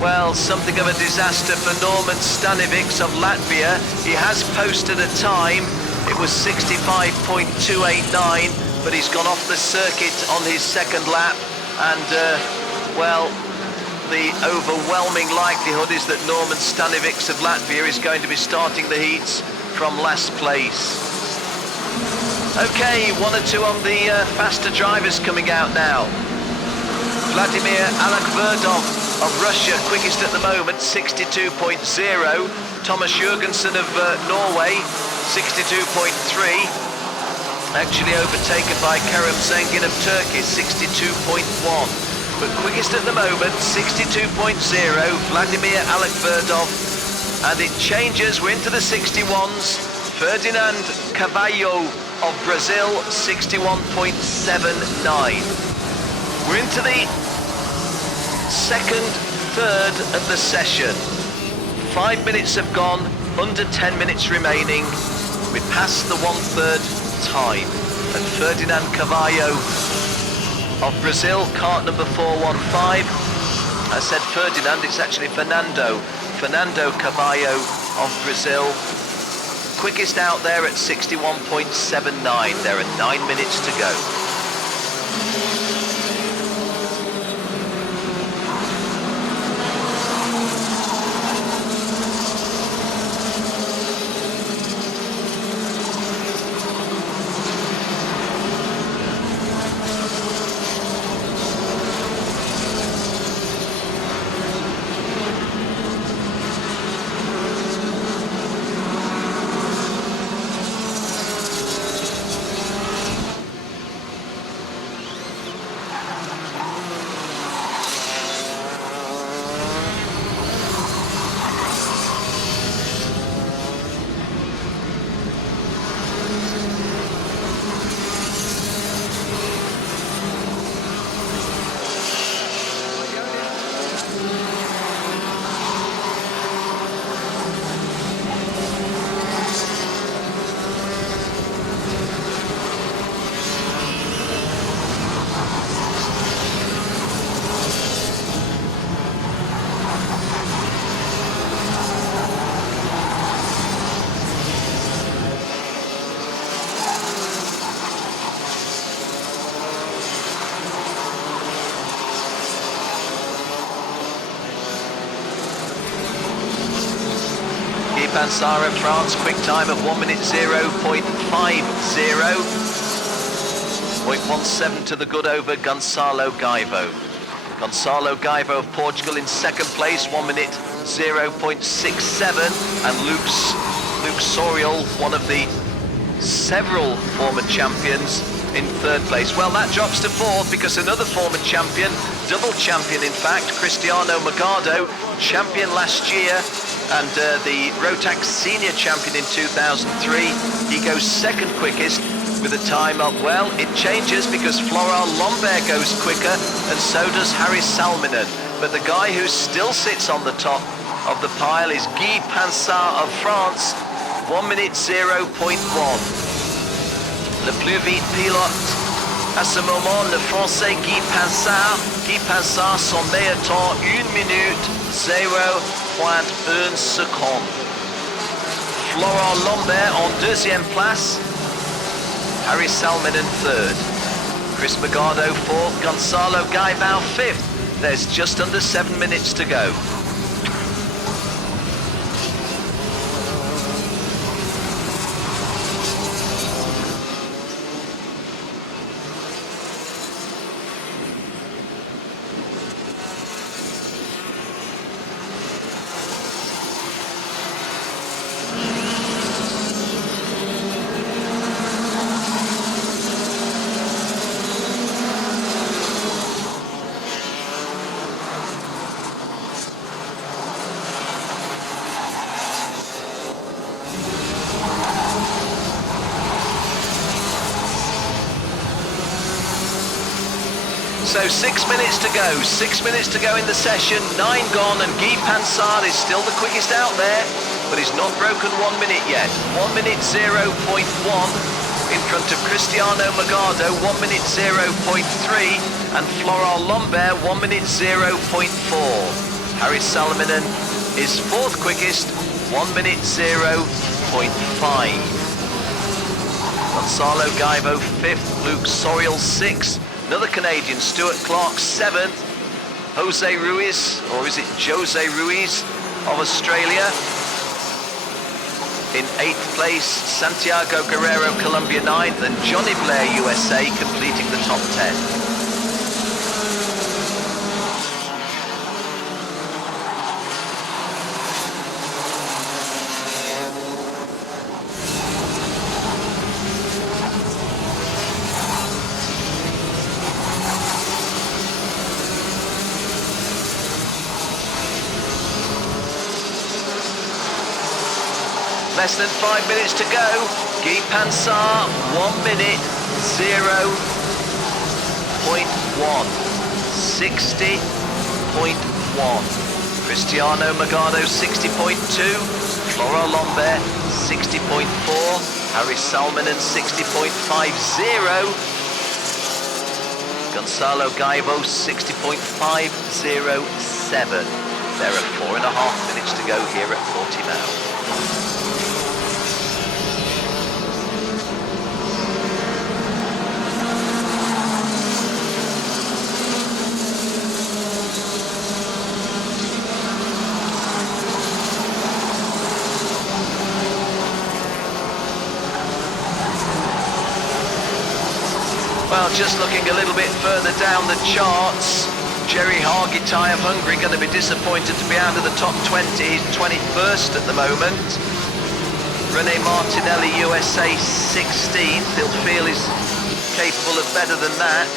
Well, something of a disaster for Norman Stanovics of Latvia. He has posted a time. It was 65.289, but he's gone off the circuit on his second lap. And, well, the overwhelming likelihood is that Norman Stanovics of Latvia is going to be starting the heats from last place. Okay, 1 or 2 on the faster drivers coming out now. Vladimir Alekverdov of Russia, quickest at the moment, 62.0. Thomas Jurgensen of Norway, 62.3. Actually overtaken by Kerem Zengin of Turkey, 62.1. But quickest at the moment, 62.0, Vladimir Alekverdov. And it changes, we're into the 61s. Ferdinand Carvalho of Brazil, 61.79. We're into the second third of the session. 5 minutes have gone, under 10 minutes remaining. We passed the 1/3 time. And Ferdinand Carvalho of Brazil, kart number 415. I said Ferdinand, it's actually Fernando. Fernando Carvalho of Brazil. Quickest out there at 61.79. There are 9 minutes to go. Pansara, France, quick time of 1 minute 0.50. 0.17 to the good over Gonçalo Gaivo. Gonçalo Gaivo of Portugal in second place, 1 minute 0.67. And Luke Soriol, one of the several former champions, in third place. Well, that drops to fourth because another former champion, double champion in fact, Cristiano Magado, champion last year, and the Rotax senior champion in 2003. He goes second quickest with a time of, well, it changes because Florent Lambert goes quicker and so does Harry Salminen. But the guy who still sits on the top of the pile is Guy Pansart of France, 1 minute 0.1. Le plus vite pilote à ce moment, le Français Guy Pansart. Guy Pansart, son meilleur temps, 1 minute 0.1 seconde. Florent Lambert en deuxième place. Harry Salminen third. Chris Magado fourth. Gonçalo Gaivo fifth. There's just under 7 minutes to go. So 6 minutes to go, 6 minutes to go in the session, 9 gone, and Guy Pansart is still the quickest out there, but he's not broken 1 minute yet. 1 minute 0.1 in front of Cristiano Magado, 1 minute 0.3, and Florent Lambert, 1 minute 0.4. Harry Salminen is fourth quickest, 1 minute 0.5. Gonzalo Gaivo fifth, Luke Sorial sixth, another Canadian, Stuart Clark seventh, Jose Ruiz, or is it Jose Ruiz of Australia, in 8th place, Santiago Guerrero, Colombia 9th, and Johnny Blair, USA, completing the top 10. Less than 5 minutes to go. Guy Pansar, 1 minute 0.1. 60.1. Cristiano Magado, 60.2. Flora Lombert, 60.4. Harry Salminen, 60.50. Gonzalo Gaivo, 60.507. There are 4.5 minutes to go here at Portimao. Well, just looking a little bit further down the charts, Jerry Hargitay of Hungary going to be disappointed to be out of the top 20. He's 21st at the moment. Rene Martinelli, USA, 16th. He'll feel he's capable of better than that.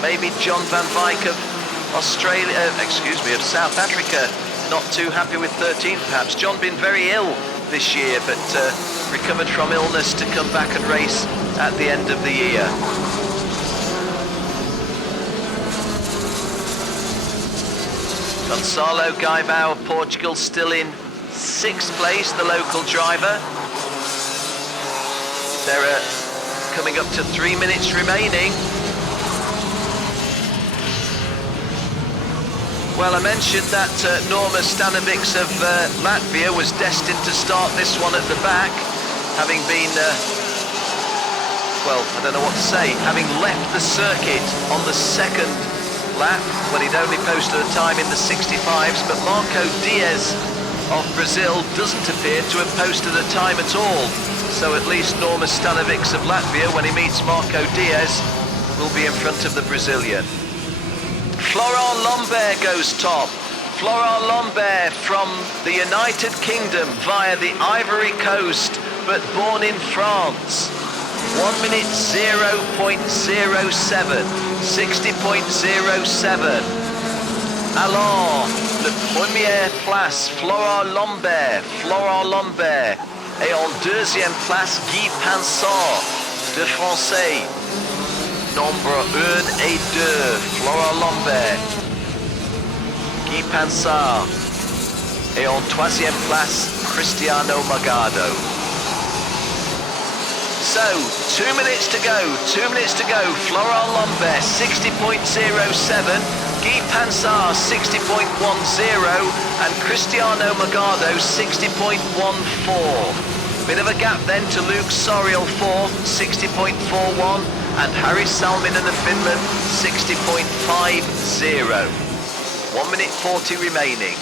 Maybe John Van Wyk of of South Africa, not too happy with 13th perhaps. John been very ill this year, but recovered from illness to come back and race at the end of the year. Gonçalo Gaibao of Portugal still in 6th place, the local driver. They're coming up to 3 minutes remaining. Well, I mentioned that Norma Stanovics of Latvia was destined to start this one at the back, having been, well, I don't know what to say, having left the circuit on the second lap when he'd only posted a time in the 65s, but Marco Diaz of Brazil doesn't appear to have posted a time at all. So at least Norma Stanovics of Latvia, when he meets Marco Diaz, will be in front of the Brazilian. Florent Lambert goes top. Florent Lambert from the United Kingdom via the Ivory Coast, but born in France. 1 minute 0.07, 60.07. Alors, le première place, Florent Lambert. Et en deuxième place, Guy Pansar, de Français. Nombre 1 et 2, Florent Lambert. Guy Pansar. Et en troisième place, Cristiano Magado. So, 2 minutes to go, Florent Lambert, 60.07, Guy Pansar, 60.10, and Cristiano Magado, 60.14. Bit of a gap then to Luke Sorial, 4th, 60.41, and Harry Salminen of Finland, 60.50. 1 minute 40 remaining.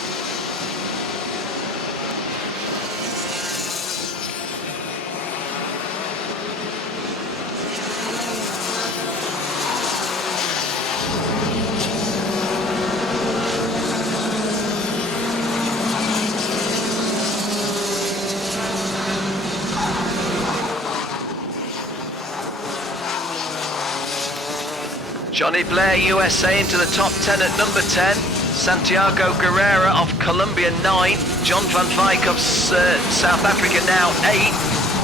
Johnny Blair, USA, into the top 10 at number 10. Santiago Guerrero of Colombia, 9th. John Van Wyk of South Africa, now 8th.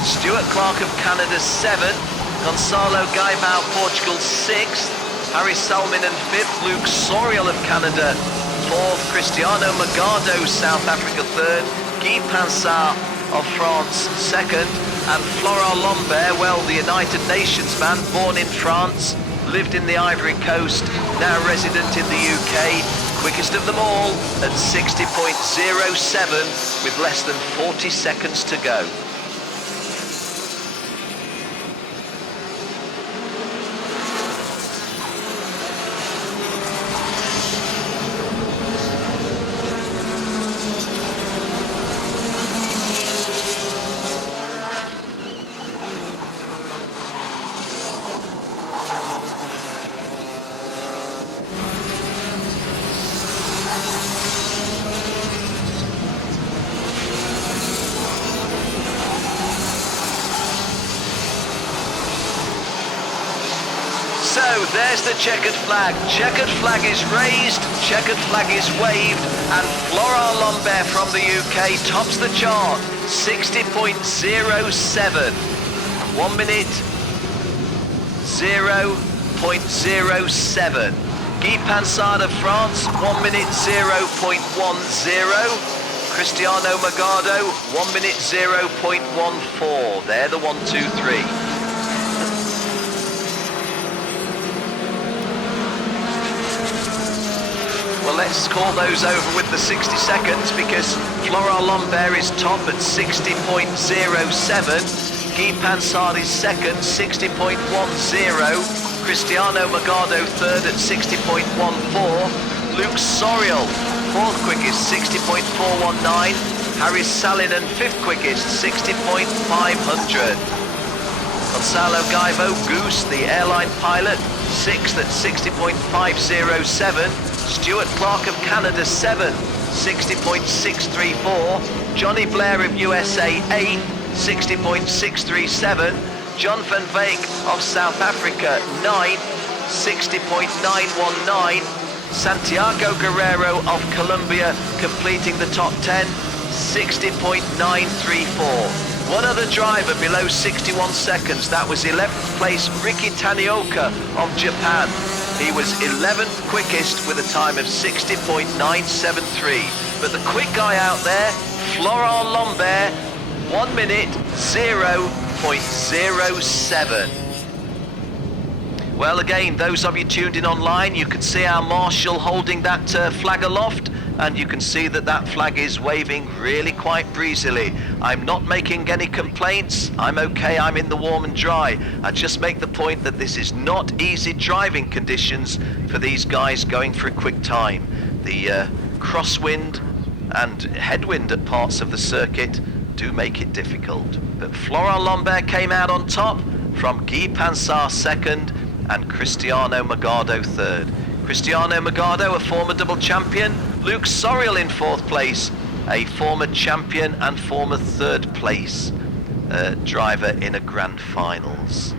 Stuart Clark of Canada, 7th. Gonçalo Gaibao, Portugal, 6th. Harry Salminen, 5th. Luke Sorial of Canada, 4th. Cristiano Magado, South Africa, 3rd. Guy Pansar of France, 2nd. And Florent Lambert, well, the United Nations man, born in France, lived in the Ivory Coast, now resident in the UK, quickest of them all at 60.07 with less than 40 seconds to go. So there's the checkered flag. Checkered flag is raised, checkered flag is waved, and Florent Lambert from the UK tops the chart, 60.07. 1 minute, 0.07. Guy Pansard of France, 1 minute, 0.10. Cristiano Magado, 1 minute, 0.14. They're the 1, 2, 3. Well, let's call those over with the 60 seconds because Florent Lambert is top at 60.07. Guy Pansard is second, 60.10. Cristiano Magado third at 60.14. Luke Soriol, fourth quickest, 60.419. Harry Salinen, fifth quickest, 60.500. Gonzalo Gaivo, Goose, the airline pilot, sixth at 60.507. Stuart Clark of Canada, 7, 60.634. Johnny Blair of USA, 8, 60.637. John van Veek of South Africa, 9, 60.919. Santiago Guerrero of Colombia completing the top 10, 60.934. One other driver below 61 seconds, that was 11th place Riki Tanioka of Japan. He was 11th quickest with a time of 60.973. But the quick guy out there, Florent Lambert, 1 minute, 0.07. Well, again, those of you tuned in online, you can see our marshal holding that flag aloft, and you can see that that flag is waving really quite breezily. I'm not making any complaints. I'm okay, I'm in the warm and dry. I just make the point that this is not easy driving conditions for these guys going for a quick time. The crosswind and headwind at parts of the circuit do make it difficult. But Florent Lambert came out on top from Guy Pansard second and Cristiano Magado third. Cristiano Magado, a former double champion. Luke Soriol in fourth place, a former champion and former third place driver in a grand finals.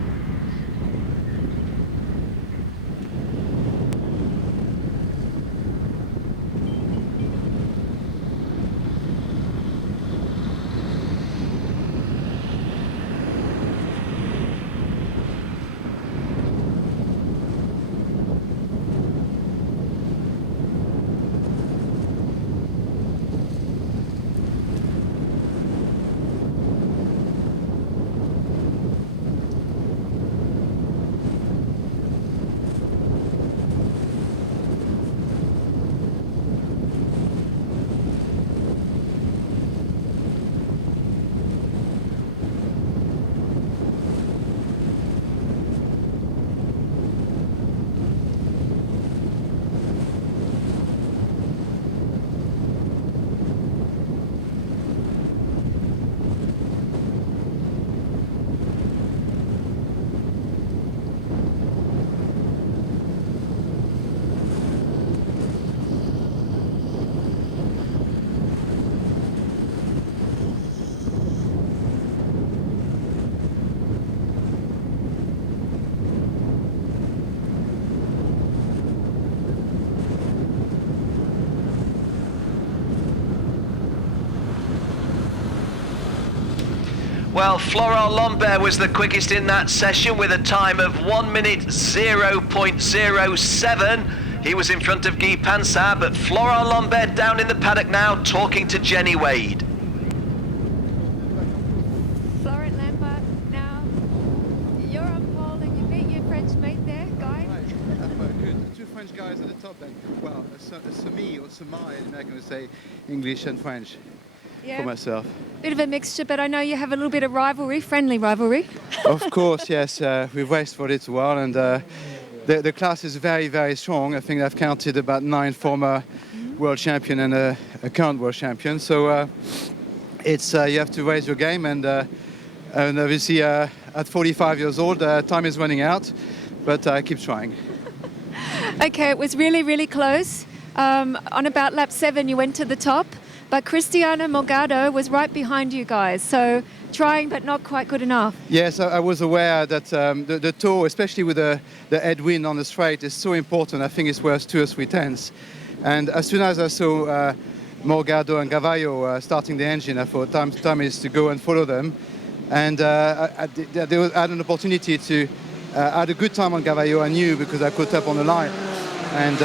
Well, Florent Lambert was the quickest in that session with a time of 1 minute 0.07. He was in front of Guy Pansard, but Florent Lambert down in the paddock now talking to Jenny Wade. Florent Lambert, now you're on pole and you beat your French mate there, Guy. Good. French guys at the top then. Well, a semi or semi, the American would say English and French for myself. Bit of a mixture, but I know you have a little bit of rivalry, friendly rivalry. Of course, yes. We've raced for it a while, and the class is very, very strong. I think I've counted about 9 former world champion and a current world champion. So it's you have to raise your game, and obviously at 45 years old, time is running out, but I keep trying. Okay, it was really, really close. On about lap 7, you went to the top, but Cristiano Morgado was right behind you guys. So trying, but not quite good enough. Yes, I was aware that the tow, especially with the headwind on the straight, is so important. I think it's worth 2 or 3 tenths. And as soon as I saw Morgado and Gavallo starting the engine, I thought time is to go and follow them. And I had an opportunity to I had a good time on Gavallo, I knew, because I caught up on the line. And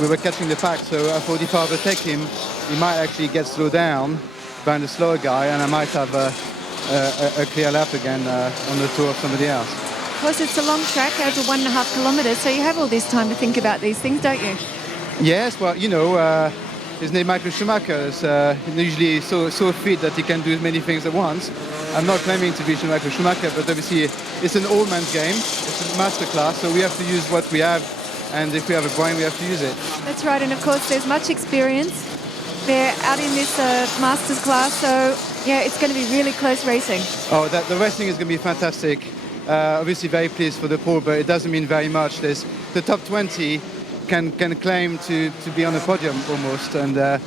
we were catching the pack, so I thought if I overtake him, he might actually get slowed down behind the slower guy, and I might have a clear lap again on the tour of somebody else. Of course, it's a long track, over 1.5 kilometres, so you have all this time to think about these things, don't you? Yes, well, you know, his name Michael Schumacher is usually so fit that he can do many things at once. I'm not claiming to be Michael Schumacher, but obviously it's an old man's game. It's a master class, so we have to use what we have, and if we have a brain, we have to use it. That's right, and of course there's much experience. They're out in this masters class, so yeah, it's going to be really close racing. Oh, the racing is going to be fantastic. Obviously very pleased for the pool, but it doesn't mean very much. There's the top 20 can claim to be on the podium almost, and the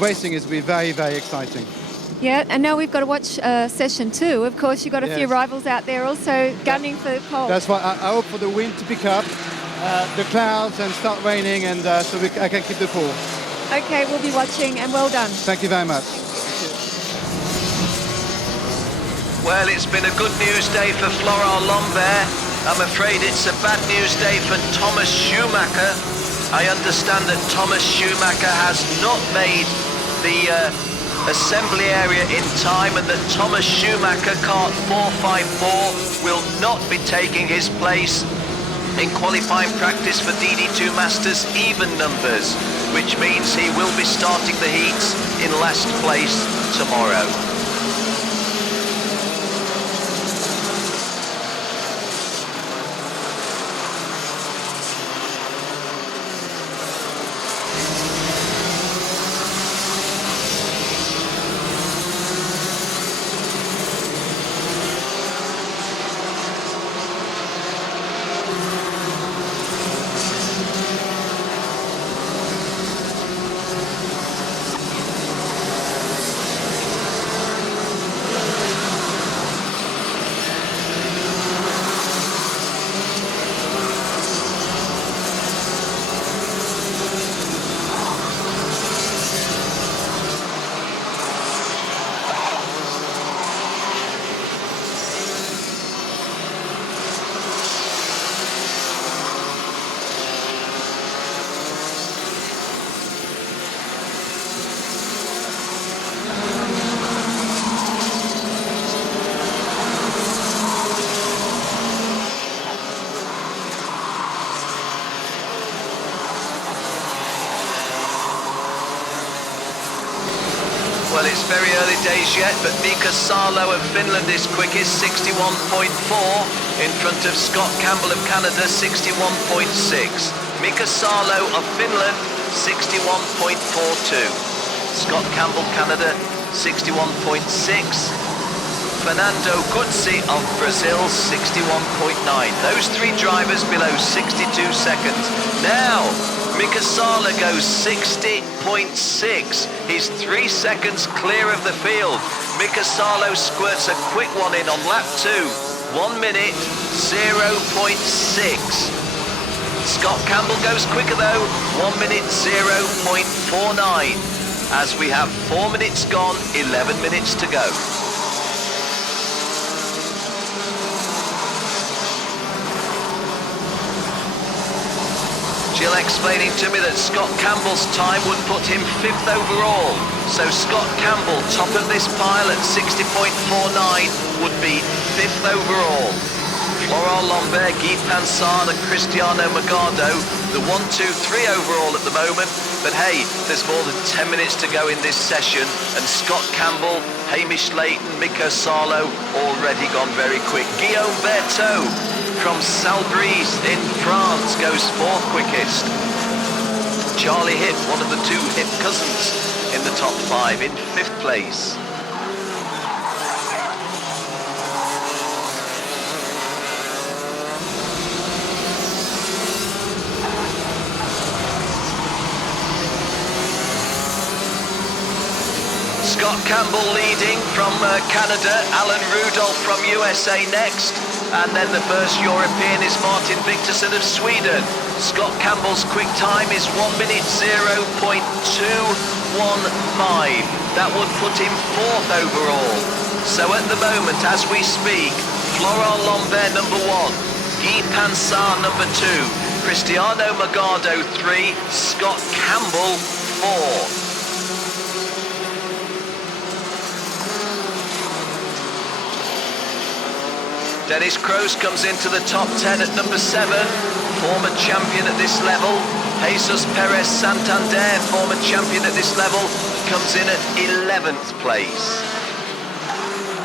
racing is going to be very, very exciting. Yeah, and now we've got to watch session 2. Of course, you've got a few rivals out there also gunning for the pole. That's why I hope for the wind to pick up, the clouds, and start raining, and so I can keep the pool. Okay, we'll be watching, and well done. Thank you very much. Well, it's been a good news day for Florent Lambert. I'm afraid it's a bad news day for Thomas Schumacher. I understand that Thomas Schumacher has not made the assembly area in time, and that Thomas Schumacher, kart 454, will not be taking his place in qualifying practice for DD2 Masters even numbers, which means he will be starting the heats in last place tomorrow. Well, it's very early days yet, but Mika Salo of Finland is quickest, 61.4, in front of Scott Campbell of Canada, 61.6. Mika Salo of Finland, 61.42. Scott Campbell, Canada, 61.6. Fernando Guzzi of Brazil, 61.9. Those 3 drivers below 62 seconds. Now, Mika Salo goes 60.6. He's 3 seconds clear of the field. Mika Salo squirts a quick one in on lap 2. 1 minute, 0.6. Scott Campbell goes quicker though, 1 minute, 0.49. As we have 4 minutes gone, 11 minutes to go. Jill explaining to me that Scott Campbell's time would put him 5th overall. So Scott Campbell, top of this pile at 60.49, would be 5th overall. Florent Lambert, Guy Pansard and Cristiano Magado, the 1, 2, 3 overall at the moment. But hey, there's more than 10 minutes to go in this session, and Scott Campbell, Hamish Leighton, Miko Salo already gone very quick. Guillaume Berthaud from Salbris in France goes 4th quickest. Charlie Hip, one of the 2 Hip cousins in the top 5 in 5th place. Scott Campbell leading from Canada, Alan Rudolph from USA next, and then the first European is Martin Victorson of Sweden. Scott Campbell's quick time is 1 minute 0.215. That would put him 4th overall. So at the moment, as we speak, Florent Lambert number 1, Guy Pansard number 2, Cristiano Magado 3, Scott Campbell 4. Dennis Kroos comes into the top 10 at number 7, former champion at this level. Jesus Perez Santander, former champion at this level, comes in at 11th place.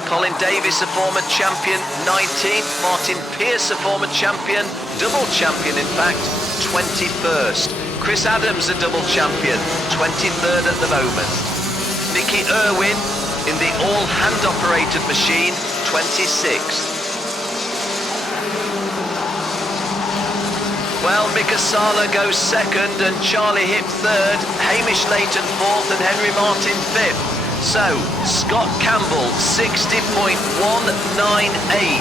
Colin Davis, a former champion, 19th. Martin Pearce, a former champion, double champion in fact, 21st. Chris Adams, a double champion, 23rd at the moment. Nicky Irwin in the all-hand operated machine, 26th. Well, Mika Sala goes 2nd and Charlie Hip 3rd, Hamish Leighton 4th and Henry Martin 5th. So, Scott Campbell 60.198,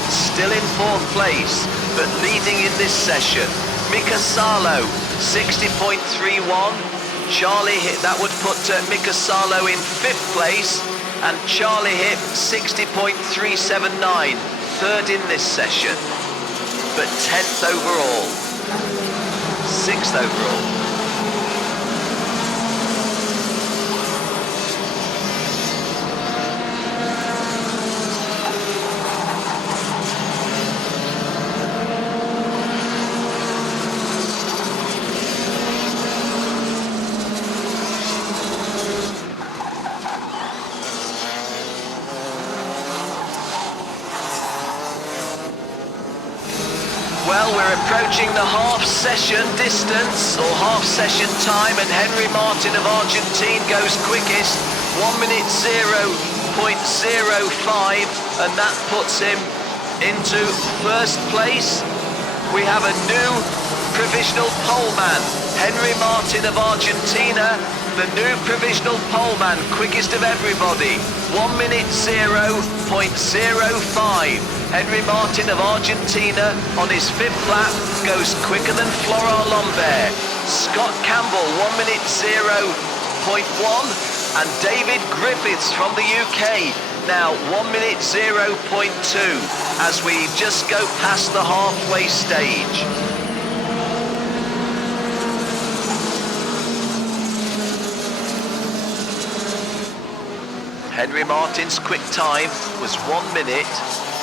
still in 4th place, but leading in this session. Mika Salo 60.31, Charlie Hip, that would put Mika Salo in 5th place, and Charlie Hip 60.379, 3rd in this session, but 10th overall. 6th overall. Well, we're approaching the half-session distance, or half-session time, and Henry Martin of Argentine goes quickest, 1 minute 0.05, and that puts him into 1st place. We have a new provisional poleman, Henry Martin of Argentina, the new provisional poleman, quickest of everybody, 1 minute 0.05. Henry Martin of Argentina on his 5th lap goes quicker than Florent Lambert. Scott Campbell 1 minute 0.1, and David Griffiths from the UK now 1 minute 0.2 as we just go past the halfway stage. Henry Martin's quick time was 1 minute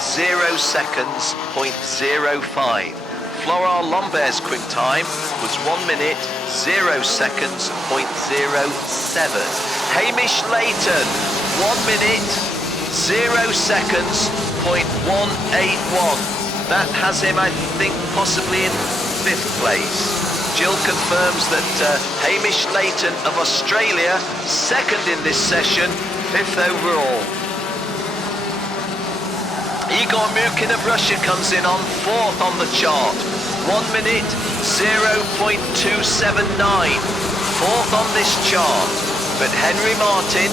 0 seconds, 0.05. Florent Lambert's quick time was 1 minute 0 seconds, 0.07. Hamish Leighton, 1 minute 0 seconds, 0.181. That has him, I think, possibly in 5th place. Jill confirms that Hamish Leighton of Australia, 2nd in this session, 5th overall. Igor Mukin of Russia comes in on 4th on the chart, 1 minute 0.279, 4th on this chart. But Henry Martin,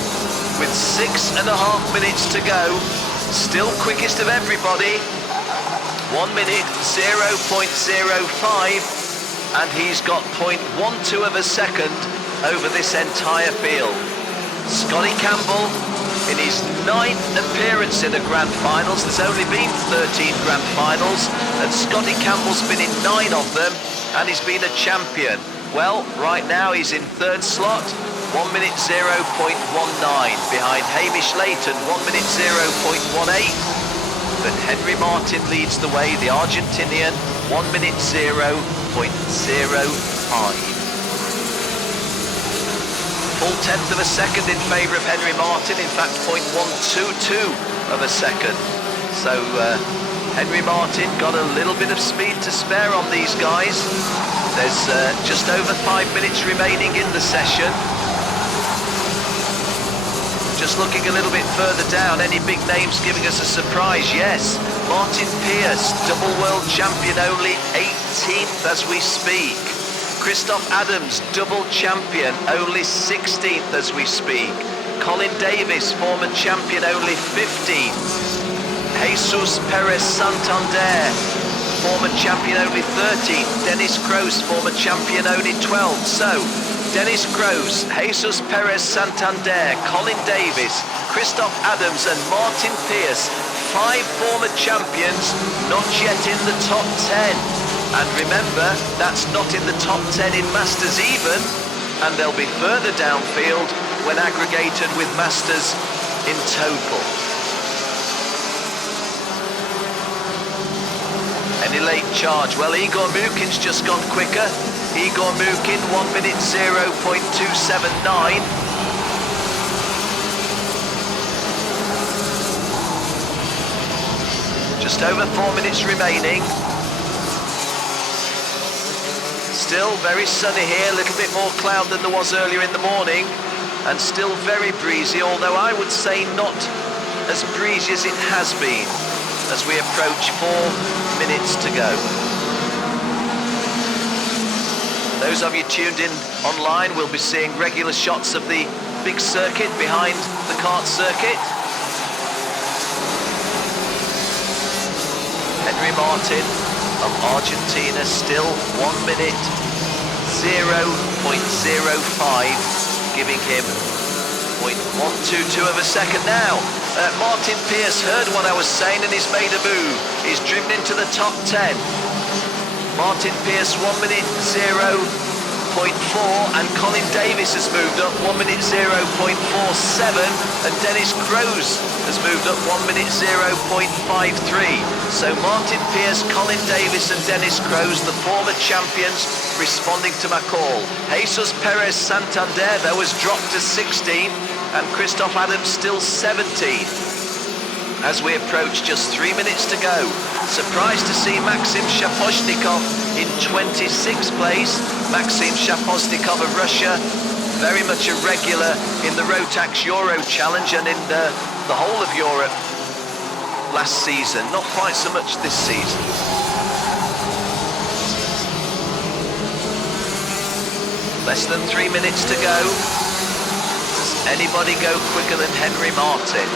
with 6.5 minutes to go, still quickest of everybody, 1 minute 0.05, and he's got 0.12 of a second over this entire field. Scotty Campbell, in his 9th appearance in the Grand Finals, there's only been 13 Grand Finals, and Scotty Campbell's been in 9 of them, and he's been a champion. Well, right now he's in 3rd slot, 1 minute 0.19, behind Hamish Leighton, 1 minute 0.18, but Henry Martin leads the way, the Argentinian, 1 minute 0.05. Full tenth of a second in favour of Henry Martin, in fact 0.122 of a second. So Henry Martin got a little bit of speed to spare on these guys. There's just over 5 minutes remaining in the session. Just looking a little bit further down, any big names giving us a surprise? Yes, Martin Pierce, double world champion, only 18th as we speak. Christoph Adams, double champion, only 16th as we speak. Colin Davis, former champion, only 15th. Jesus Perez Santander, former champion, only 13th. Dennis Kroos, former champion, only 12th. So, Dennis Kroos, Jesus Perez Santander, Colin Davis, Christoph Adams and Martin Pierce, 5 former champions, not yet in the top 10. And remember, that's not in the top 10 in Masters even, and they'll be further downfield when aggregated with Masters in total. Any late charge? Well, Igor Mukin's just gone quicker. Igor Mukin, 1 minute 0.279. Just over 4 minutes remaining. Still very sunny here, a little bit more cloud than there was earlier in the morning, and still very breezy, although I would say not as breezy as it has been as we approach 4 minutes to go. Those of you tuned in online will be seeing regular shots of the big circuit behind the kart circuit. Henry Martin of Argentina, still 1 minute 0.05, giving him 0.122 of a second now. Martin Pierce heard what I was saying and he's made a move. He's driven into the top 10. Martin Pierce 1 minute 0.4, and Colin Davis has moved up 1 minute 0.47, and Dennis Kroos has moved up 1 minute 0.53. So Martin Pierce, Colin Davis and Dennis Kroos, the former champions, responding to my call. Jesus Perez Santander though has dropped to 16th, and Christoph Adams still 17th. As we approach just 3 minutes to go. Surprised to see Maxim Shaposhnikov in 26th place. Maxim Shaposhnikov of Russia, very much a regular in the Rotax Euro Challenge and in the whole of Europe last season. Not quite so much this season. Less than 3 minutes to go. Does anybody go quicker than Henry Martin?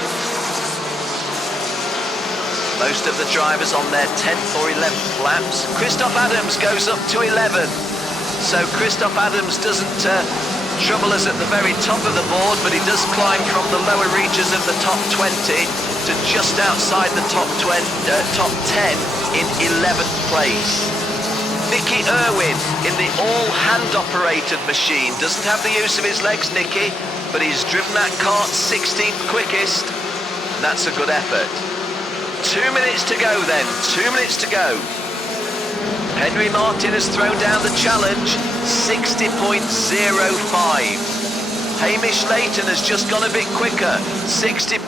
Most of the drivers on their 10th or 11th laps. Christoph Adams goes up to 11. So Christoph Adams doesn't trouble us at the very top of the board, but he does climb from the lower reaches of the top 20 to just outside the top 10 in 11th place. Nicky Irwin in the all-hand-operated machine. Doesn't have the use of his legs, Nicky, but he's driven that kart 16th quickest. That's a good effort. 2 minutes to go then, 2 minutes to go. Henry Martin has thrown down the challenge, 60.05. Hamish Layton has just gone a bit quicker, 60.159.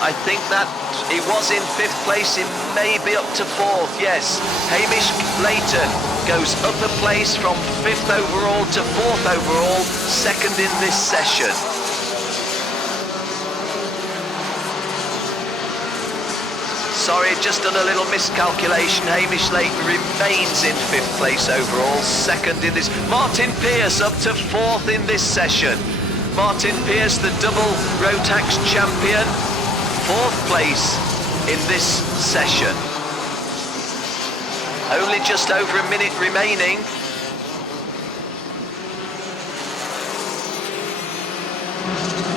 I think that he was in 5th place, it may be up to 4th, yes. Hamish Layton goes up a place from 5th overall to 4th overall, 2nd in this session. Sorry, just done a little miscalculation. Hamish Layton remains in 5th place overall, 2nd in this. Martin Pierce up to 4th in this session. Martin Pierce, the double Rotax champion, 4th place in this session. Only just over a minute remaining.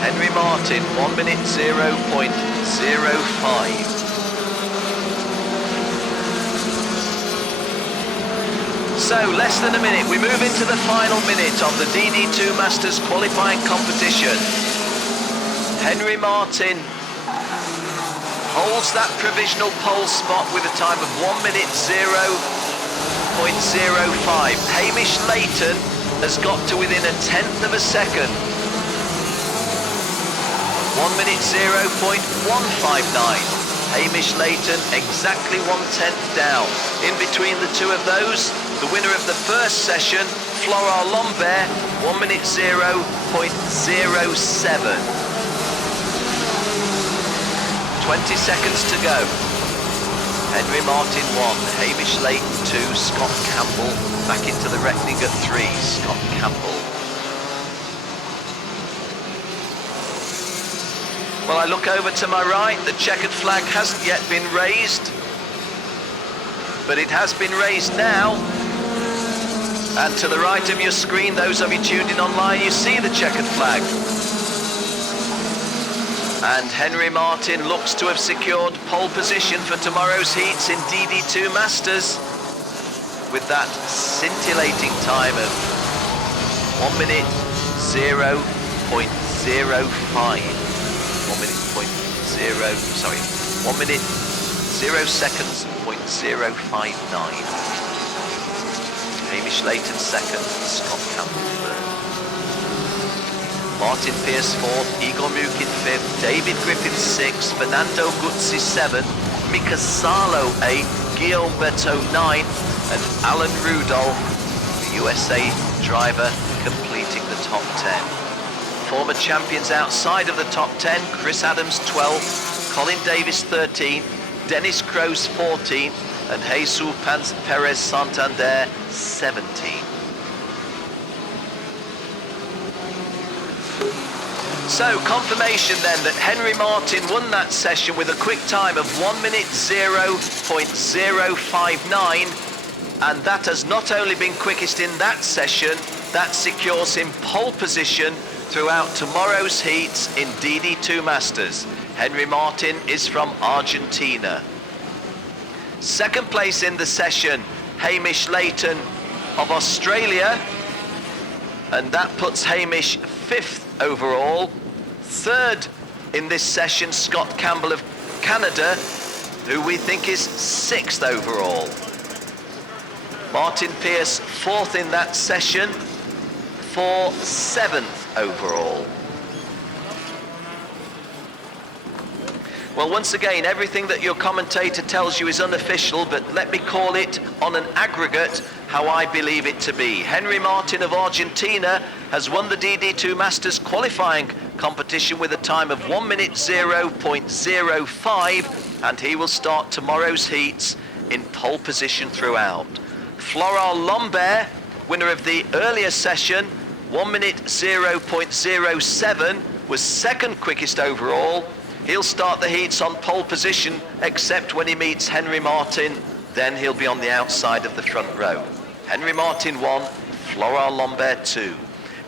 Henry Martin, 1 minute 0.05. So, less than a minute, we move into the final minute of the DD2 Masters qualifying competition. Henry Martin holds that provisional pole spot with a time of 1 minute 0.05. Hamish Leighton has got to within a tenth of a second. 1 minute 0.159. Hamish Leighton exactly 1/10 down. In between the two of those, the winner of the first session, Florent Lambert, 1 minute 0.07. 20 seconds to go. Henry Martin 1, Hamish Leighton 2, Scott Campbell back into the reckoning at 3, Scott Campbell. Well, I look over to my right, the checkered flag hasn't yet been raised, but it has been raised now. And to the right of your screen, those of you tuned in online, you see the checkered flag. And Henry Martin looks to have secured pole position for tomorrow's heats in DD2 Masters with that scintillating time of 1 minute 0.05. 1 minute 0 seconds 0.059. Hamish Leighton second, Scott Campbell third. Martin Pearce fourth, Igor Mukin fifth, David Griffith sixth, Fernando Guzzi seventh, Mika Salo eighth, Guillaume Beto ninth, and Alan Rudolph, the USA driver, completing the top 10. Former champions outside of the top 10, Chris Adams 12th, Colin Davis 13th, Dennis Kroos 14th, and Jesus Perez Santander 17th. So confirmation then that Henry Martin won that session with a quick time of 1 minute 0.059, and that has not only been quickest in that session, that secures him pole position throughout tomorrow's heats in DD2 Masters. Henry Martin is from Argentina. Second place in the session, Hamish Leighton of Australia, and that puts Hamish 5th overall. Third in this session, Scott Campbell of Canada, who we think is 6th overall. Martin Pearce 4th in that session for 7th overall. Well, once again, everything that your commentator tells you is unofficial, but let me call it on an aggregate how I believe it to be. Henry Martin of Argentina has won the DD2 Masters qualifying competition with a time of 1 minute 0.05, and he will start tomorrow's heats in pole position throughout. Florent Lambert, winner of the earlier session, 1 minute 0.07, was second quickest overall. He'll start the heats on pole position, except when he meets Henry Martin, then he'll be on the outside of the front row. Henry Martin 1, Florent Lambert 2.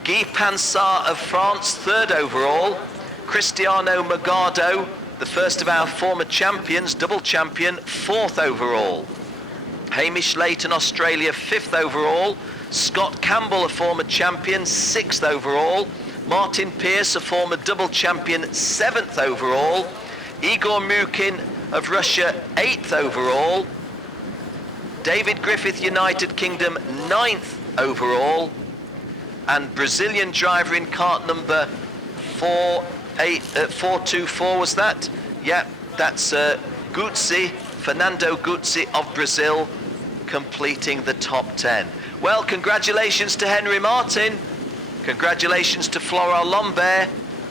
Guy Pansart of France, 3rd overall. Cristiano Magado, the first of our former champions, double champion, 4th overall. Hamish Leighton, Australia, 5th overall. Scott Campbell, a former champion, 6th overall. Martin Pearce, a former double champion, 7th overall. Igor Mukin of Russia, 8th overall. David Griffith, United Kingdom, 9th overall. And Brazilian driver in kart number 424, was that? Yep, that's Guzzi, Fernando Guzzi of Brazil, completing the top 10. Well, congratulations to Henry Martin. Congratulations to Florent Lambert.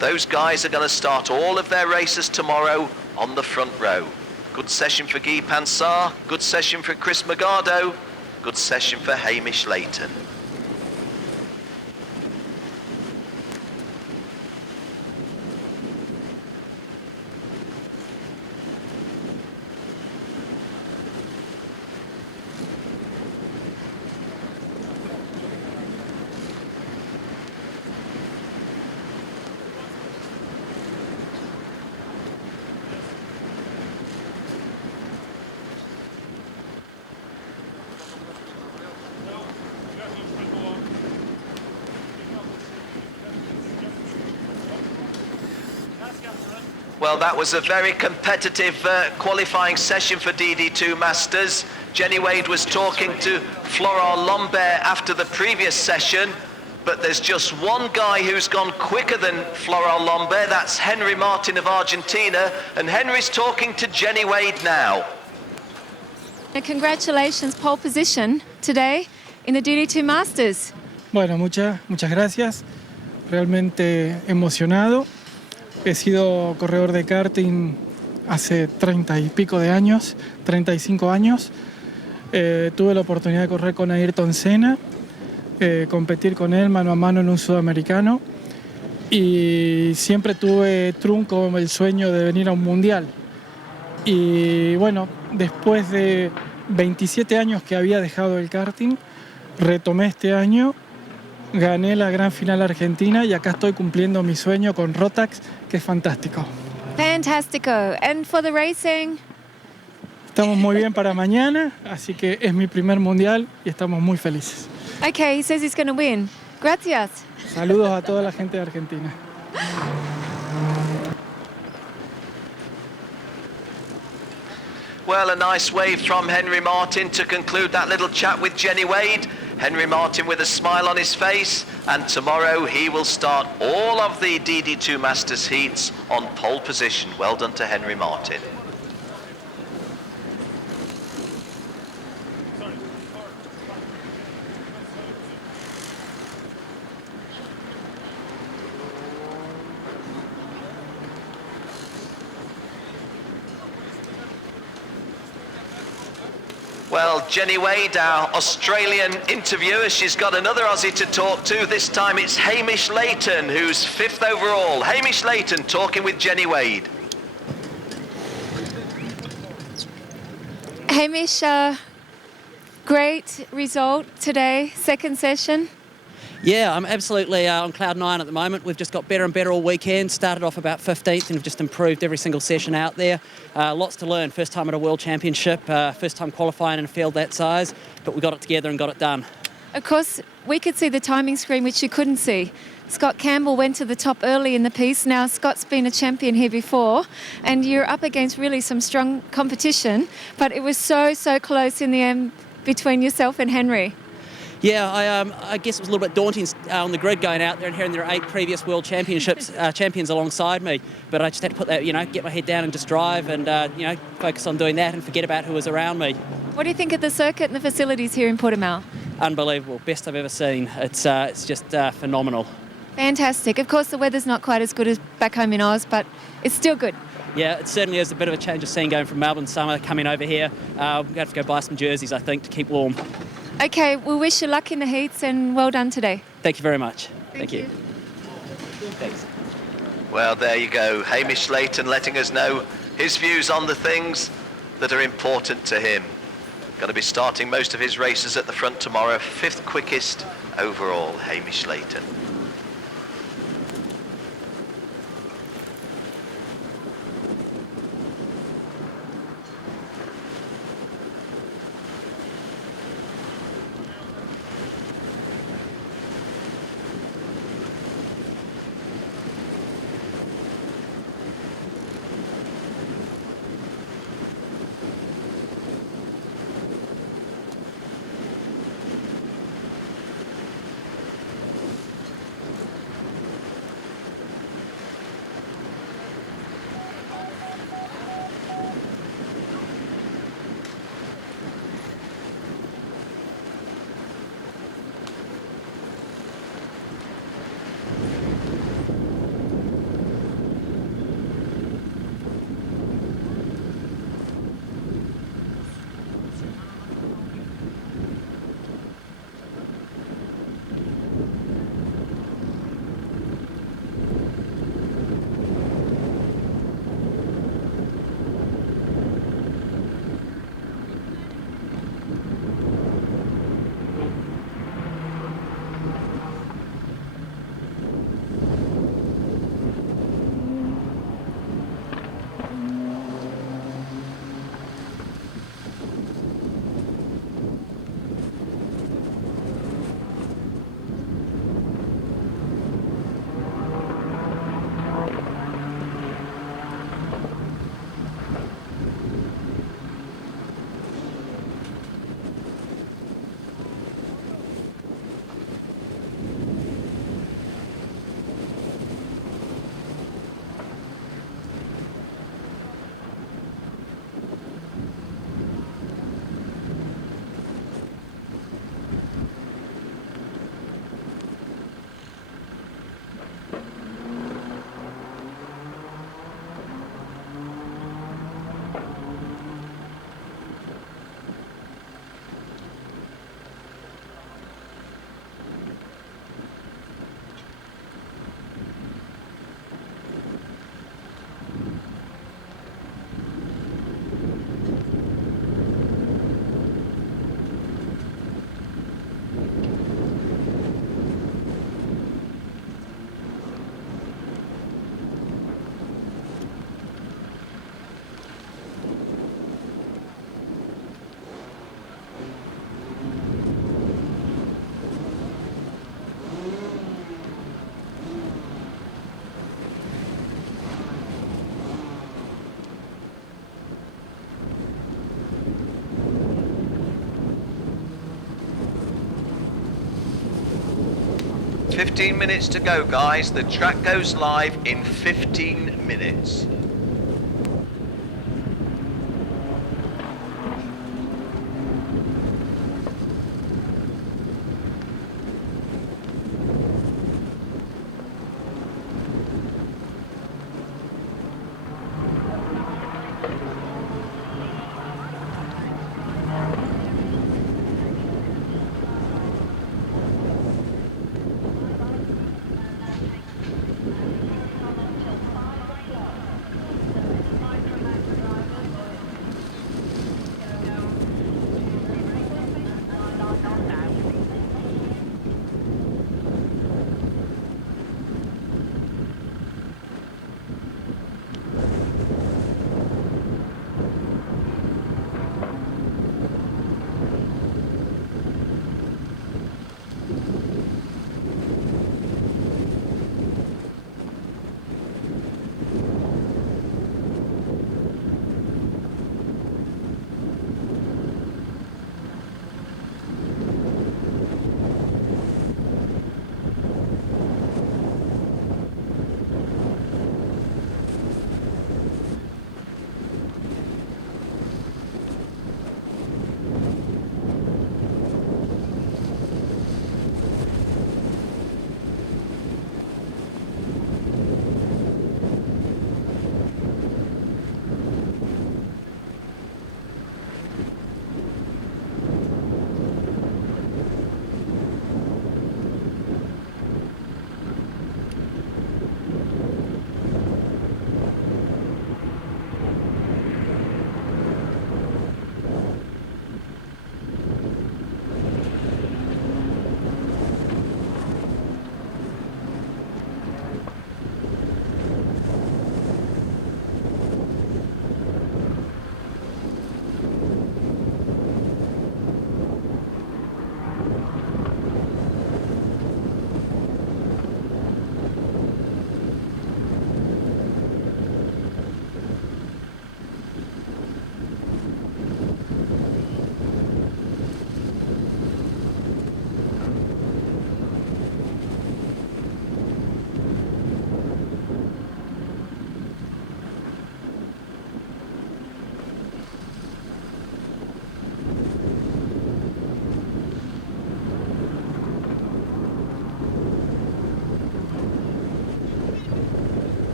Those guys are going to start all of their races tomorrow on the front row. Good session for Guy Pansart, good session for Chris Magado, good session for Hamish Leighton. Well, that was a very competitive qualifying session for DD2 Masters. Jenny Wade was talking to Florent Lambert after the previous session, but there's just one guy who's gone quicker than Florent Lambert. That's Henry Martin of Argentina, and Henry's talking to Jenny Wade now. Congratulations, pole position today in the DD2 Masters. Bueno, muchas gracias. Realmente emocionado. He sido corredor de karting hace 30 y pico de años, 35 años. Tuve la oportunidad de correr con Ayrton Senna, competir con él mano a mano en un sudamericano y siempre tuve trunco el sueño de venir a un mundial. Y bueno, después de 27 años que había dejado el karting, retomé este año, gané la gran final argentina y acá estoy cumpliendo mi sueño con Rotax, que es fantástico. Fantastico. And for the racing? Estamos muy bien para mañana, así que es mi primer mundial y estamos muy felices. Okay, he says he's going to win. Gracias. Saludos a toda la gente de Argentina. Well, a nice wave from Henry Martin to conclude that little chat with Jenny Wade. Henry Martin with a smile on his face, and tomorrow he will start all of the DD2 Masters heats on pole position. Well done to Henry Martin. Well, Jenny Wade, our Australian interviewer, she's got another Aussie to talk to. This time it's Hamish Leighton, who's 5th overall. Hamish Leighton talking with Jenny Wade. Hamish, great result today, second session. Yeah, I'm absolutely on cloud 9 at the moment. We've just got better and better all weekend. Started off about 15th and have just improved every single session out there. Lots to learn. First time at a World Championship, first time qualifying in a field that size, but we got it together and got it done. Of course, we could see the timing screen, which you couldn't see. Scott Campbell went to the top early in the piece. Now, Scott's been a champion here before, and you're up against really some strong competition, but it was so close in the end between yourself and Henry. Yeah, I guess it was a little bit daunting on the grid going out there and hearing there are 8 previous World Championships champions alongside me. But I just had to put that, get my head down and just drive and, focus on doing that and forget about who was around me. What do you think of the circuit and the facilities here in Portimao? Unbelievable, best I've ever seen. It's just phenomenal. Fantastic. Of course, the weather's not quite as good as back home in Oz, but it's still good. Yeah, it certainly is a bit of a change of scene going from Melbourne summer coming over here. We're going to have to go buy some jerseys, I think, to keep warm. Okay, we wish you luck in the heats and well done today. Thank you very much. Thank you. Thanks. Well, there you go. Hamish Leighton letting us know his views on the things that are important to him. Going to be starting most of his races at the front tomorrow. 5th quickest overall, Hamish Leighton. 15 minutes to go, guys. The track goes live in 15 minutes.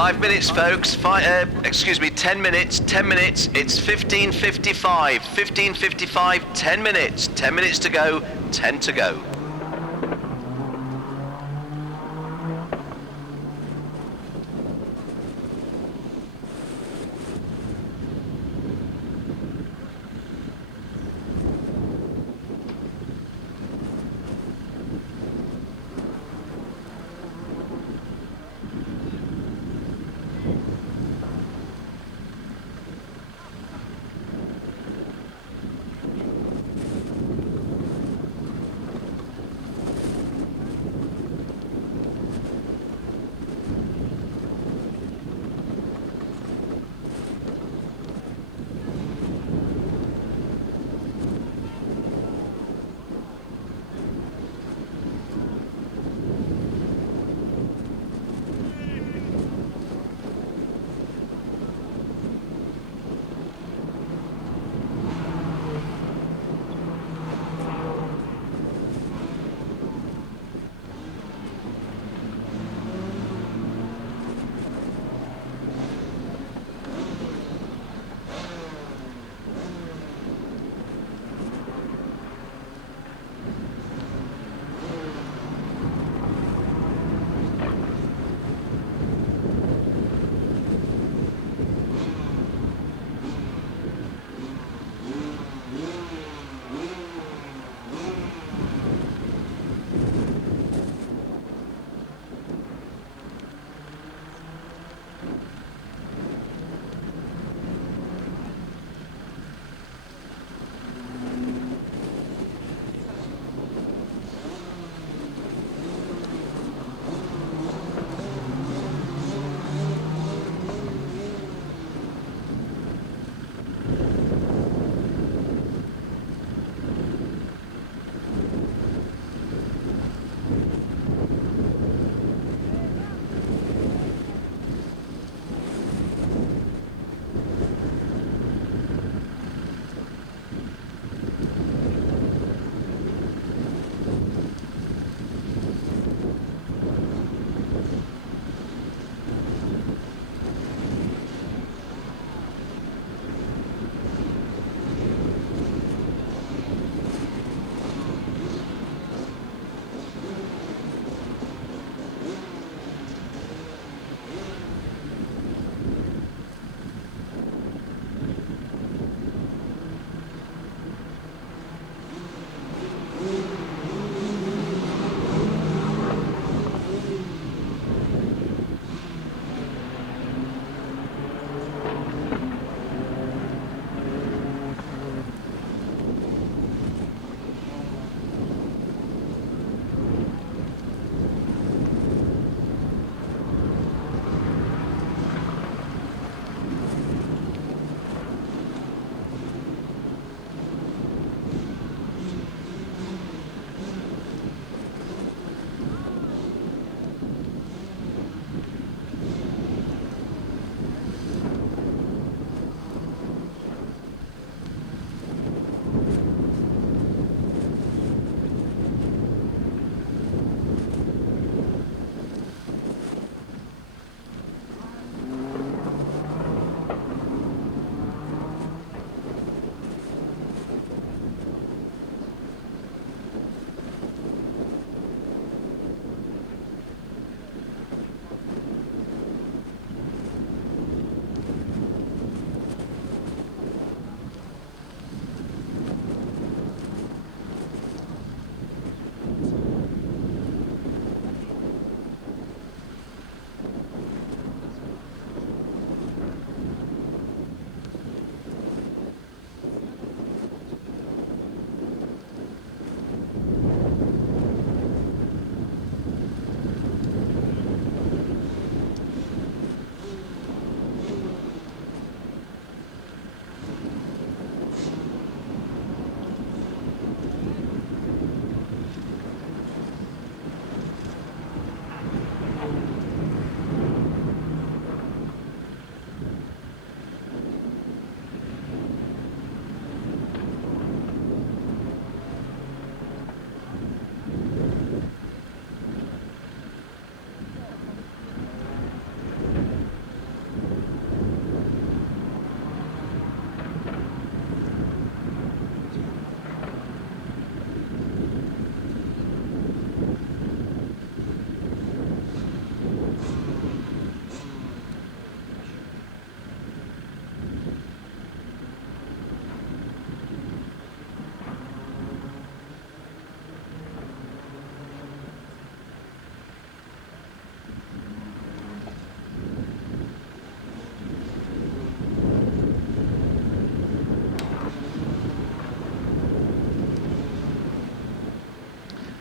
Five minutes, folks. 10 minutes. 10 minutes. It's 15:55. 15:55. 10 minutes. 10 minutes to go. 10 to go.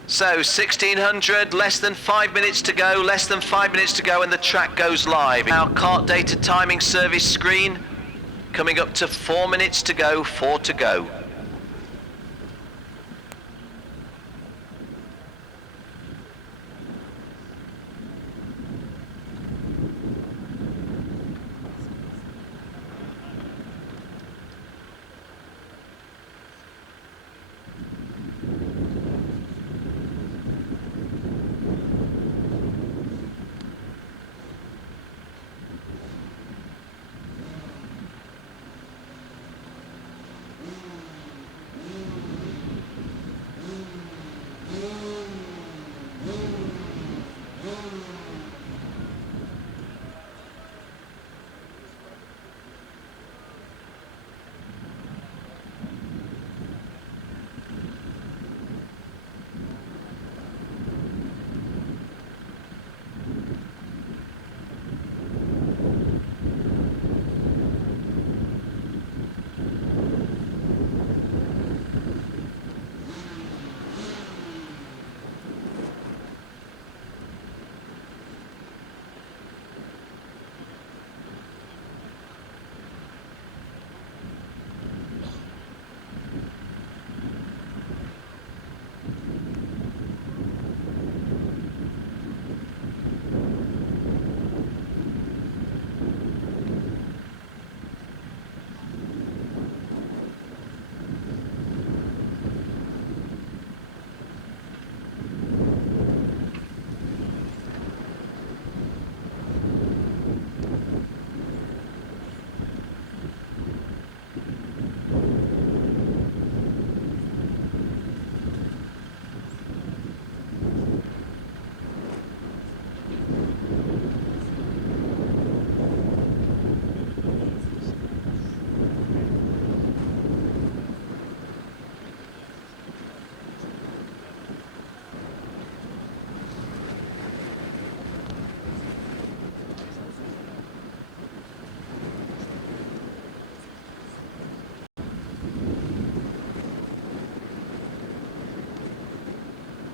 So 1600, less than 5 minutes to go, less than 5 minutes to go, and the track goes live. Our KART-DATA timing service screen coming up to 4 minutes to go, 4 to go.